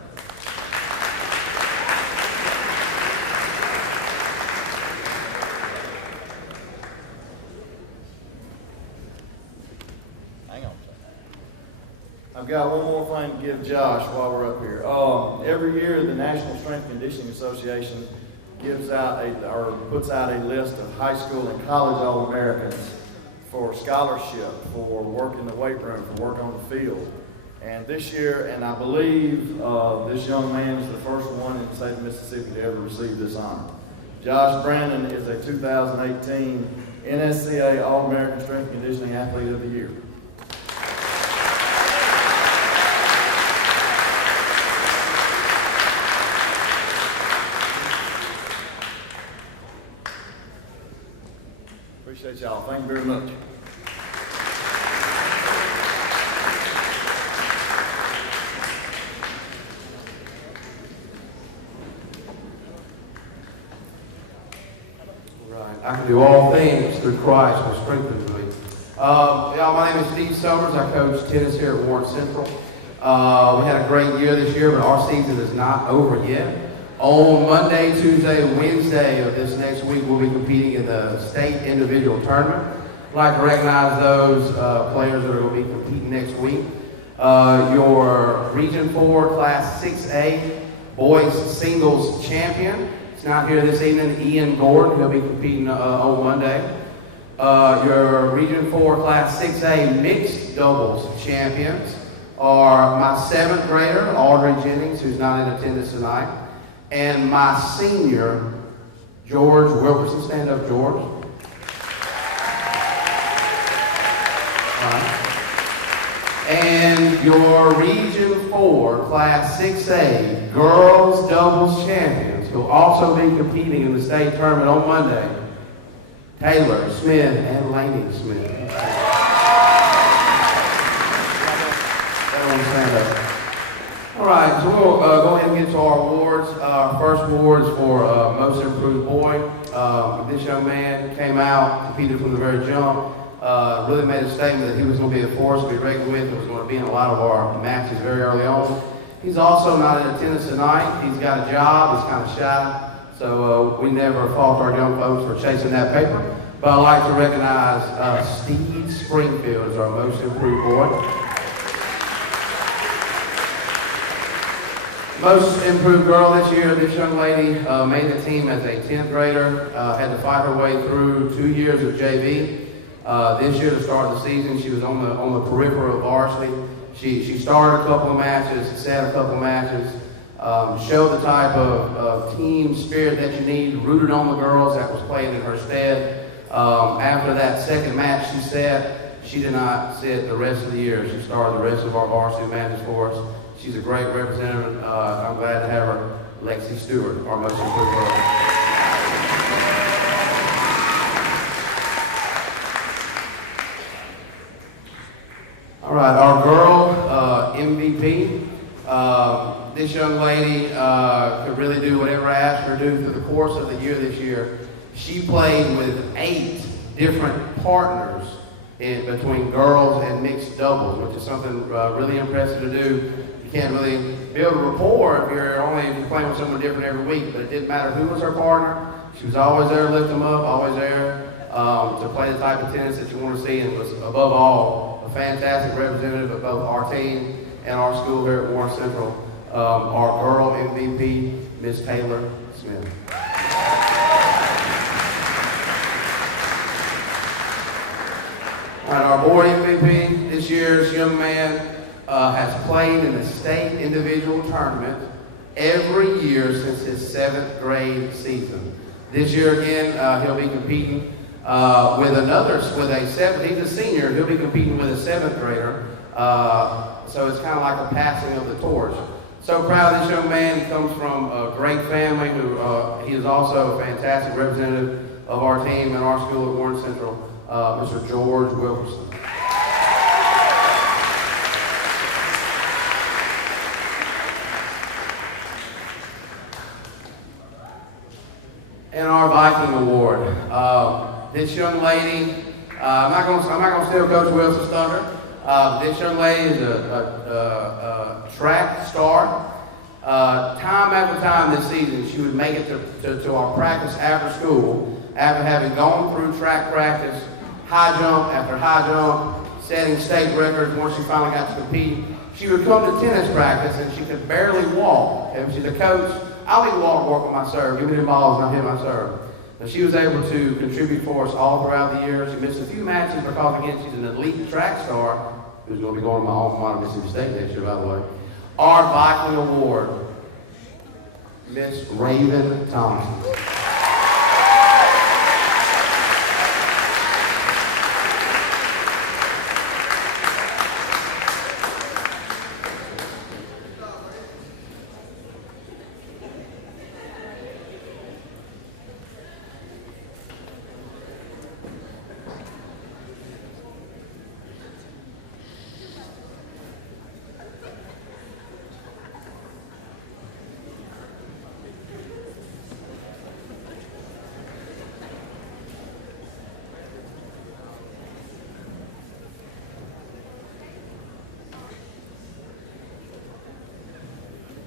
I've got one more thing to give Josh while we're up here. Every year, the National Strength Conditioning Association gives out puts out a list of high school and college All-Americans for scholarship, for work in the weight room, for work on the field. And this year, and I believe this young man is the first one in the state of Mississippi to ever receive this honor. Josh Brandon is a 2018 NSCA All-American Strength Conditioning Athlete of the Year. Appreciate y'all. Thank you very much. Right. I can do all things through Christ who strengthens me. Y'all, my name is Steve Summers. I coach tennis here at Warren Central. We had a great year this year, but our season is not over yet. On Monday, Tuesday, Wednesday of this next week, we'll be competing in the state individual tournament. I'd like to recognize those players that are going to be competing next week. Your Region 4 Class 6A Boys Singles Champion. It's not here this evening, Ian Gordon. He'll be competing on Monday. Your Region 4 Class 6A Mixed Doubles Champions are my 7th grader, Audrey Jennings, who's not in attendance tonight, and my senior, George Wilkerson. Stand up, George. And your Region 4 Class 6A Girls Doubles Champions will also be competing in the state tournament on Monday, Taylor Smith and Lanie Smith. Everyone stand up. All right, so we'll go ahead and get to our awards. Our first award is for Most Improved Boy. This young man came out, competed from the very jump, really made a statement that he was going to be a force to be reckoned with and was going to be in a lot of our matches very early on. He's also not in attendance tonight. He's got a job. He's kind of shy. So we never fault our young folks for chasing that paper. But I'd like to recognize Steve Springfield as our Most Improved Boy. Most improved girl this year, this young lady made the team as a 10th grader, had to fight her way through 2 years of JV. This year, to start the season, she was on the periphery of varsity. She started a couple of matches, sat a couple of matches, showed the type of team spirit that you need, rooted on the girls that was playing in her stead. After that second match she sat, she did not sit the rest of the year. She started the rest of our varsity matches for us. She's a great representative. I'm glad to have her. Lakyn Stewart, our most improved girl. All right, our girl MVP. This young lady could really do whatever I asked her to do through the course of the year this year. She played with 8 different partners between girls and mixed doubles, which is something really impressive to do. You can't really build a rapport if you're playing with someone different every week. But it didn't matter who was her partner. She was always there to lift them up, always there to play the type of tennis that you want to see, and was above all a fantastic representative of both our team and our school here at Warren Central. Our girl MVP, Miss Taylor Smith. All right, our boy MVP this year's young man has played in the state individual tournament every year since his 7th grade season. This year again, he'll be competing he's a senior, he'll be competing with a 7th grader. So it's kind of like a passing of the torch. So proud of this young man. He comes from a great family. He is also a fantastic representative of our team and our school at Warren Central, Mr. George Wilkerson. And our Viking Award. This young lady, I'm not going to steal Coach Wilson's thunder. This young lady is a track star. Time after time this season, she would make it to our practice after school, after having gone through track practice, high jump after high jump, setting state records. Once she finally got to compete, she would come to tennis practice and she could barely walk. And she's a coach. I'll need to work with my serve. Give me the balls and I'll hit my serve. And she was able to contribute for us all throughout the year. She missed a few matches because, again, she's an elite track star who's going to be going to my alma mater, Mississippi State, next year, by the way. Our Viking Award, Miss Raven Thompson.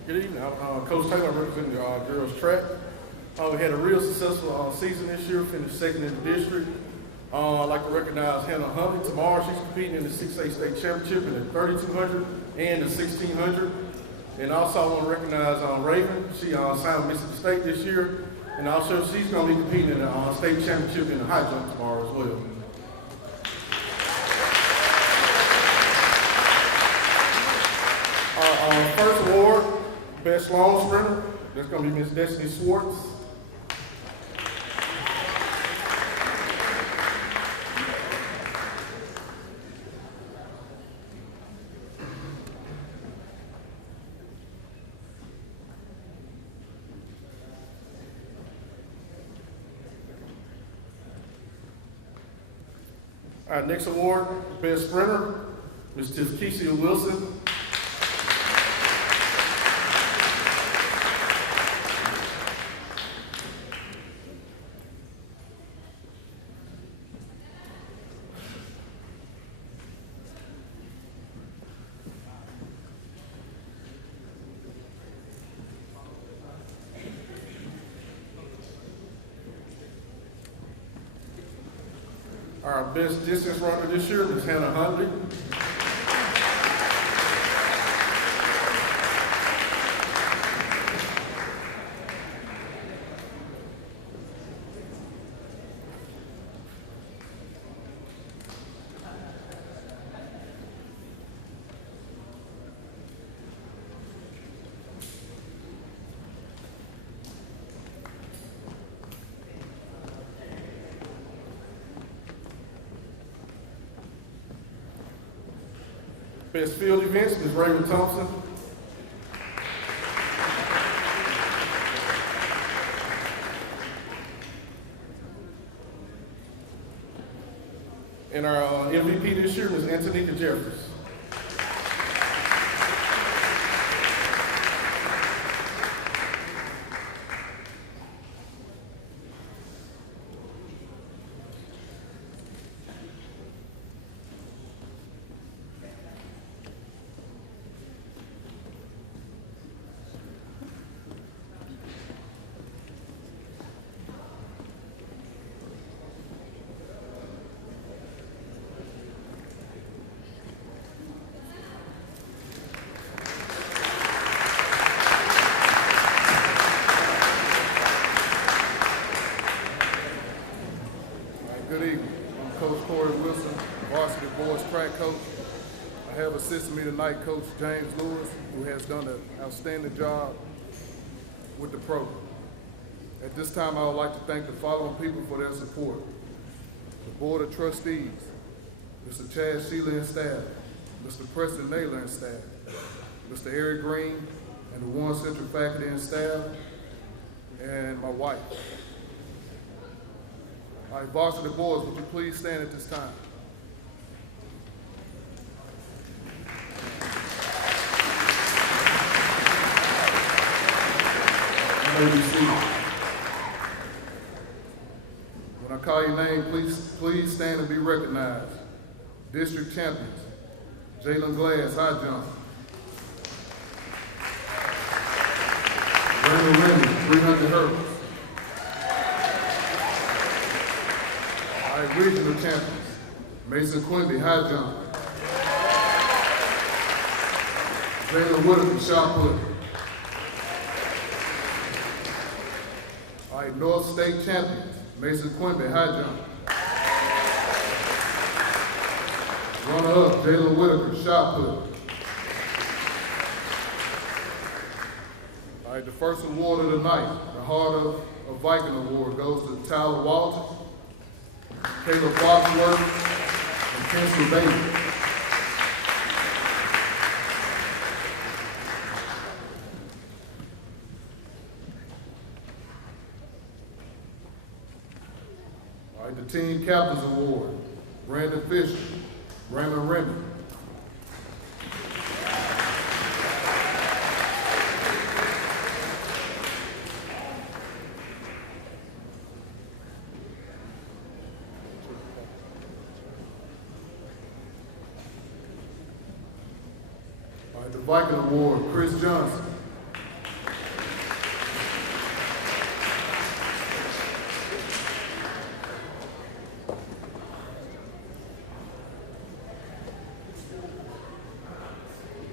Good evening. I'm Coach Taylor, representing the girls track. We had a real successful season this year, finished second in the district. I'd like to recognize Hannah Huntley. Tomorrow she's competing in the 6A state championship in the 3200 and the 1600. And also I want to recognize Raymond. She signed with Mississippi State this year. And also she's going to be competing in the state championship in the high jump tomorrow as well. Our first award, Best Long Sprinter, that's going to be Miss Destiny Swartz. Our next award, Best Sprinter, Ms. Keisha Wilson. Our best distance runner this year was Hannah Huntley. Best field events, Ms. Raymond Thompson. And our MVP this year was Antonika Jeffries. varsity boys track coach. I have assisting me tonight Coach James Lewis, who has done an outstanding job with the program. At this time, I would like to thank the following people for their support. The Board of Trustees, Mr. Chad Sheila and staff, Mr. Preston Naylor and staff, Mr. Eric Green, and the Warren Central faculty and staff, and my wife. All right, varsity boys, would you please stand at this time? You may be seated. When I call your name, please stand and be recognized. District champions, Jalen Glass, high jump. Raymond, 300 hurdles. All right, regional champions, Mason Quimby, high jump. Jalen Whitaker, shot put. All right, North State champions, Mason Quimby, high jump. Runner-up, Jalen Whitaker, shot put. All right, the first award of the night, the Heart of Viking Award, goes to Tyler Walton, Caleb Foxworth, and Kensel Bailey. All right, the Team Captains Award, Brandon Fisher, Raymond. All right, the Viking Award, Chris Johnson.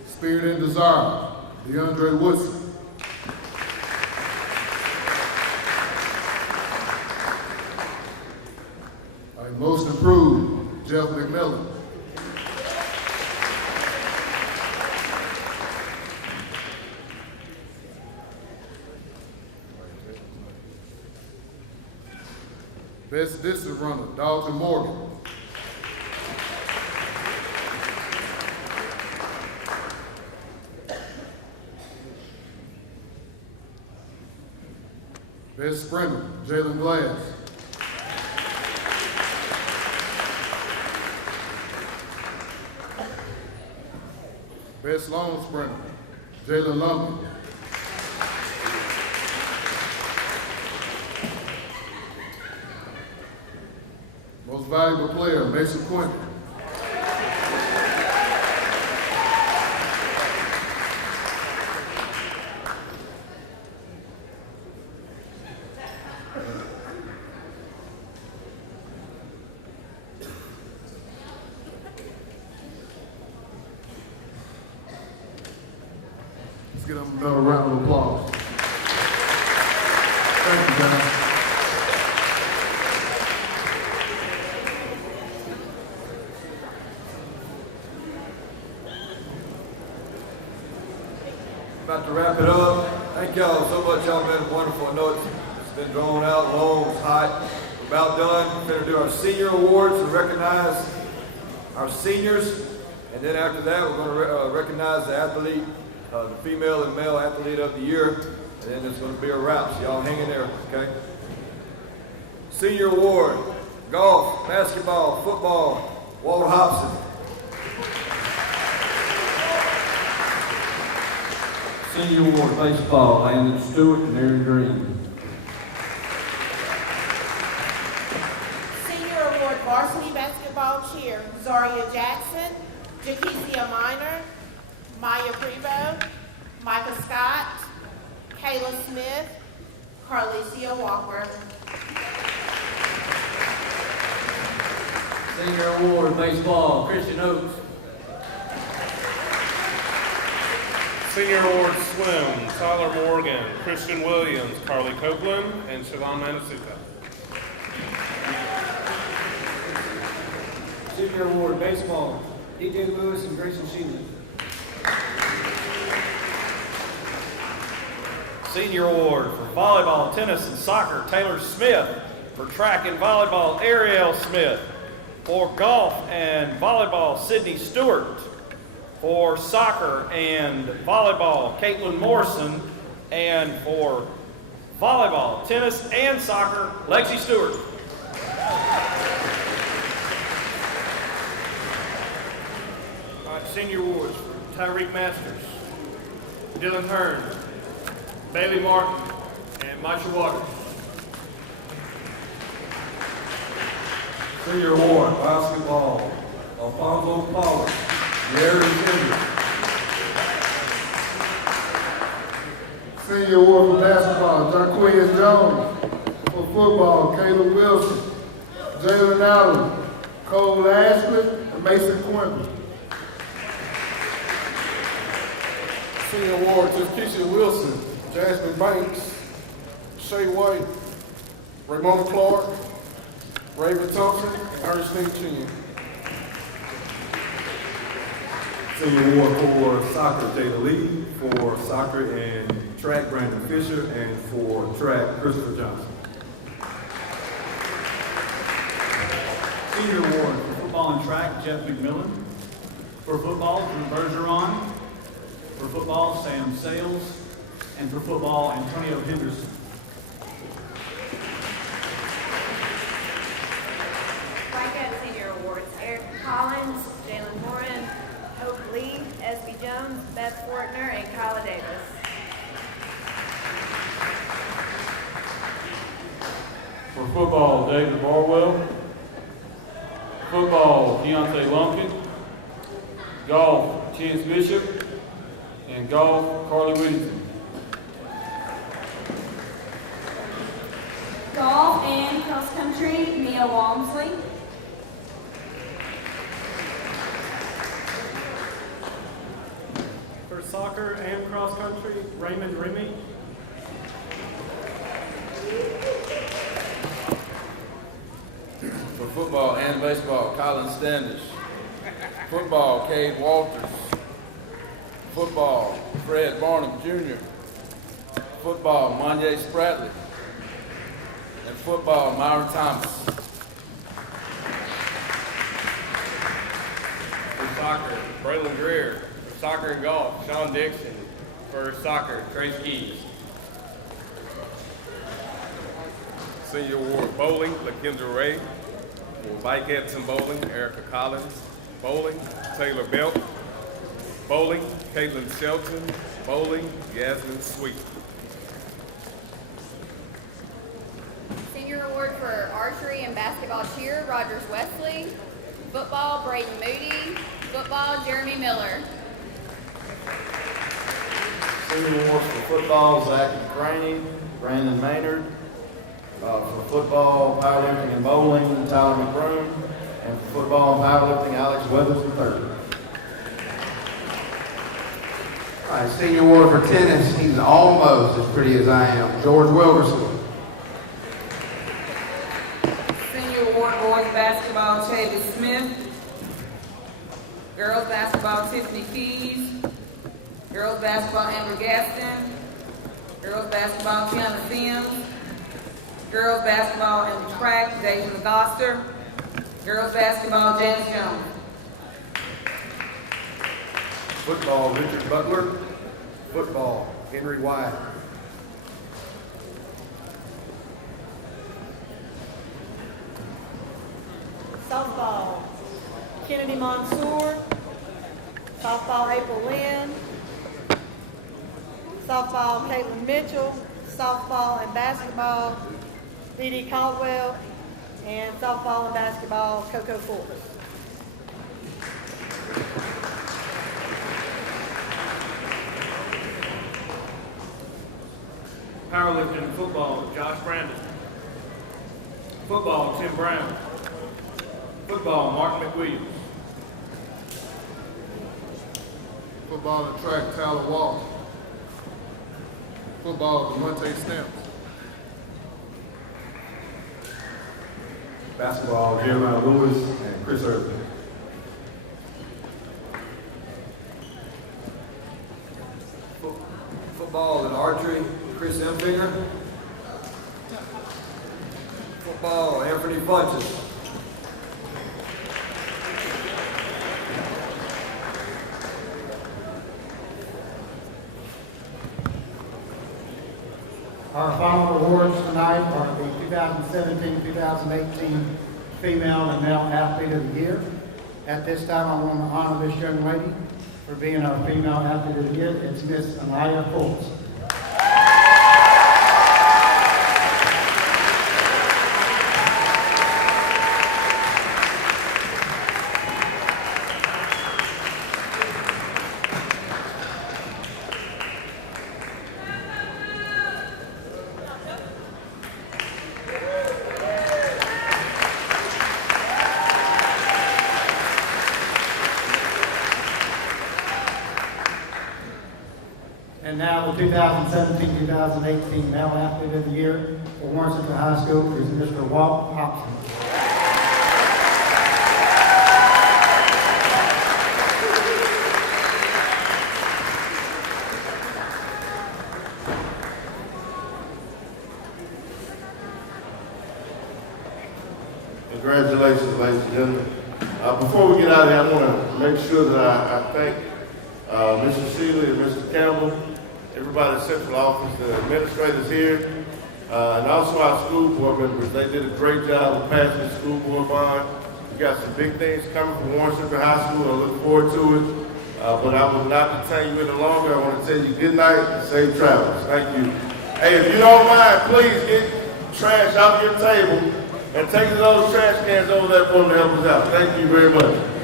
Spirit and Desire, DeAndre Woodson. All right, Most Improved, Jeff McMillan. Best Distance Runner, Dalton Morgan. Best Sprinter, Jalen Glass. Best Long Sprinter, Jalen Lumley. Most Valuable Player, Mason Quimby. Let's give them another round of applause. Thank you, guys. About to wrap it up. Thank y'all so much. Y'all been wonderful. I know it's been drawn out long, it's hot. We're about done. We're going to do our senior awards and recognize our seniors. And then after that, we're going to recognize the athlete, the female and male athlete of the year. And then it's going to be a wrap. So y'all hang in there, okay? Senior award, golf, basketball, football, Walt Hobson. Senior award, baseball, Lakyn Stewart and Aaron Green. Senior award, varsity basketball cheer, Zaria Jackson, Jakesia Minor, Maya Prevo, Micah Scott, Kayla Smith, Carlicia Walker. Senior award, baseball, Christian Oates. Senior award, swim, Tyler Morgan, Christian Williams, Carly Copeland, and Siobhan Manasuka. Senior Award, baseball, DJ Lewis and Grayson Shealy. Senior Award for volleyball, tennis, and soccer, Taylor Smith. For track and volleyball, Ariel Smith. For golf and volleyball, Sidney Stewart. For soccer and volleyball, Caitlin Morrison. And for volleyball, tennis, and soccer, Lexi Stewart. All right, senior awards for Tyreek Masters, Dylan Hearn, Bailey Martin, and Maisha Waters. Senior Award, basketball, Alfonso Pollard, Gary Kendrick. Senior Award for basketball, Jarquez Jones. For football, Caleb Wilson, Jalen Allen, Cole Ashley, and Mason Quimby. Senior Award to Keisha Wilson, Jasmine Banks, Shay White, Ramona Clark, Raven Thompson, and Ernestine Chin. Senior Award for soccer, Jada Lee. For soccer and track, Brandon Fisher. And for track, Christopher Johnson. Senior Award for football and track, Jeff McMillan. For football, Drew Bergeron. For football, Sam Sales. And for football, Antonio Henderson. Wildcat Senior Awards, Eric Collins, Jalen Morin, Hope Lee, SB Jones, Beth Fortner, and Kyla Davis. For football, David Barwell. Football, Deontay Lumpkin. Golf, Chance Bishop. And golf, Carly Whittington. Golf and cross country, Mia Walmsley. For soccer and cross country, Raymond Remy. For football and baseball, Colin Standish. Football, Cade Walters. Football, Fred Barnum Jr. Football, Monye Spratley. And football, Myron Thomas. For soccer, Braylon Greer. For soccer and golf, Sean Dixon. For soccer, Trace Keys. Senior Award bowling, LaKendra Ray. For Bikettes and bowling, Erica Collins. Bowling, Taylor Belt. Bowling, Caitlin Shelton. Bowling, Yasmin Sweet. Senior Award for archery and basketball cheer, Rogers Wesley. Football, Braden Moody. Football, Jeremy Miller. Senior Awards for football, Zach McCraney, Brandon Maynard. For football, powerlifting and bowling, Tyler McBroom. And for football and powerlifting, Alex Weathers III. All right, senior award for tennis. He's almost as pretty as I am. George Wilkerson. Senior Award boys basketball, Chavis Smith. Girls basketball, Tiffany Keys. Girls basketball, Amber Gaston. Girls basketball, Tiana Sims. Girls basketball and track, Deja McGoster. Girls basketball, Janice Jones. Football, Richard Butler. Football, Henry White. Softball, Kennedy Mansour. Softball, April Lynn. Softball, Caitlin Mitchell. Softball and basketball, Dee Dee Caldwell. And softball and basketball, Coco Forbes. Powerlifting and football, Josh Brandon. Football, Tim Brown. Football, Mark McWilliams. Football and track, Tyler Walsh. Football, DeMonte Stamps. Basketball, Jeremiah Lewis and Chris Irvin. Football and archery, Chris Emfinger. Football, Anthony Funches. Our final awards tonight are the 2017-2018 Female and Male Athlete of the Year. At this time, I want to honor this young lady for being our Female Athlete of the Year. It's Miss Anaya Sanders. And now the 2017-2018 Male Athlete of the Year for Warren Central High School is Mr. Wong Thompson. Congratulations, ladies and gentlemen. Before we get out of here, I want to make sure that I thank Mr. Shealy and Mr. Campbell, everybody in the central office, the administrators here, and also our school board members. They did a great job of passing the school board bond. We got some big things coming from Warren Central High School. I look forward to it. But I will not detain you any longer. I want to tell you good night and safe travels. Thank you. Hey, if you don't mind, please get trash off your table and take those trash cans over there for them to help us out. Thank you very much.